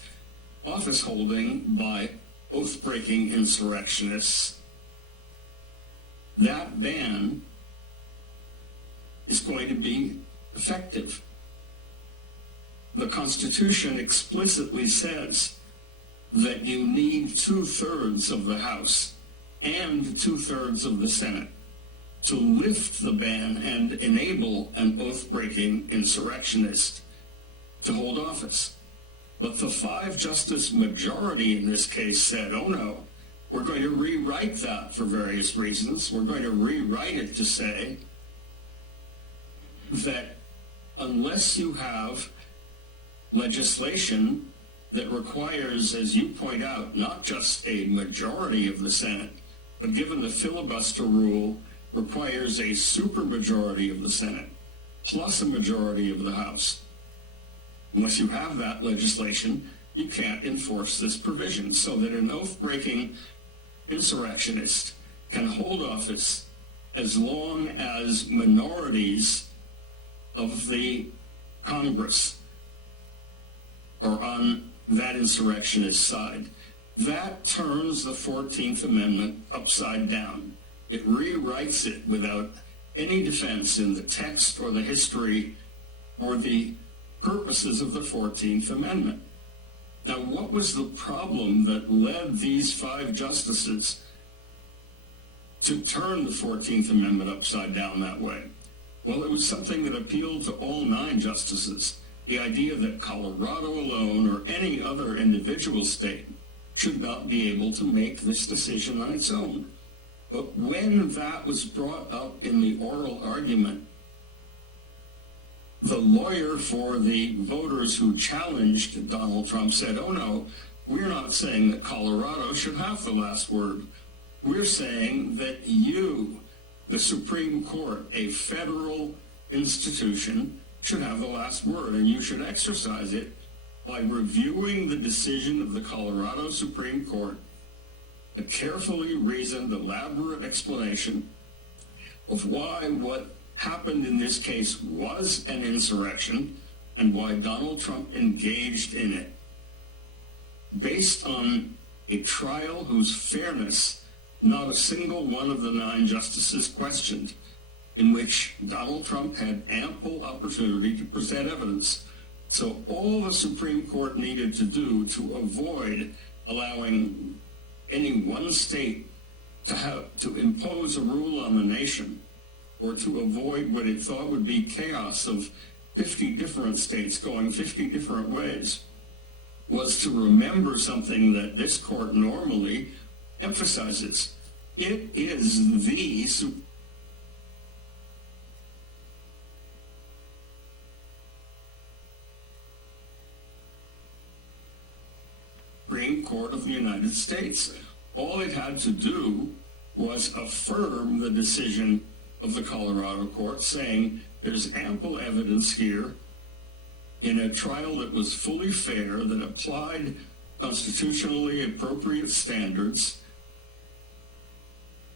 office holding by oath-breaking insurrectionists, that ban is going to be effective. The Constitution explicitly says that you need 2/3 of the House and 2/3 of the Senate to lift the ban and enable an oath-breaking insurrectionist to hold office. But the 5-justice majority in this case said, oh no, we're going to rewrite that for various reasons. We're going to rewrite it to say that unless you have legislation that requires, as you point out, not just a majority of the Senate, but given the filibuster rule, requires a supermajority of the Senate plus a majority of the House. Unless you have that legislation, you can't enforce this provision, so that an oath-breaking insurrectionist can hold office as long as minorities of the Congress are on that insurrectionist side. That turns the 14th Amendment upside down. It rewrites it without any defense in the text or the history or the purposes of the 14th Amendment. Now, what was the problem that led these 5 justices to turn the 14th Amendment upside down that way? Well, it was something that appealed to all 9 justices. The idea that Colorado alone or any other individual state should not be able to make this decision on its own. But when that was brought up in the oral argument, the lawyer for the voters who challenged Donald Trump said, oh no, we're not saying that Colorado should have the last word. We're saying that you, the Supreme Court, a federal institution, should have the last word, and you should exercise it by reviewing the decision of the Colorado Supreme Court, a carefully reasoned, elaborate explanation of why what happened in this case was an insurrection and why Donald Trump engaged in it, based on a trial whose fairness not a single one of the 9 justices questioned, in which Donald Trump had ample opportunity to present evidence. So all the Supreme Court needed to do to avoid allowing any one state to impose a rule on the nation, or to avoid what it thought would be chaos of 50 different states going 50 different ways, was to remember something that this court normally emphasizes. It is the Supreme Court of the United States. All it had to do was affirm the decision of the Colorado court, saying there's ample evidence here in a trial that was fully fair, that applied constitutionally appropriate standards,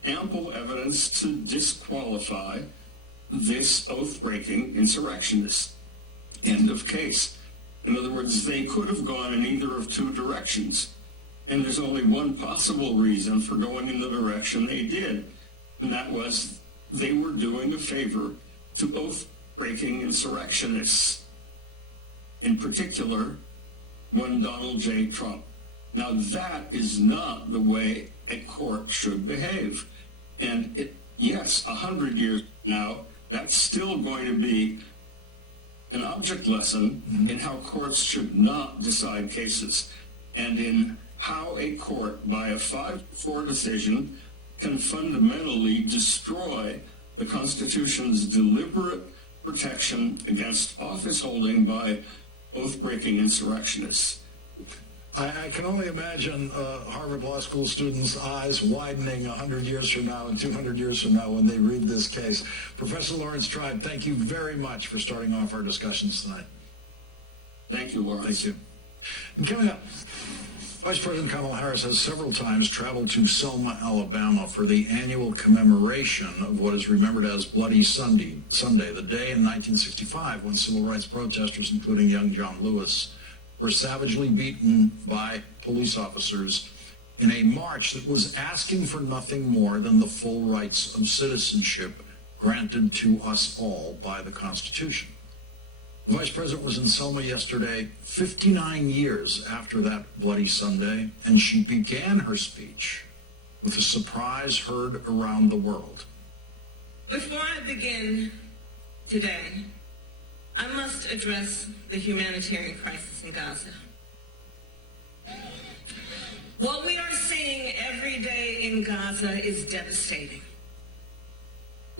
ample evidence to disqualify this oath-breaking insurrectionist. End of case. In other words, they could have gone in either of 2 directions, and there's only one possible reason for going in the direction they did, and that was they were doing a favor to oath-breaking insurrectionists, in particular, one Donald J. Trump. Now, that is not the way a court should behave. And yes, 100 years now, that's still going to be an object lesson in how courts should not decide cases, and in how a court, by a 5-4 decision, can fundamentally destroy the Constitution's deliberate protection against office holding by oath-breaking insurrectionists. I can only imagine Harvard Law School students' eyes widening 100 years from now and 200 years from now when they read this case. Professor Lawrence Tribe, thank you very much for starting off our discussions tonight. Thank you, Lawrence. Thank you. And coming up, Vice President Kamala Harris has several times traveled to Selma, Alabama for the annual commemoration of what is remembered as Bloody Sunday, the day in 1965 when civil rights protesters, including young John Lewis, were savagely beaten by police officers in a march that was asking for nothing more than the full rights of citizenship granted to us all by the Constitution. The Vice President was in Selma yesterday, 59 years after that Bloody Sunday, and she began her speech with a surprise heard around the world. Before I begin today, I must address the humanitarian crisis in Gaza. What we are seeing every day in Gaza is devastating.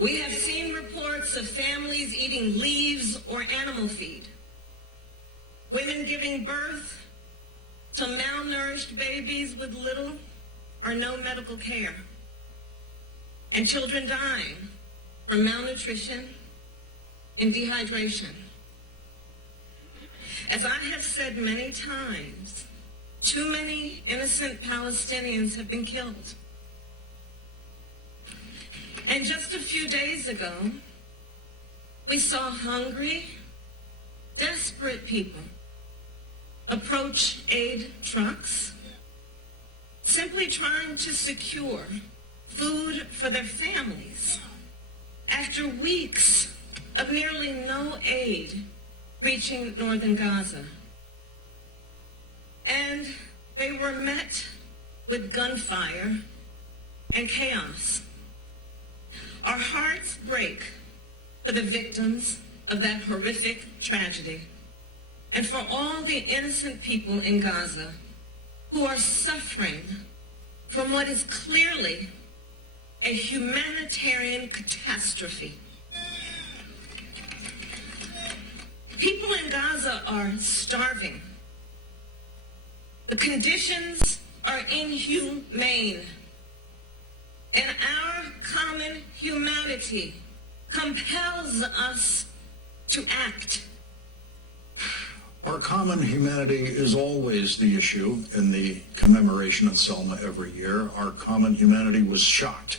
We have seen reports of families eating leaves or animal feed, women giving birth to malnourished babies with little or no medical care, and children dying from malnutrition and dehydration. As I have said many times, too many innocent Palestinians have been killed. And just a few days ago, we saw hungry, desperate people approach aid trucks, simply trying to secure food for their families after weeks of nearly no aid reaching northern Gaza. and they were met with gunfire and chaos. Our hearts break for the victims of that horrific tragedy and for all the innocent people in Gaza who are suffering from what is clearly a humanitarian catastrophe. People in Gaza are starving. The conditions are inhumane. And our common humanity compels us to act. Our common humanity is always the issue in the commemoration of Selma every year. Our common humanity was shocked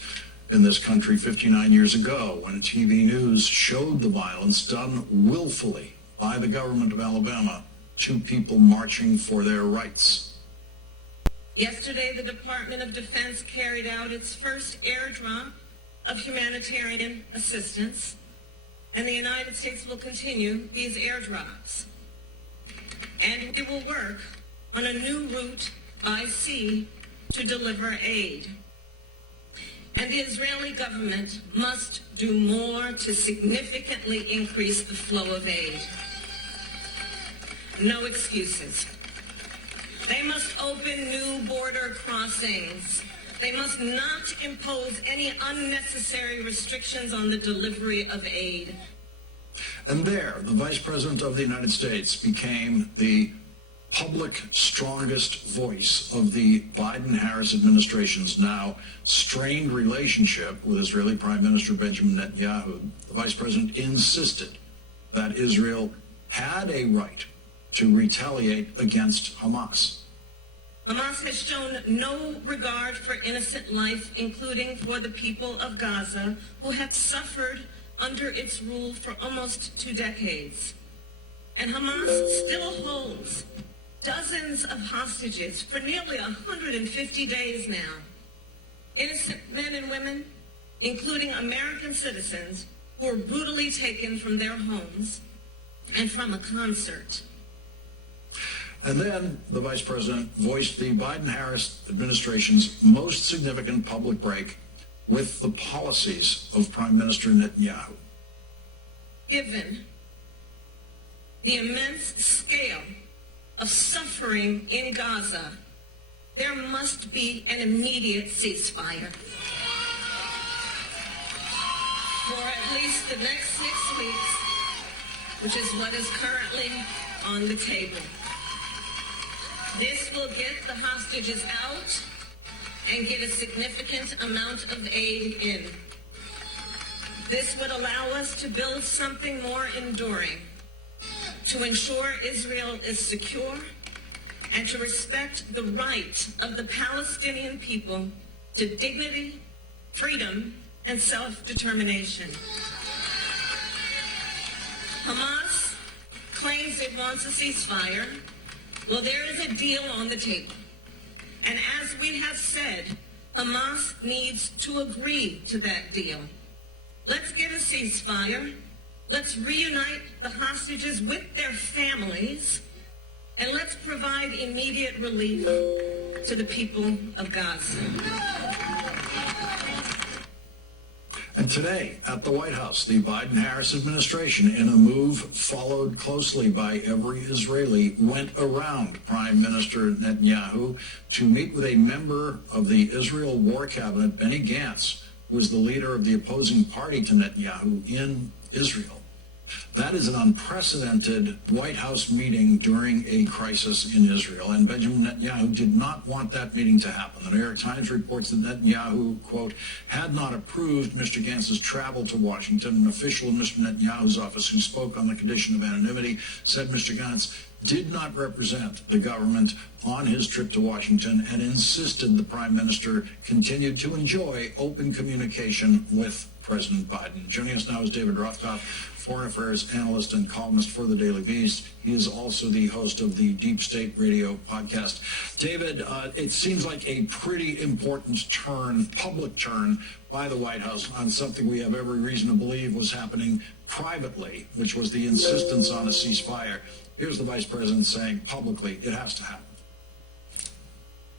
in this country 59 years ago when TV news showed the violence done willfully by the government of Alabama to people marching for their rights. Yesterday, the Department of Defense carried out its first airdrop of humanitarian assistance, and the United States will continue these airdrops. And we will work on a new route by sea to deliver aid. And the Israeli government must do more to significantly increase the flow of aid. No excuses. They must open new border crossings. They must not impose any unnecessary restrictions on the delivery of aid. And there, the Vice President of the United States became the public strongest voice of the Biden-Harris administration's now strained relationship with Israeli Prime Minister Benjamin Netanyahu. The Vice President insisted that Israel had a right to retaliate against Hamas. Hamas has shown no regard for innocent life, including for the people of Gaza, who have suffered under its rule for almost 2 decades. And Hamas still holds dozens of hostages for nearly 150 days now. Innocent men and women, including American citizens, who were brutally taken from their homes and from a concert. And then the Vice President voiced the Biden-Harris administration's most significant public break with the policies of Prime Minister Netanyahu. Given the immense scale of suffering in Gaza, there must be an immediate ceasefire. For at least the next 6 weeks, which is what is currently on the table. This will get the hostages out and get a significant amount of aid in. This would allow us to build something more enduring, to ensure Israel is secure, and to respect the right of the Palestinian people to dignity, freedom, and self-determination. Hamas claims it wants a ceasefire. Well, there is a deal on the table. And as we have said, Hamas needs to agree to that deal. Let's get a ceasefire. Let's reunite the hostages with their families. And let's provide immediate relief to the people of Gaza. And today, at the White House, the Biden-Harris administration, in a move followed closely by every Israeli, went around Prime Minister Netanyahu to meet with a member of the Israel War Cabinet, Benny Gantz, who is the leader of the opposing party to Netanyahu in Israel. That is an unprecedented White House meeting during a crisis in Israel, and Benjamin Netanyahu did not want that meeting to happen. The New York Times reports that Netanyahu, quote, had not approved Mr. Gantz's travel to Washington. An official in Mr. Netanyahu's office who spoke on the condition of anonymity said Mr. Gantz did not represent the government on his trip to Washington and insisted the Prime Minister continued to enjoy open communication with President Biden. Joining us now is David Rothkopf, foreign affairs analyst and columnist for the Daily Beast. He is also the host of the Deep State Radio podcast. David, it seems like a pretty important turn, public turn, by the White House on something we have every reason to believe was happening privately, which was the insistence on a ceasefire. Here's the Vice President saying publicly it has to happen.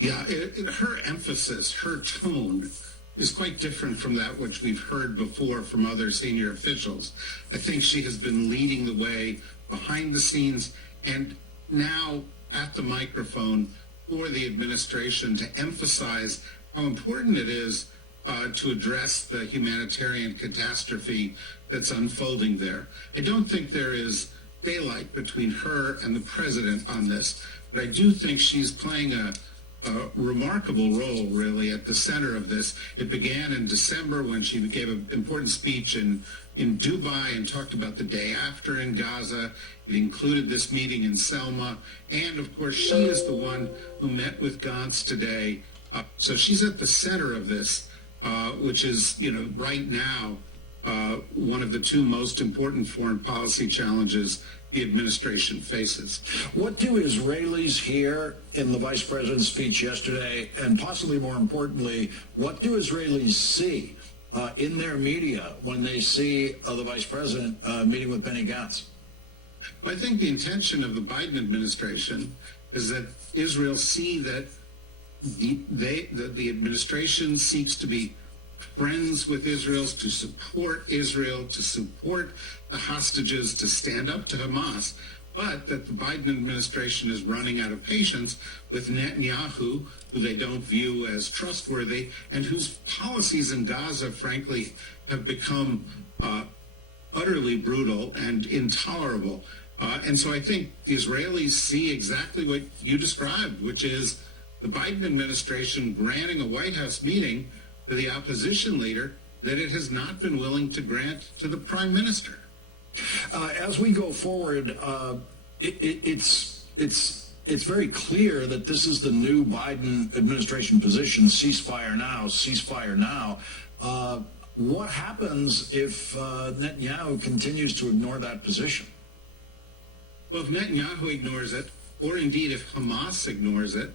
Yeah, her emphasis, her tone is quite different from that which we've heard before from other senior officials. I think she has been leading the way behind the scenes and now at the microphone for the administration to emphasize how important it is to address the humanitarian catastrophe that's unfolding there. I don't think there is daylight between her and the president on this, but I do think she's playing a remarkable role, really, at the center of this. It began in December when she gave an important speech in Dubai and talked about the day after in Gaza. It included this meeting in Selma. And, of course, she is the one who met with Gantz today. So she's at the center of this, which is, right now, one of the two most important foreign policy challenges the administration faces. What do Israelis hear in the vice president's speech yesterday, and possibly more importantly, what do Israelis see in their media when they see the vice president meeting with Benny Gantz? Well, I think the intention of the Biden administration is that Israel see that the administration seeks to be friends with Israel, to support Israel, to support the hostages, to stand up to Hamas, but that the Biden administration is running out of patience with Netanyahu, who they don't view as trustworthy, and whose policies in Gaza, frankly, have become utterly brutal and intolerable. And so I think the Israelis see exactly what you described, which is the Biden administration granting a White House meeting for the opposition leader that it has not been willing to grant to the prime minister. As we go forward, it's very clear that this is the new Biden administration position: ceasefire now, ceasefire now. What happens if Netanyahu continues to ignore that position? Well, if Netanyahu ignores it, or indeed if Hamas ignores it,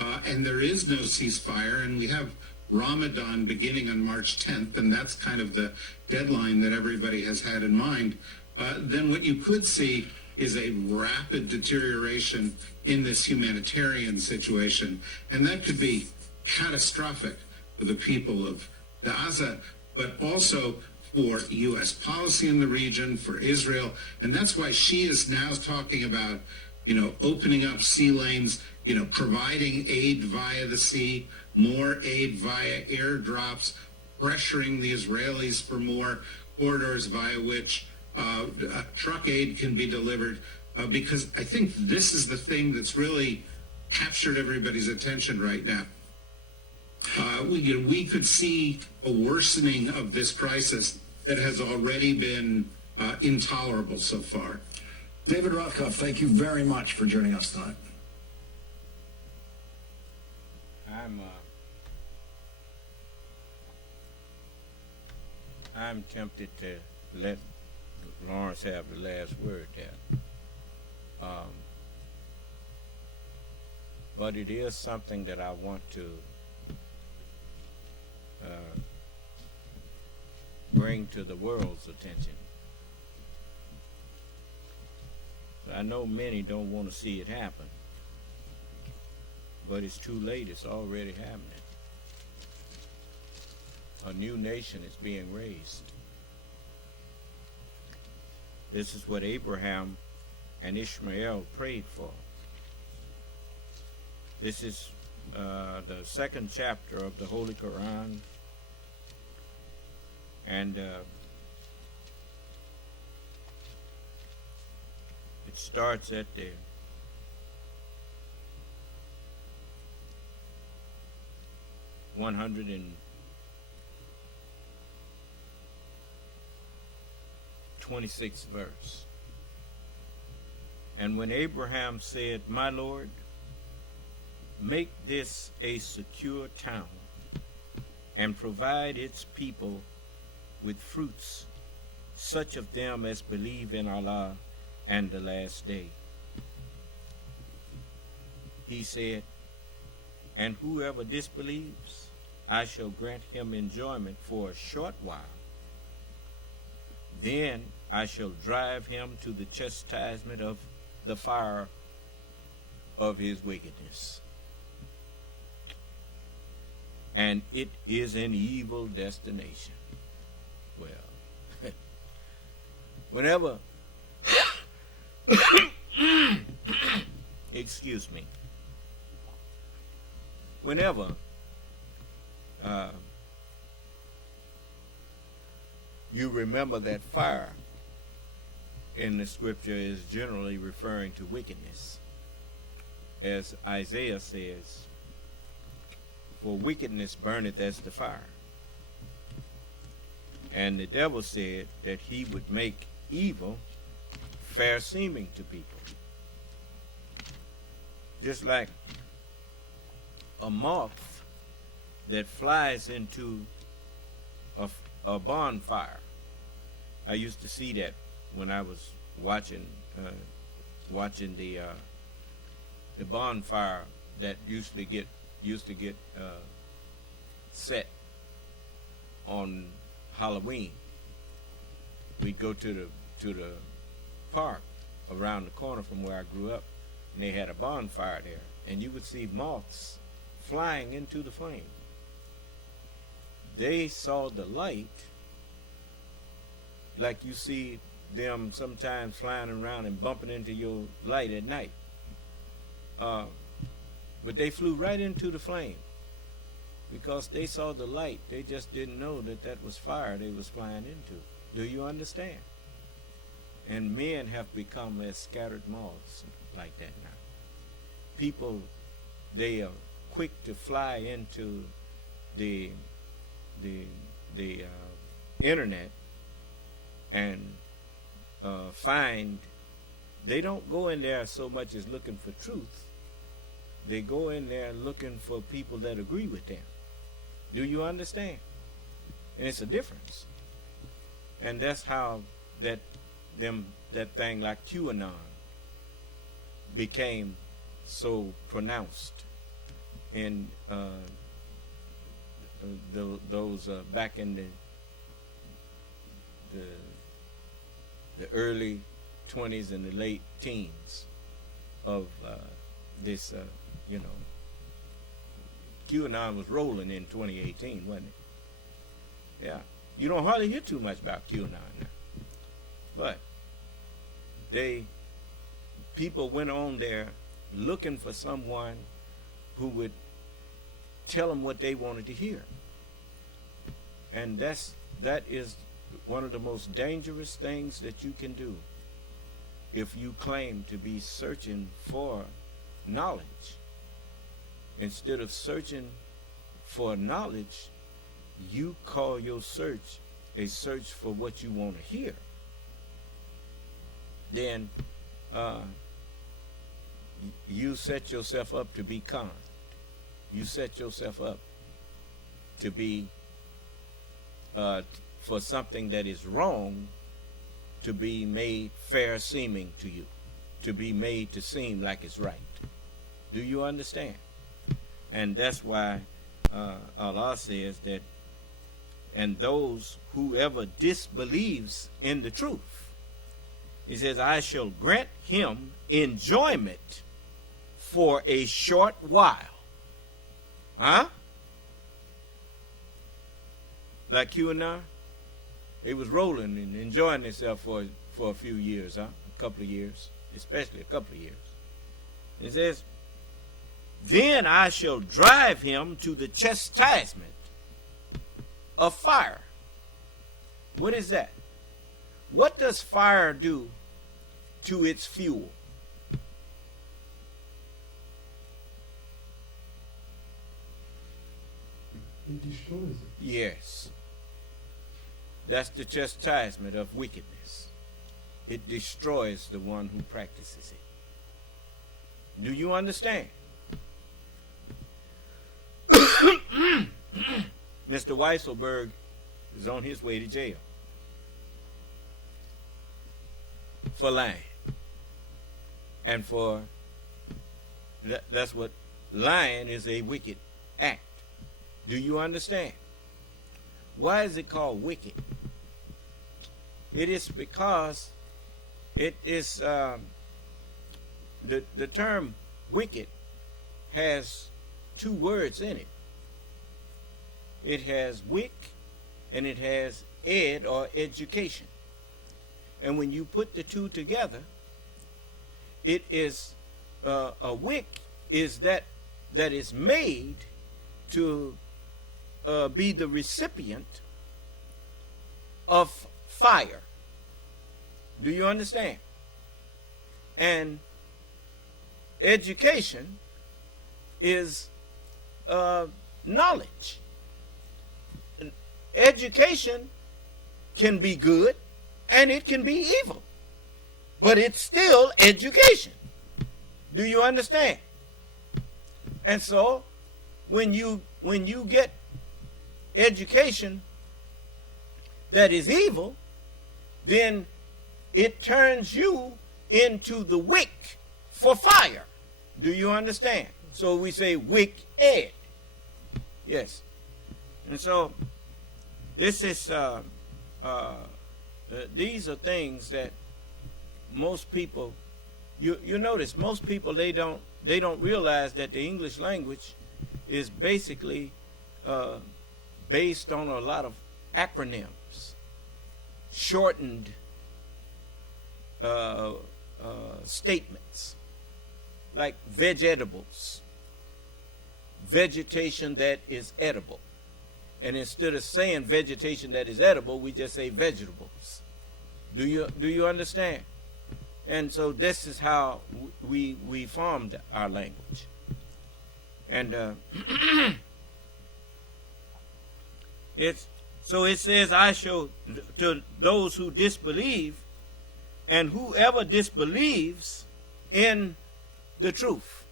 and there is no ceasefire, and we have Ramadan beginning on March 10th, and that's kind of the deadline that everybody has had in mind, then what you could see is a rapid deterioration in this humanitarian situation. And that could be catastrophic for the people of Gaza, but also for U.S. policy in the region, for Israel. And that's why she is now talking about, opening up sea lanes, providing aid via the sea, more aid via airdrops, pressuring the Israelis for more corridors via which truck aid can be delivered, because I think this is the thing that's really captured everybody's attention right now. We could see a worsening of this crisis that has already been intolerable so far. David Rothkopf, thank you very much for joining us tonight. I'm tempted to let Lawrence have the last word there. But it is something that I want to bring to the world's attention. I know many don't want to see it happen, but it's too late. It's already happening. A new nation is being raised. This is what Abraham and Ishmael prayed for. This is the second chapter of the Holy Quran, and it starts at the 126th verse. And when Abraham said, "My Lord, make this a secure town and provide its people with fruits, such of them as believe in Allah and the last day," he said, "And whoever disbelieves, I shall grant him enjoyment for a short while. Then I shall drive him to the chastisement of the fire of his wickedness." and it is an evil destination. Well, whenever, excuse me, whenever you remember that fire in the scripture is generally referring to wickedness. As Isaiah says, for wickedness burneth as the fire. And the devil said that he would make evil fair seeming to people. Just like a moth that flies into a bonfire. I used to see that when I was watching the bonfire that used to get set on Halloween. We'd go to the park around the corner from where I grew up, and they had a bonfire there, and you would see moths flying into the flame. They saw the light like you see them sometimes flying around and bumping into your light at night. But they flew right into the flame because they saw the light. They just didn't know that that was fire they was flying into. Do you understand? And men have become as scattered moths like that now. People, they are quick to fly into the internet and find. They don't go in there so much as looking for truth. They go in there looking for people that agree with them. Do you understand? And it's a difference. And that's how that thing like QAnon became so pronounced in those back in the early 20s and the late teens of this, QAnon was rolling in 2018, wasn't it? Yeah. You don't hardly hear too much about QAnon now. But people went on there looking for someone who would tell them what they wanted to hear. And that is one of the most dangerous things that you can do if you claim to be searching for knowledge. Instead of searching for knowledge, you call your search a search for what you want to hear. Then you set yourself up to be conned. You set yourself up to be for something that is wrong to be made fair seeming to you, to be made to seem like it's right. Do you understand? And that's why Allah says that, and those whoever disbelieves in the truth, he says, I shall grant him enjoyment for a short while. Huh? Like QAnon, they was rolling and enjoying themselves for a few years, huh? A couple of years, especially a couple of years. It says, then I shall drive him to the chastisement of fire. What is that? What does fire do to its fuel? It destroys it. Yes. That's the chastisement of wickedness. It destroys the one who practices it. Do you understand? Mr. Weisselberg is on his way to jail for lying. And for that's what lying is, a wicked act. Do you understand? Why is it called wicked? It is because it is the term wicked has two words in it. it has wick, and it has ed or education. And when you put the two together, it is a wick is that is made to be the recipient of fire. Do you understand? And education is knowledge. Education can be good and it can be evil, but it's still education. Do you understand? And so when you get education that is evil, then it turns you into the wick for fire. Do you understand? So we say wick ed. Yes. And so this is these are things that most people you notice most people they don't realize that the English language is basically based on a lot of acronyms, shortened statements, like vegetables, vegetation that is edible. And instead of saying vegetation that is edible, we just say vegetables. Do you understand? And so this is how we formed our language. And so it says, I shall, to those who disbelieve, and whoever disbelieves in the truth,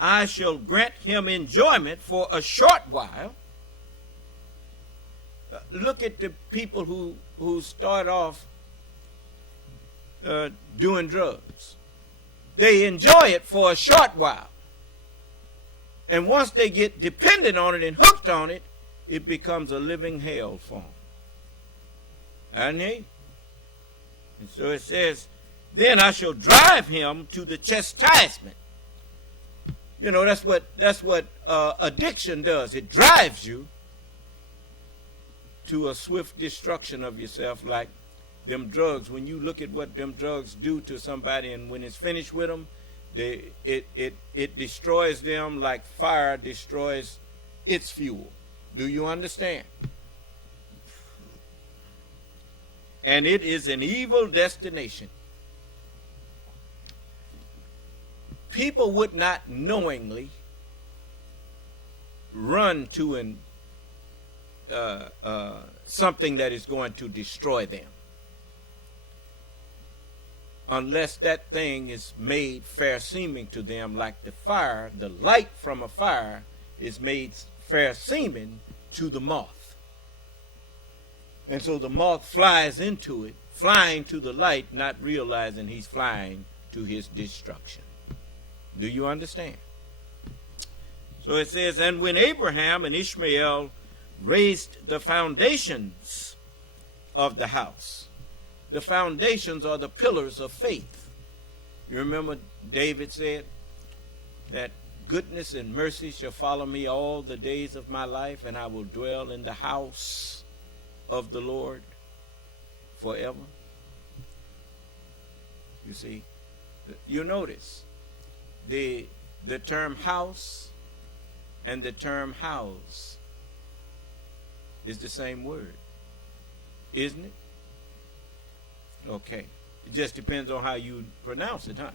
I shall grant him enjoyment for a short while. Look at the people who start off doing drugs. They enjoy it for a short while. And once they get dependent on it and hooked on it, it becomes a living hell for them. And so it says, then I shall drive him to the chastisement. You know, that's what addiction does. It drives you to a swift destruction of yourself, like them drugs. When you look at what them drugs do to somebody, and when it's finished with them, it destroys them like fire destroys its fuel. Do you understand? And it is an evil destination. People would not knowingly run to something that is going to destroy them, unless that thing is made fair seeming to them, like the fire, the light from a fire is made fair seeming to the moth. And so the moth flies into it, flying to the light, not realizing he's flying to his destruction. Do you understand? So it says, and when Abraham and Ishmael raised the foundations of the house. The foundations are the pillars of faith. You remember David said that goodness and mercy shall follow me all the days of my life, and I will dwell in the house of the Lord forever. You see, you notice the term house and the term house is the same word, isn't it? Okay. It just depends on how you pronounce it, huh?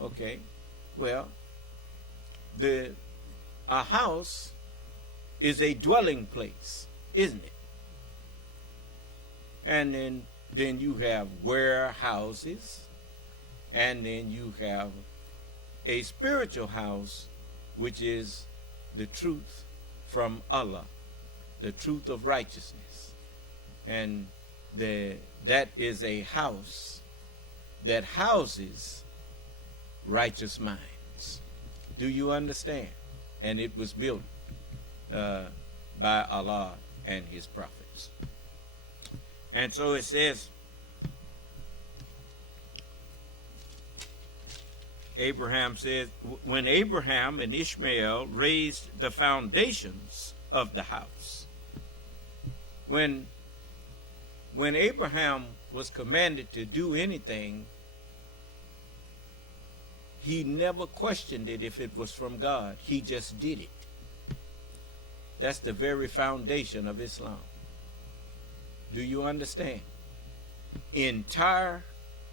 Okay. Well, a house is a dwelling place, isn't it? And then you have warehouses, and then you have a spiritual house, which is the truth from Allah, the truth of righteousness. And that is a house that houses righteous minds. Do you understand? And it was built by Allah and his prophets. And so it says, Abraham says, when Abraham and Ishmael raised the foundations of the house. When Abraham was commanded to do anything, he never questioned it if it was from God. He just did it. That's the very foundation of Islam. Do you understand? Entire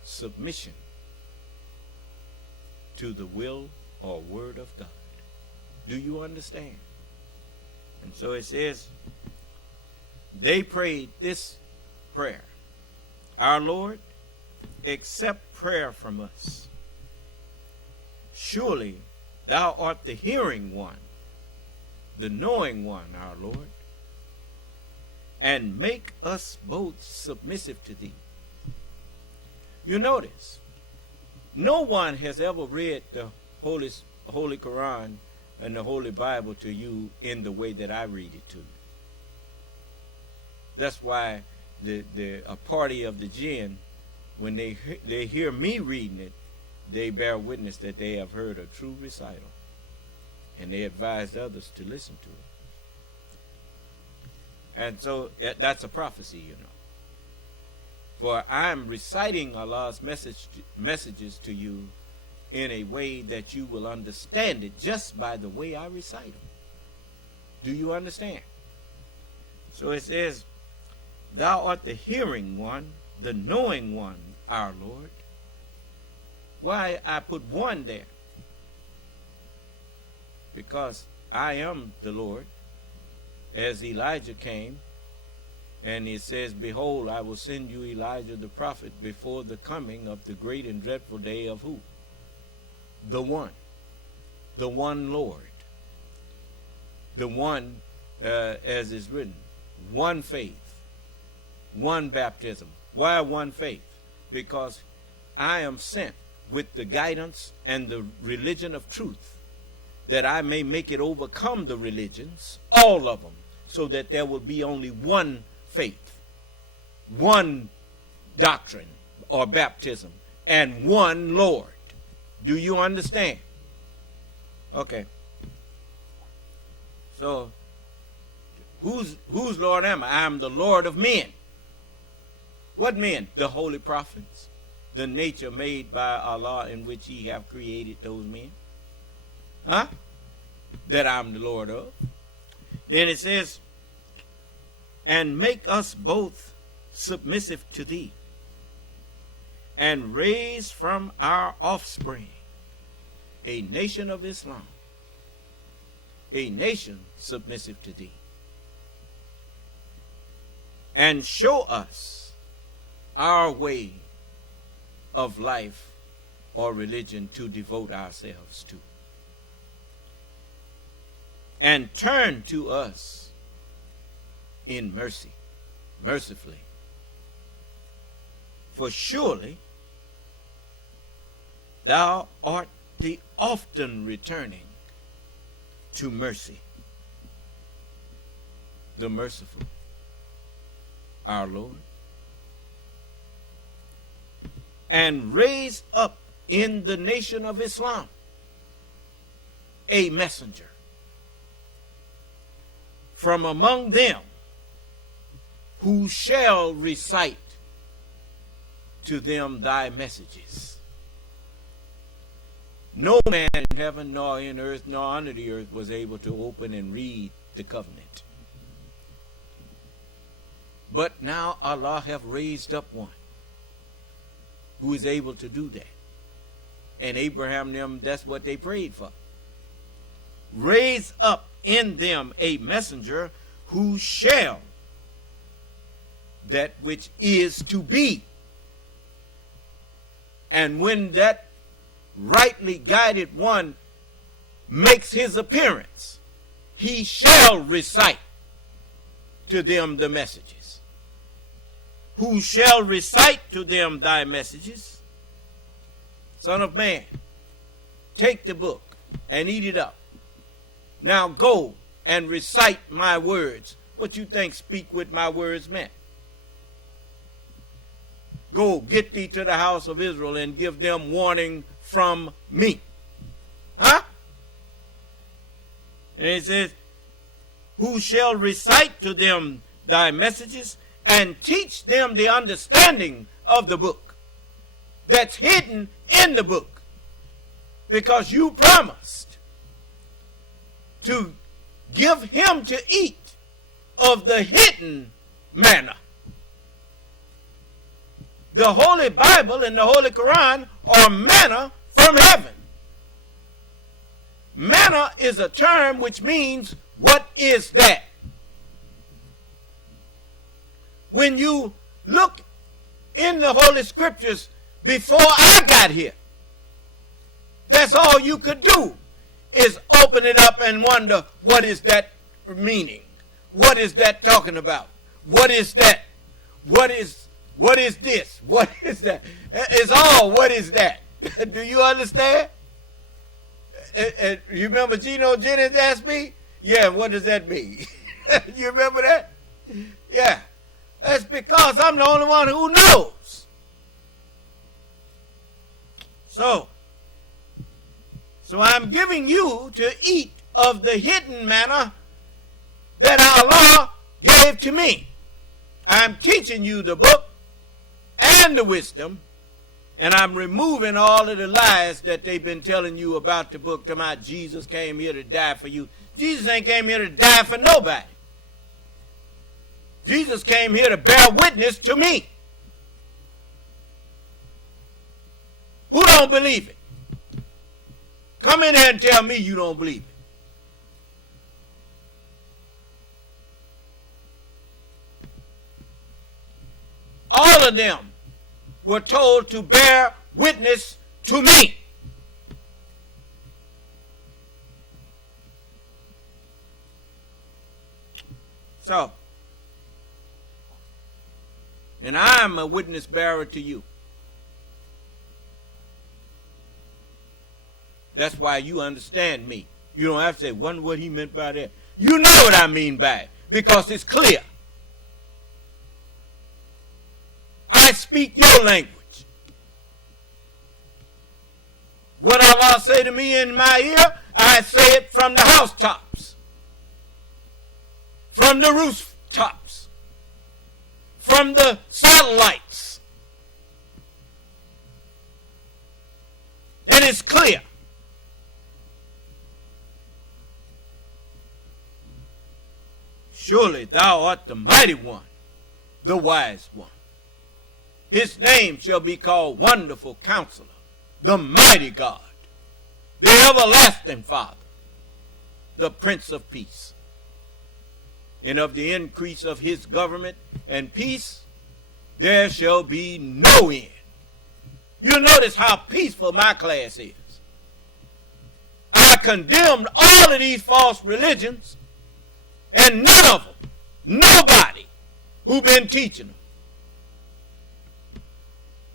submission to the will or word of God. Do you understand? And so it says, they prayed this prayer: Our Lord, accept prayer from us. Surely thou art the hearing one, the knowing one, our Lord, and make us both submissive to thee. You notice, no one has ever read the Holy Quran and the Holy Bible to you in the way that I read it to you. That's why a party of the jinn, when they hear me reading it, they bear witness that they have heard a true recital, and they advised others to listen to it. And so that's a prophecy, you know. For I'm reciting Allah's messages to you in a way that you will understand it just by the way I recite them. Do you understand? So it says, thou art the hearing one, the knowing one, our Lord. Why I put one there? Because I am the Lord. As Elijah came, and it says, behold, I will send you Elijah the prophet before the coming of the great and dreadful day of who? The one Lord. The one, as is written, one faith, one baptism. Why one faith? Because I am sent with the guidance and the religion of truth, that I may make it overcome the religions, all of them, so that there will be only one faith, one doctrine or baptism, and one Lord. Do you understand? Okay. So, whose Lord am I? I am the Lord of men. What men? The holy prophets, the nature made by Allah in which He have created those men. Huh? That I'm the Lord of. Then it says, and make us both submissive to thee, and raise from our offspring a nation of Islam, a nation submissive to thee, and show us our way of life or religion to devote ourselves to, and turn to us in mercy, mercifully. For surely thou art the often returning to mercy, the merciful, our Lord. And raise up in the nation of Islam a messenger from among them, who shall recite to them thy messages. No man in heaven, nor in earth, nor under the earth was able to open and read the covenant. But now Allah hath raised up one who is able to do that. And Abraham them, that's what they prayed for. Raise up in them a messenger who shall that which is to be. And when that rightly guided one makes his appearance, he shall recite to them the messages. Who shall recite to them thy messages? Son of man, take the book and eat it up. Now go and recite my words. What you think speak with my words meant? Go, get thee to the house of Israel and give them warning from me. Huh? And it says, who shall recite to them thy messages and teach them the understanding of the book that's hidden in the book, because you promised to give him to eat of the hidden manna. The Holy Bible and the Holy Quran are manna from heaven. Manna is a term which means, what is that? When you look in the Holy Scriptures before I got here, that's all you could do is open it up and wonder, what is that meaning? What is that talking about? What is that? What is this? What is that? It's all, what is that? Do you understand? You remember Gino Jennings asked me? Yeah, what does that mean? You remember that? Yeah. That's because I'm the only one who knows. So I'm giving you to eat of the hidden manna that Allah gave to me. I'm teaching you the book and the wisdom, and I'm removing all of the lies that they've been telling you about the book. Talking about Jesus came here to die for you. Jesus ain't came here to die for nobody. Jesus came here to bear witness to me. Who don't believe it? Come in here and tell me you don't believe it. All of them were told to bear witness to me. So, and I'm a witness bearer to you. That's why you understand me. You don't have to say, wonder what he meant by that. You know what I mean by it, because it's clear. I speak your language. What Allah say to me in my ear, I say it from the housetops, from the rooftops, from the satellites. And it's clear. Surely thou art the mighty one, the wise one. His name shall be called Wonderful Counselor, the Mighty God, the Everlasting Father, the Prince of Peace. And of the increase of his government and peace, there shall be no end. You notice how peaceful my class is. I condemned all of these false religions, and none of them, nobody who been teaching them,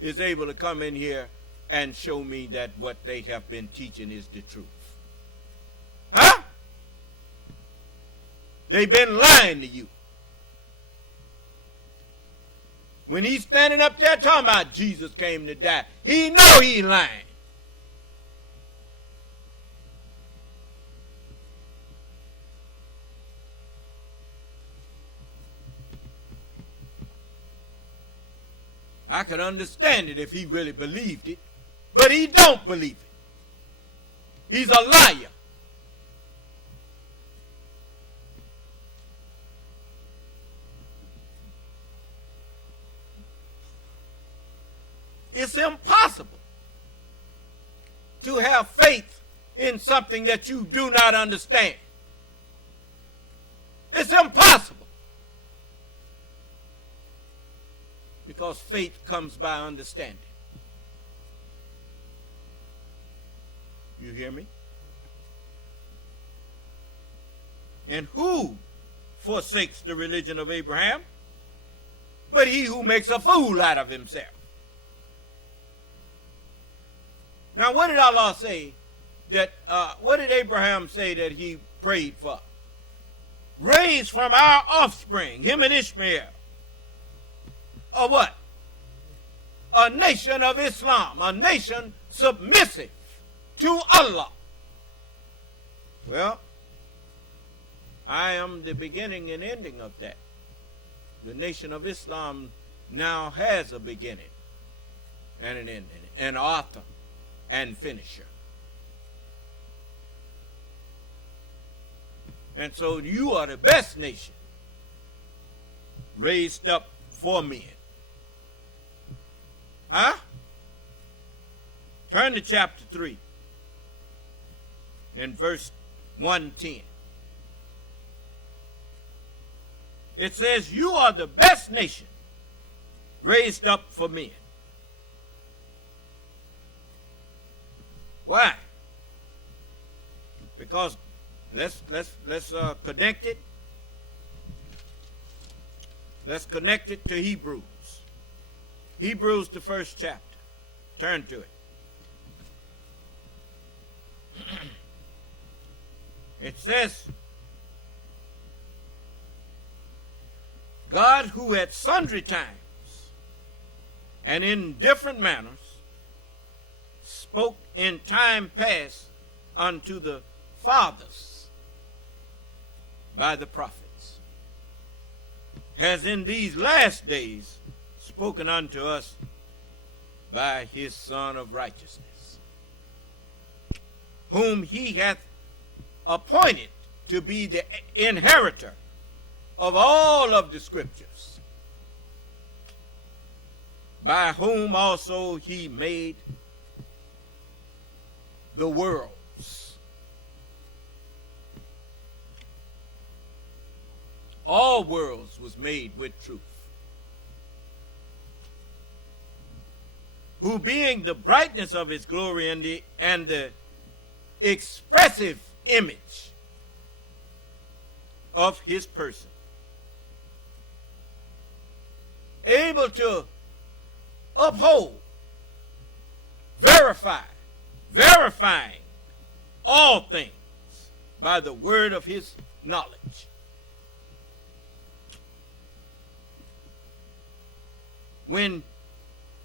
is able to come in here and show me that what they have been teaching is the truth. Huh? They've been lying to you. When he's standing up there talking about Jesus came to die, he know he lying. I could understand it if he really believed it, but he don't believe it. He's a liar. It's impossible to have faith in something that you do not understand. It's impossible. Because faith comes by understanding. You hear me? And who forsakes the religion of Abraham? But he who makes a fool out of himself. Now, what did Allah say that, what did Abraham say that he prayed for? Raise from our offspring, him and Ishmael, a what? A nation of Islam, a nation submissive to Allah. Well, I am the beginning and ending of that. The Nation of Islam now has a beginning and an ending, an author and finisher. And so you are the best nation raised up for men. Huh? Turn to chapter 3 in verse 110. It says, you are the best nation raised up for men. Why? Because let's connect it. Let's connect it to Hebrews. Hebrews, the first chapter. Turn to it. It says, God, who at sundry times and in different manners spoke in time past unto the fathers by the prophets, has in these last days spoken unto us by his Son of righteousness, whom he hath appointed to be the inheritor of all of the scriptures, by whom also he made the worlds. All worlds was made with truth, who being the brightness of his glory and the expressive image of his person, able to uphold, verifying all things by the word of his knowledge. When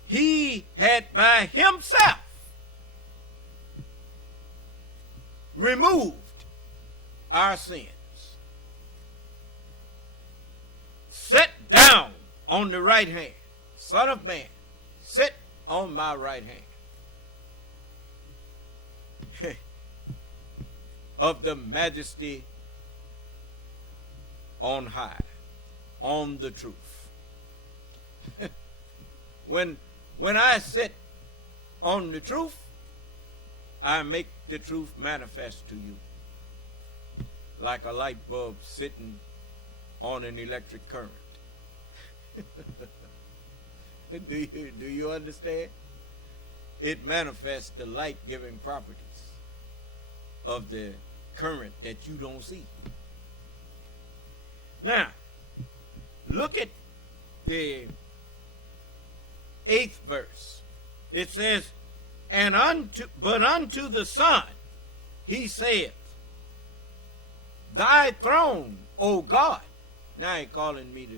he had by himself removed our sins, set down on the right hand, Son of Man, sit on my right hand of the majesty on high, on the truth. When I sit on the truth, I make the truth manifest to you like a light bulb sitting on an electric current. Do you understand? It manifests the light-giving properties of the current that you don't see. Now, look at the 8th verse. It says, but unto the Son he saith, thy throne, O God. Now he's calling me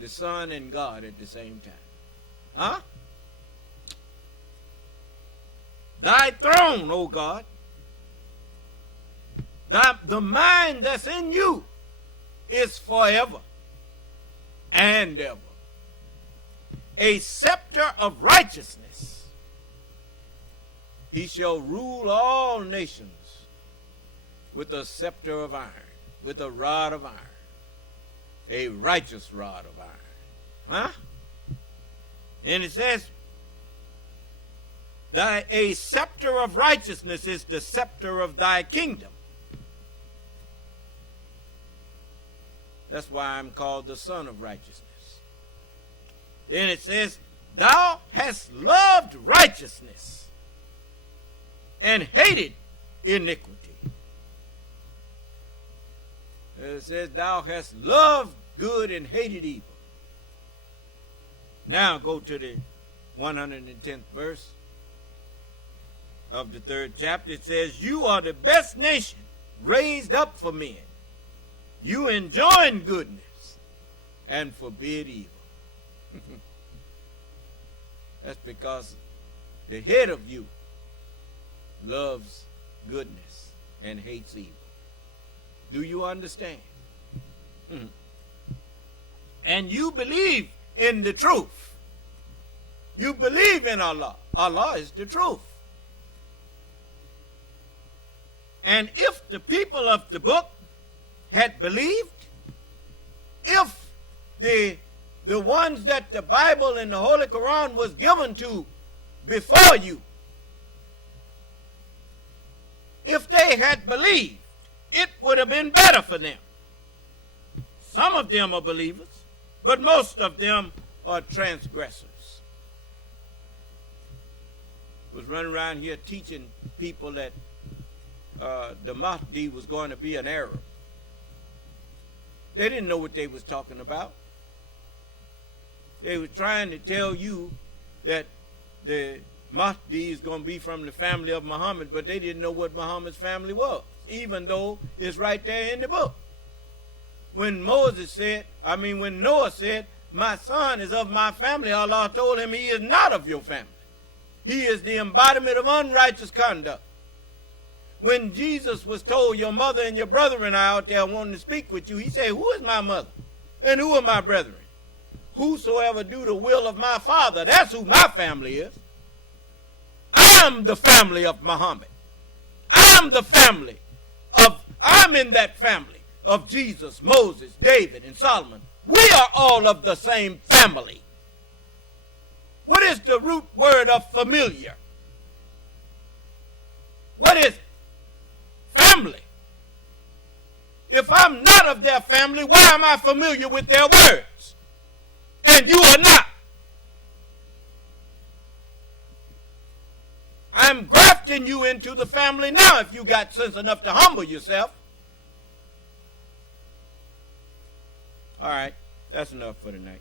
the Son and God at the same time. Huh? Thy throne, O God, the mind that's in you is forever and ever. A scepter of righteousness. He shall rule all nations with a scepter of iron, with a rod of iron, a righteous rod of iron. Huh? And it says, a scepter of righteousness is the scepter of thy kingdom. That's why I'm called the Son of Righteousness. Then it says, thou hast loved righteousness and hated iniquity. It says, thou hast loved good and hated evil. Now go to the 110th verse of the 3rd chapter. It says, you are the best nation raised up for men. You enjoin goodness and forbid evil. That's because the head of you, loves goodness and hates evil. Do you understand? And you believe in the truth. You believe in Allah. Allah is the truth. And if the people of the book had believed, if the ones that the Bible and the Holy Quran was given to before you, if they had believed, it would have been better for them. Some of them are believers, but most of them are transgressors. Was running around here teaching people that the Mahdi was going to be an Arab. They didn't know what they was talking about. They were trying to tell you that the Mahdi is going to be from the family of Muhammad, but they didn't know what Muhammad's family was, even though it's right there in the book. When Noah said, my son is of my family, Allah told him he is not of your family. He is the embodiment of unrighteous conduct. When Jesus was told, your mother and your brethren are out there wanting to speak with you, he said, who is my mother? And who are my brethren? Whosoever do the will of my Father, that's who my family is. I'm the family of Muhammad. I'm in that family of Jesus, Moses, David, and Solomon. We are all of the same family. What is the root word of familiar? What is it? Family. If I'm not of their family, why am I familiar with their words? And you are not. I'm grafting you into the family now if you got sense enough to humble yourself. All right, that's enough for tonight.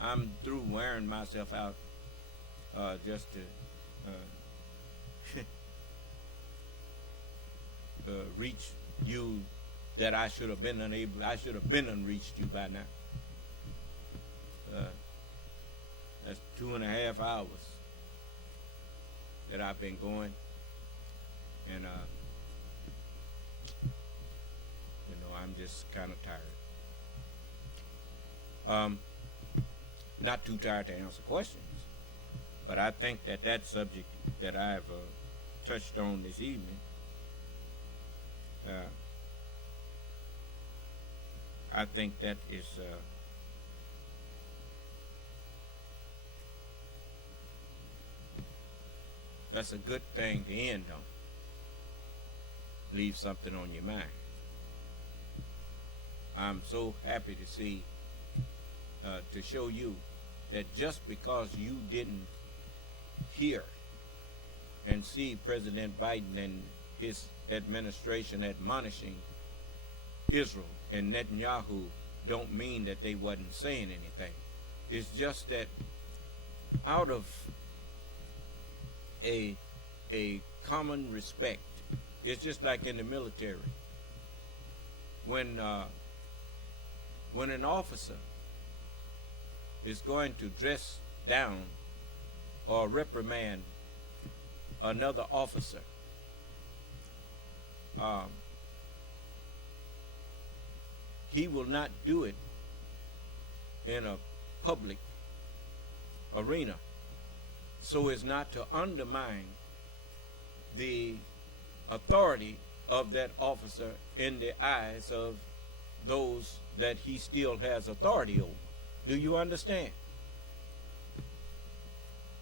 I'm through wearing myself out just to reach you that I should have been unreached you by now. That's 2.5 hours that I've been going, and I'm just kind of tired. Not too tired to answer questions, but I think that subject that I've touched on this evening, I think that is that's a good thing to end on. Leave something on your mind. I'm so happy to see, to show you that just because you didn't hear and see President Biden and his administration admonishing Israel and Netanyahu don't mean that they wasn't saying anything. It's just that out of a common respect, it's just like in the military. When an officer is going to dress down or reprimand another officer, he will not do it in a public arena so as not to undermine the authority of that officer in the eyes of those that he still has authority over. Do you understand?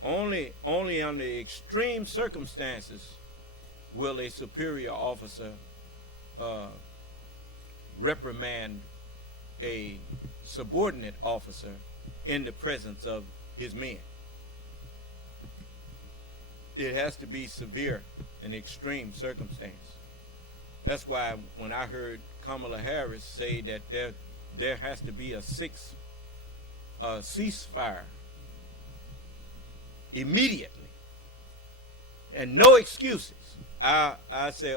Only under extreme circumstances will a superior officer reprimand a subordinate officer in the presence of his men. It has to be severe and extreme circumstance. That's why when I heard Kamala Harris say that there has to be a ceasefire immediately and no excuses, I say,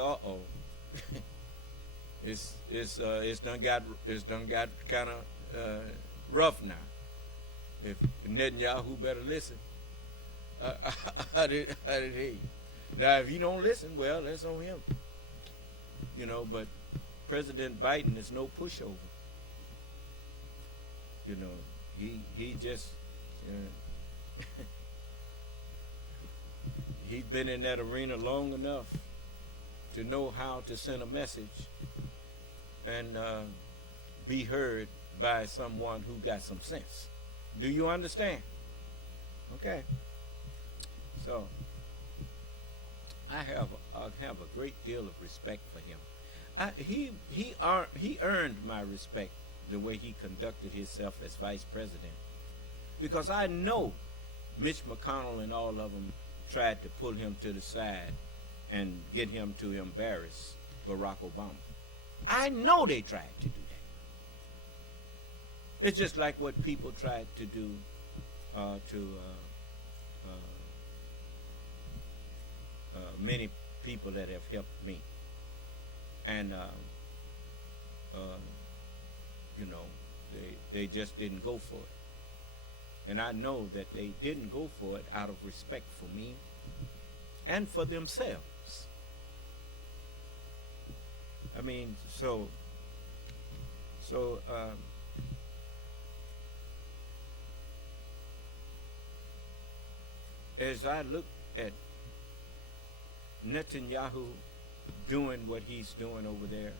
it's done got kind of rough now. if Netanyahu better listen. I did hear you. Now, if he don't listen, well, that's on him. You know, but President Biden is no pushover. You know, he just he's been in that arena long enough to know how to send a message and be heard by someone who got some sense. Do you understand? Okay. So I have a great deal of respect for him. He earned my respect the way he conducted himself as vice president, because I know Mitch McConnell and all of them tried to pull him to the side and get him to embarrass Barack Obama. I know they tried to do that. It's just like what people tried to do to many people that have helped me. And, you know, they just didn't go for it. And I know that they didn't go for it out of respect for me and for themselves. I mean, so as I look at Netanyahu doing what he's doing over there,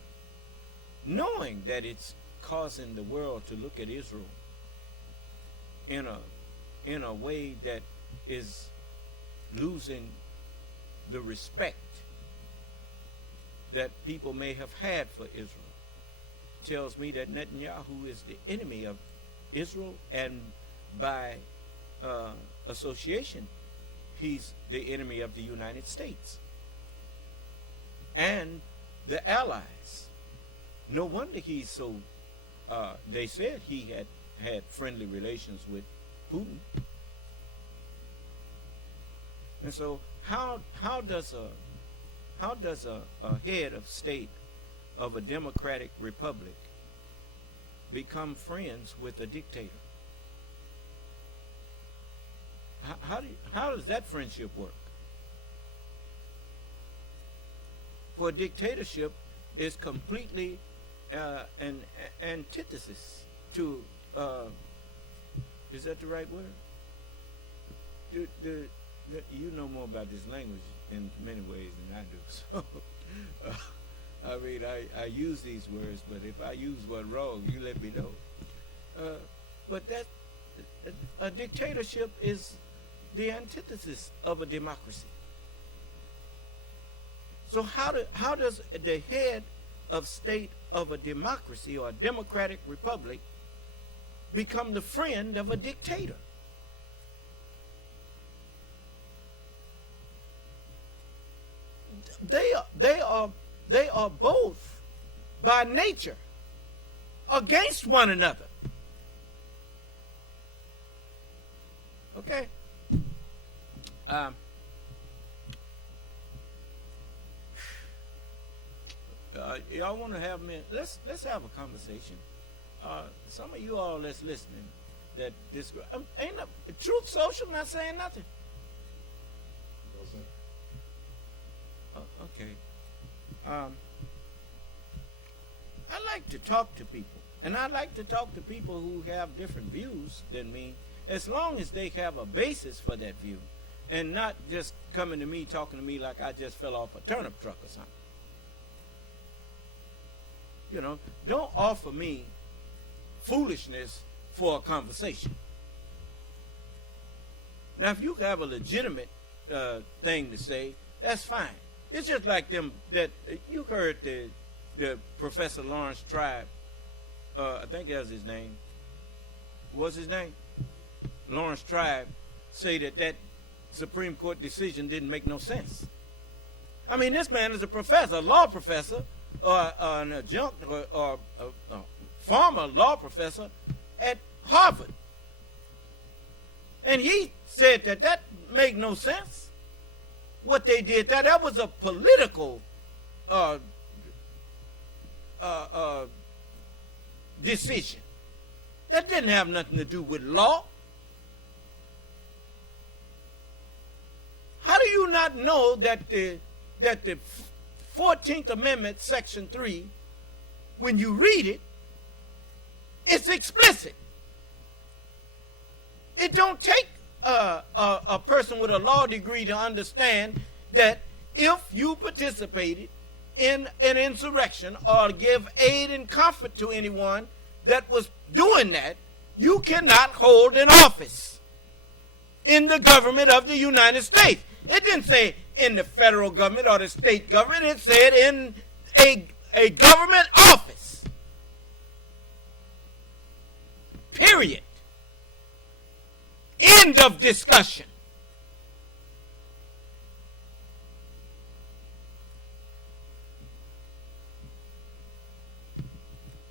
knowing that it's causing the world to look at Israel in a way that is losing the respect that people may have had for Israel, tells me that Netanyahu is the enemy of Israel, and by association, he's the enemy of the United States and the allies. No wonder he's so, they said he had friendly relations with Putin. And so how does a head of state of a democratic republic become friends with a dictator? How does that friendship work? For a dictatorship is completely an antithesis to, is that the right word? You know more about this language in many ways than I do. So, I mean, I use these words, but if I use one wrong, you let me know. But that a dictatorship is the antithesis of a democracy. So how does the head of state of a democracy or a democratic republic become the friend of a dictator? They are both by nature against one another. Okay. Y'all want to have me? Let's have a conversation. Some of you all that's listening, that this ain't a Truth Social not saying nothing. No, sir. Okay. I like to talk to people, and I like to talk to people who have different views than me, as long as they have a basis for that view, and not just coming to me, talking to me like I just fell off a turnip truck or something. You know, don't offer me foolishness for a conversation. Now, if you have a legitimate thing to say, that's fine. It's just like them that you heard the Professor Lawrence Tribe, I think that was his name. What's his name? Lawrence Tribe, say that Supreme Court decision didn't make no sense. I mean, this man is a professor, a law professor, or an adjunct, or a former law professor at Harvard. And he said that made no sense. What they did, that was a political decision. That didn't have nothing to do with law. not know that the 14th Amendment, Section 3, when you read it, it's explicit. It don't take a person with a law degree to understand that if you participated in an insurrection or give aid and comfort to anyone that was doing that, you cannot hold an office in the government of the United States. It didn't say in the federal government or the state government. It said in a government office. Period. End of discussion.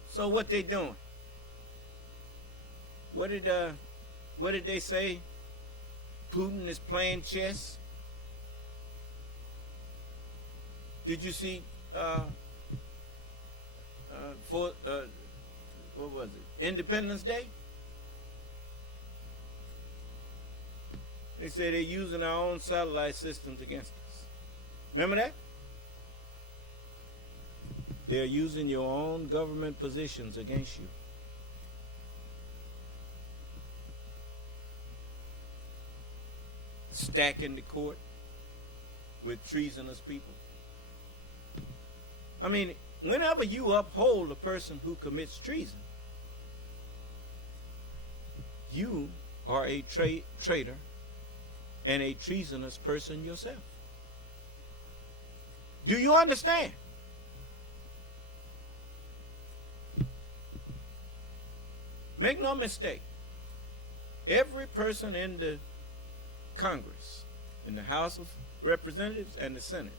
So what they doing? What did they say? Putin is playing chess. Did you see what was it? Independence Day? They say they're using our own satellite systems against us. Remember that? They're using your own government positions against you. Stacking the court with treasonous people. I mean, whenever you uphold a person who commits treason, you are a traitor and a treasonous person yourself. Do you understand? Make no mistake, every person in the Congress, in the House of Representatives and the Senate,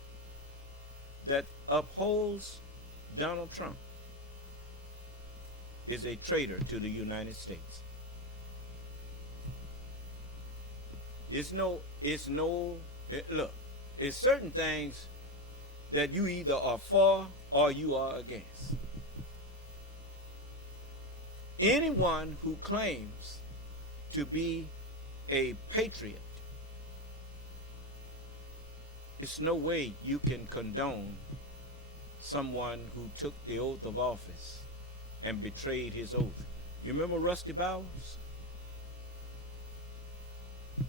that upholds Donald Trump is a traitor to the United States. Look, it's certain things that you either are for or you are against. Anyone who claims to be a patriot, it's no way you can condone someone who took the oath of office and betrayed his oath. You remember Rusty Bowers?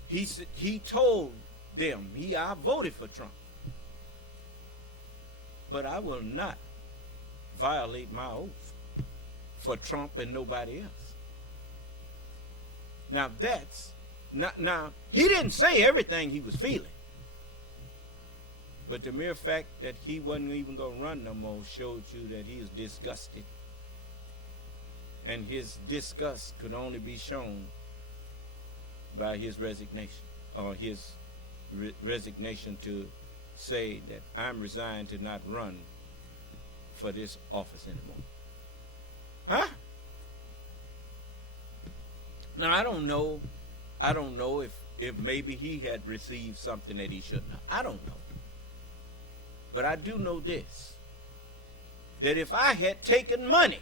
He told them, I voted for Trump, but I will not violate my oath for Trump and nobody else. Now he didn't say everything he was feeling. But the mere fact that he wasn't even going to run no more showed you that he is disgusted. And his disgust could only be shown by his resignation, or his resignation to say that I'm resigned to not run for this office anymore. Huh? Now, I don't know if maybe he had received something that he shouldn't have. I don't know. But I do know this, that if I had taken money,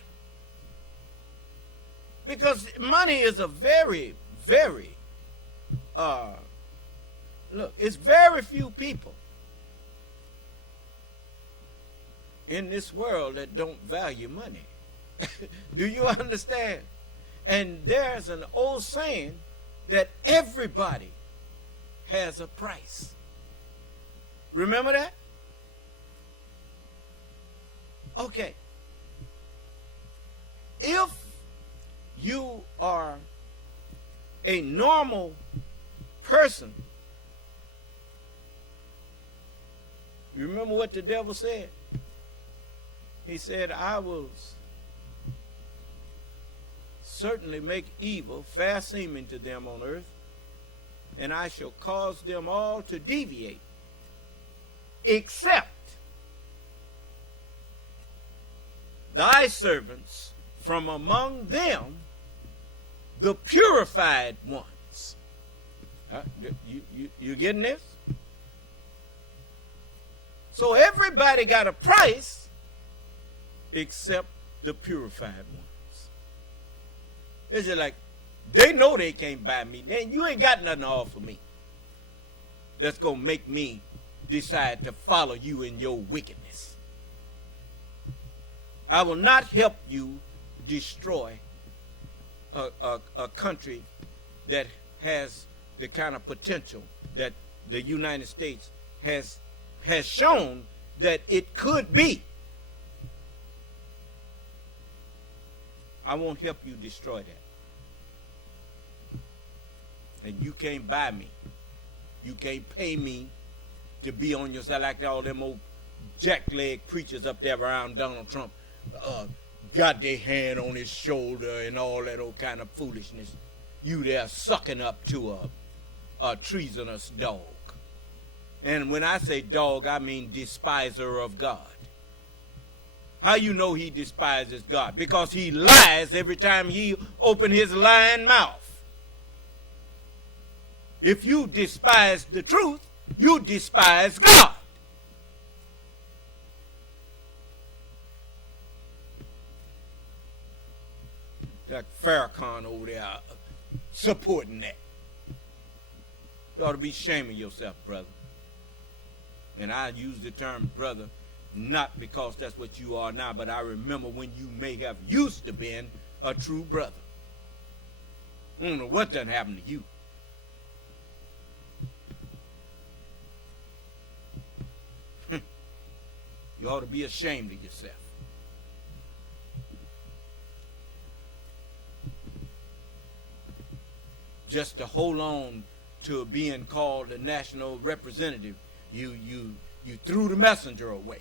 because money is a very, very, it's very few people in this world that don't value money. Do you understand? And there's an old saying that everybody has a price. Remember that? Okay. If you are a normal person, you remember what the devil said? He said, I will certainly make evil fair seeming to them on earth, and I shall cause them all to deviate, except thy servants from among them, the purified ones. You getting this? So everybody got a price except the purified ones. It's just like, they know they can't buy me. Then you ain't got nothing to offer me that's going to make me decide to follow you in your wickedness. I will not help you destroy a country that has the kind of potential that the United States has shown that it could be. I won't help you destroy that. And you can't buy me. You can't pay me to be on your side like all them old jackleg preachers up there around Donald Trump. Got their hand on his shoulder and all that old kind of foolishness. You there sucking up to a treasonous dog. And when I say dog, I mean despiser of God. How you know he despises God? Because he lies every time he opens his lying mouth. If you despise the truth, you despise God. That Farrakhan over there supporting that. You ought to be ashamed of yourself, brother. And I use the term brother not because that's what you are now, but I remember when you may have used to been a true brother. I don't know what done happened to you. You ought to be ashamed of yourself. Just to hold on to being called a national representative, you threw the messenger away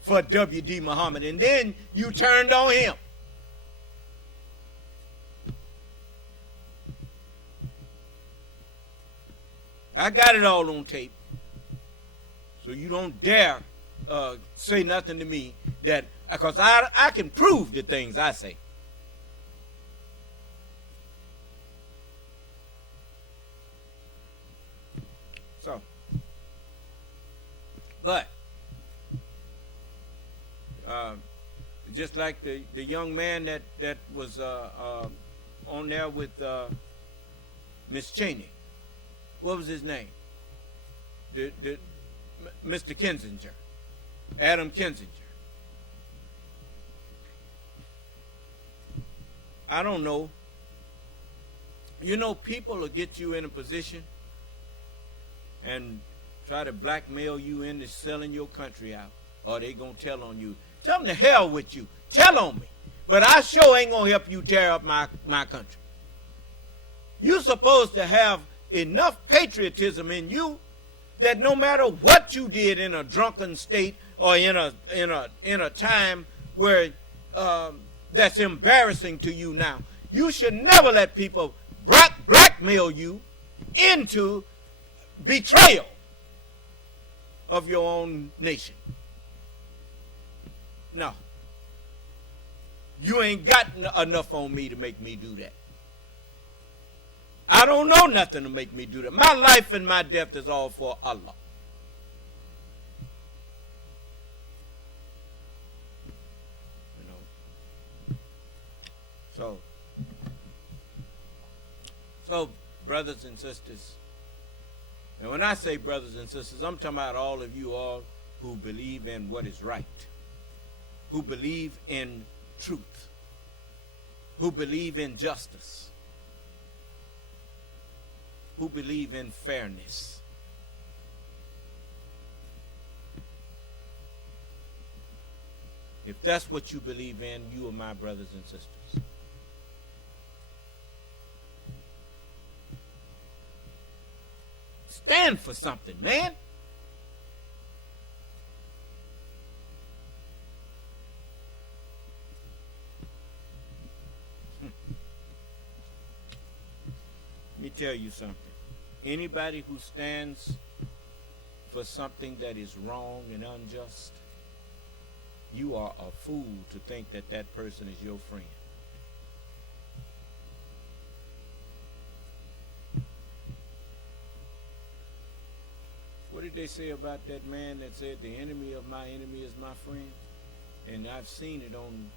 for W.D. Muhammad, and then you turned on him. I got it all on tape, so you don't dare say nothing to me that, because I can prove the things I say. So, but just like the young man that was on there with Miss Cheney, what was his name? Mr. Kinzinger, Adam Kinzinger. I don't know. You know, people will get you in a position and try to blackmail you into selling your country out, or they gonna tell on you. Tell them to hell with you. Tell on me. But I sure ain't gonna help you tear up my country. You're supposed to have enough patriotism in you that no matter what you did in a drunken state or in a time where that's embarrassing to you now, you should never let people blackmail you into betrayal of your own nation. No. You ain't got enough on me to make me do that. I don't know nothing to make me do that. My life and my death is all for Allah. You know. So brothers and sisters, and when I say brothers and sisters, I'm talking about all of you all who believe in what is right, who believe in truth, who believe in justice, who believe in fairness. If that's what you believe in, you are my brothers and sisters. Stand for something, man. Let me tell you something. Anybody who stands for something that is wrong and unjust, you are a fool to think that that person is your friend. What did they say about that man that said the enemy of my enemy is my friend? And I've seen it on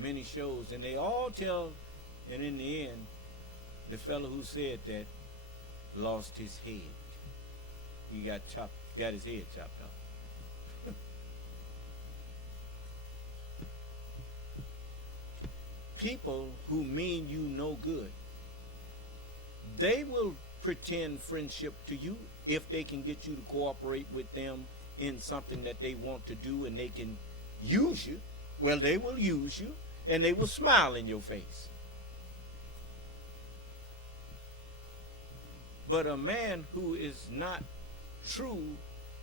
many shows, and they all tell, and in the end, the fellow who said that lost his head. he got his head chopped off. People who mean you no good, they will pretend friendship to you if they can get you to cooperate with them in something that they want to do, and they can use you. Well, they will use you, and they will smile in your face. But a man who is not true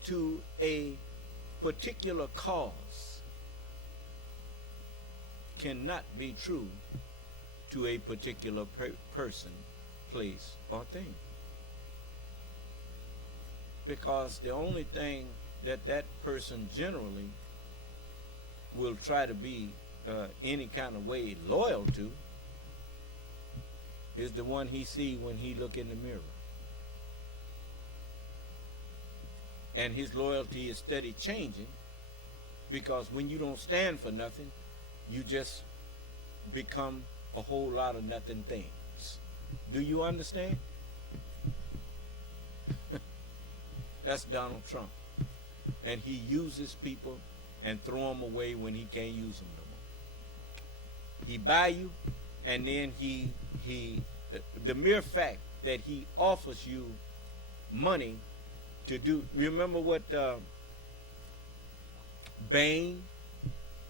to a particular cause cannot be true to a particular person, place, or thing. Because the only thing that person generally will try to be any kind of way loyal to is the one he see when he look in the mirror. And his loyalty is steady changing, because when you don't stand for nothing, you just become a whole lot of nothing things. Do you understand? That's Donald Trump. And he uses people and throw them away when he can't use them no more. He buy you, and then the mere fact that he offers you money to do. Remember what Bain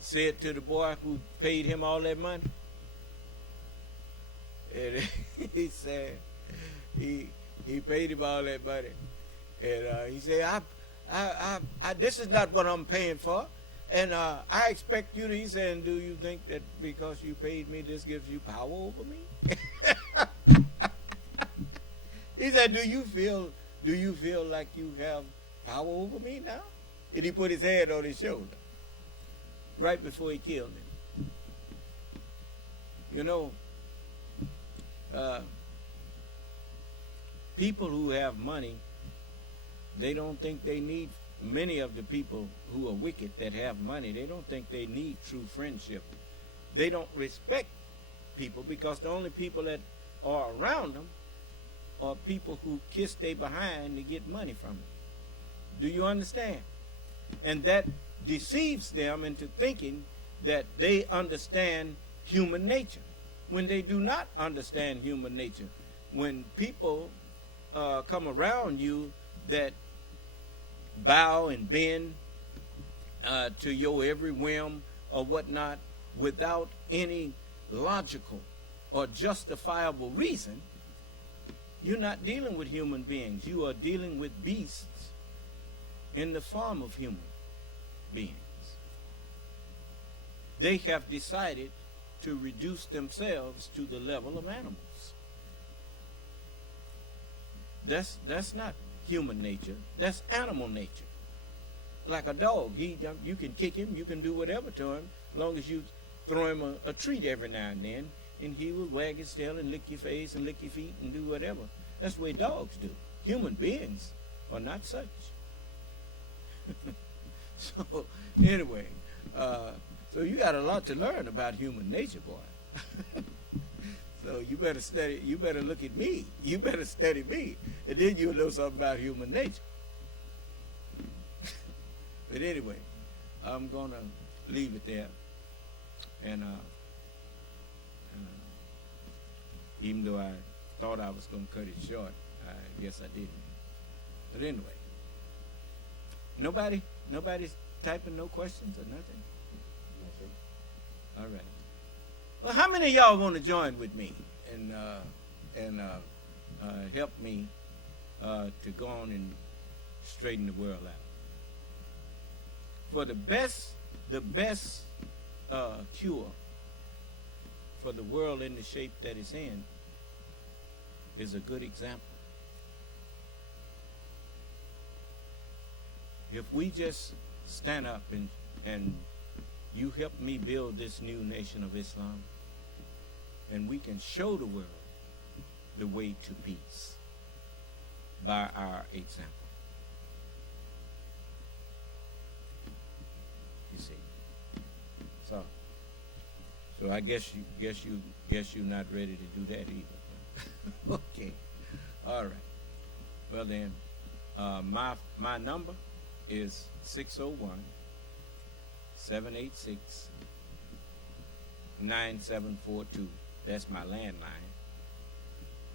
said to the boy who paid him all that money? And he said he paid him all that money, and he said, I this is not what I'm paying for, and I expect you to. He said, and do you think that because you paid me, this gives you power over me? He said, do you feel like you have power over me now? And he put his hand on his shoulder right before he killed him. You know, people who have money, they don't think they need, many of the people who are wicked that have money, they don't think they need true friendship. They don't respect people, because the only people that are around them are people who kiss their behind to get money from them. Do you understand? And that deceives them into thinking that they understand human nature, when they do not understand human nature. When people come around you that bow and bend to your every whim or whatnot without any logical or justifiable reason, you're not dealing with human beings. You are dealing with beasts in the form of human beings. They have decided to reduce themselves to the level of animals. That's not human nature. That's animal nature. Like a dog, you can kick him, you can do whatever to him, as long as you throw him a treat every now and then, and he will wag his tail and lick your face and lick your feet and do whatever. That's the way dogs do. Human beings are not such. So anyway, so you got a lot to learn about human nature, boy. So you better study. You better look at me. You better study me, and then you'll know something about human nature. But anyway, I'm gonna leave it there, and even though I thought I was gonna cut it short, I guess I didn't. But anyway, nobody's typing no questions or nothing. No, sir. All right. Well, how many of y'all want to join with me and help me to go on and straighten the world out? For the best cure for the world in the shape that it's in is a good example. If we just stand up and you help me build this new nation of Islam, and we can show the world the way to peace by our example. You see. So I guess you're not ready to do that either. Okay. All right. Well then, My number is 601-786-9742. That's my landline.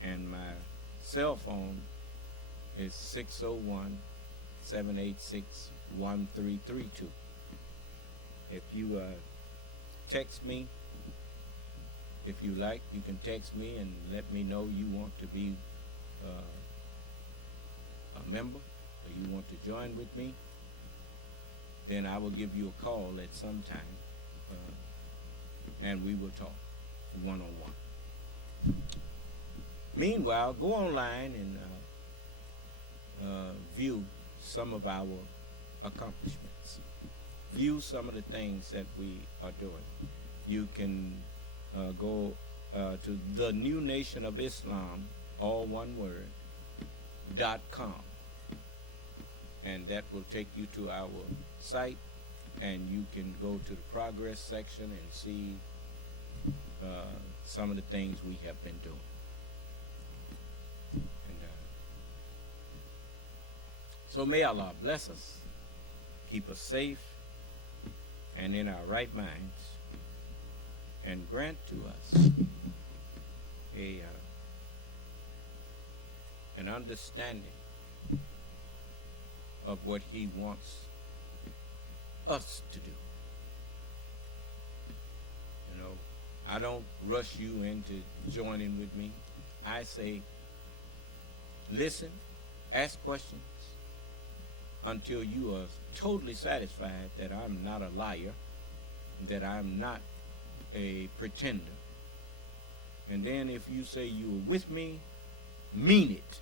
And my cell phone is 601-786-1332. If you text me, if you like, you can text me and let me know you want to be a member or you want to join with me. Then I will give you a call at some time, and we will talk one-on-one. Meanwhile, go online and view some of our accomplishments. View some of the things that we are doing. You can go to the New Nation of Islam, all one word, .com. And that will take you to our site, and you can go to the progress section and see some of the things we have been doing. And so may Allah bless us, keep us safe and in our right minds, and grant to us an understanding of what He wants us to do. You know, I don't rush you into joining with me. I say, listen, ask questions until you are totally satisfied that I'm not a liar, that I'm not a pretender. And then if you say you are with me, mean it.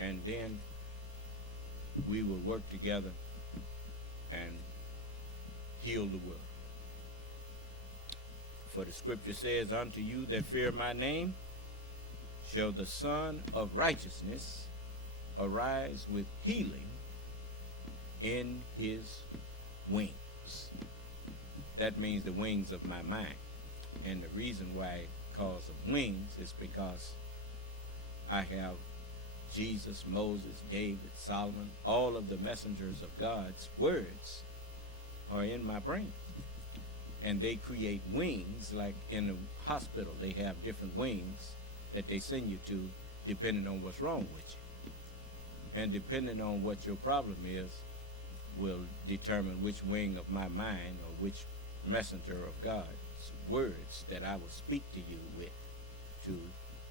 And then we will work together and heal the world. For the scripture says, unto you that fear my name shall the Son of Righteousness arise with healing in his wings. That means the wings of my mind. And the reason why it calls them wings is because I have Jesus, Moses, David, Solomon, all of the messengers of God's words are in my brain. And they create wings, like in a hospital, they have different wings that they send you to depending on what's wrong with you. And depending on what your problem is, will determine which wing of my mind or which messenger of God's words that I will speak to you with to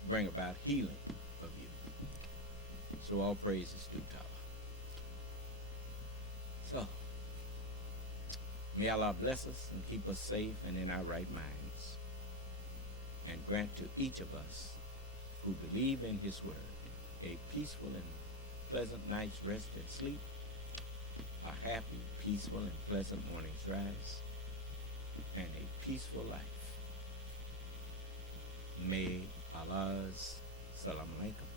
bring about healing of you. So all praise is due to Allah. So, may Allah bless us and keep us safe and in our right minds, and grant to each of us who believe in His word a peaceful and pleasant night's rest and sleep, a happy, peaceful, and pleasant morning's rise, and a peaceful life. May Allah's salam alaikum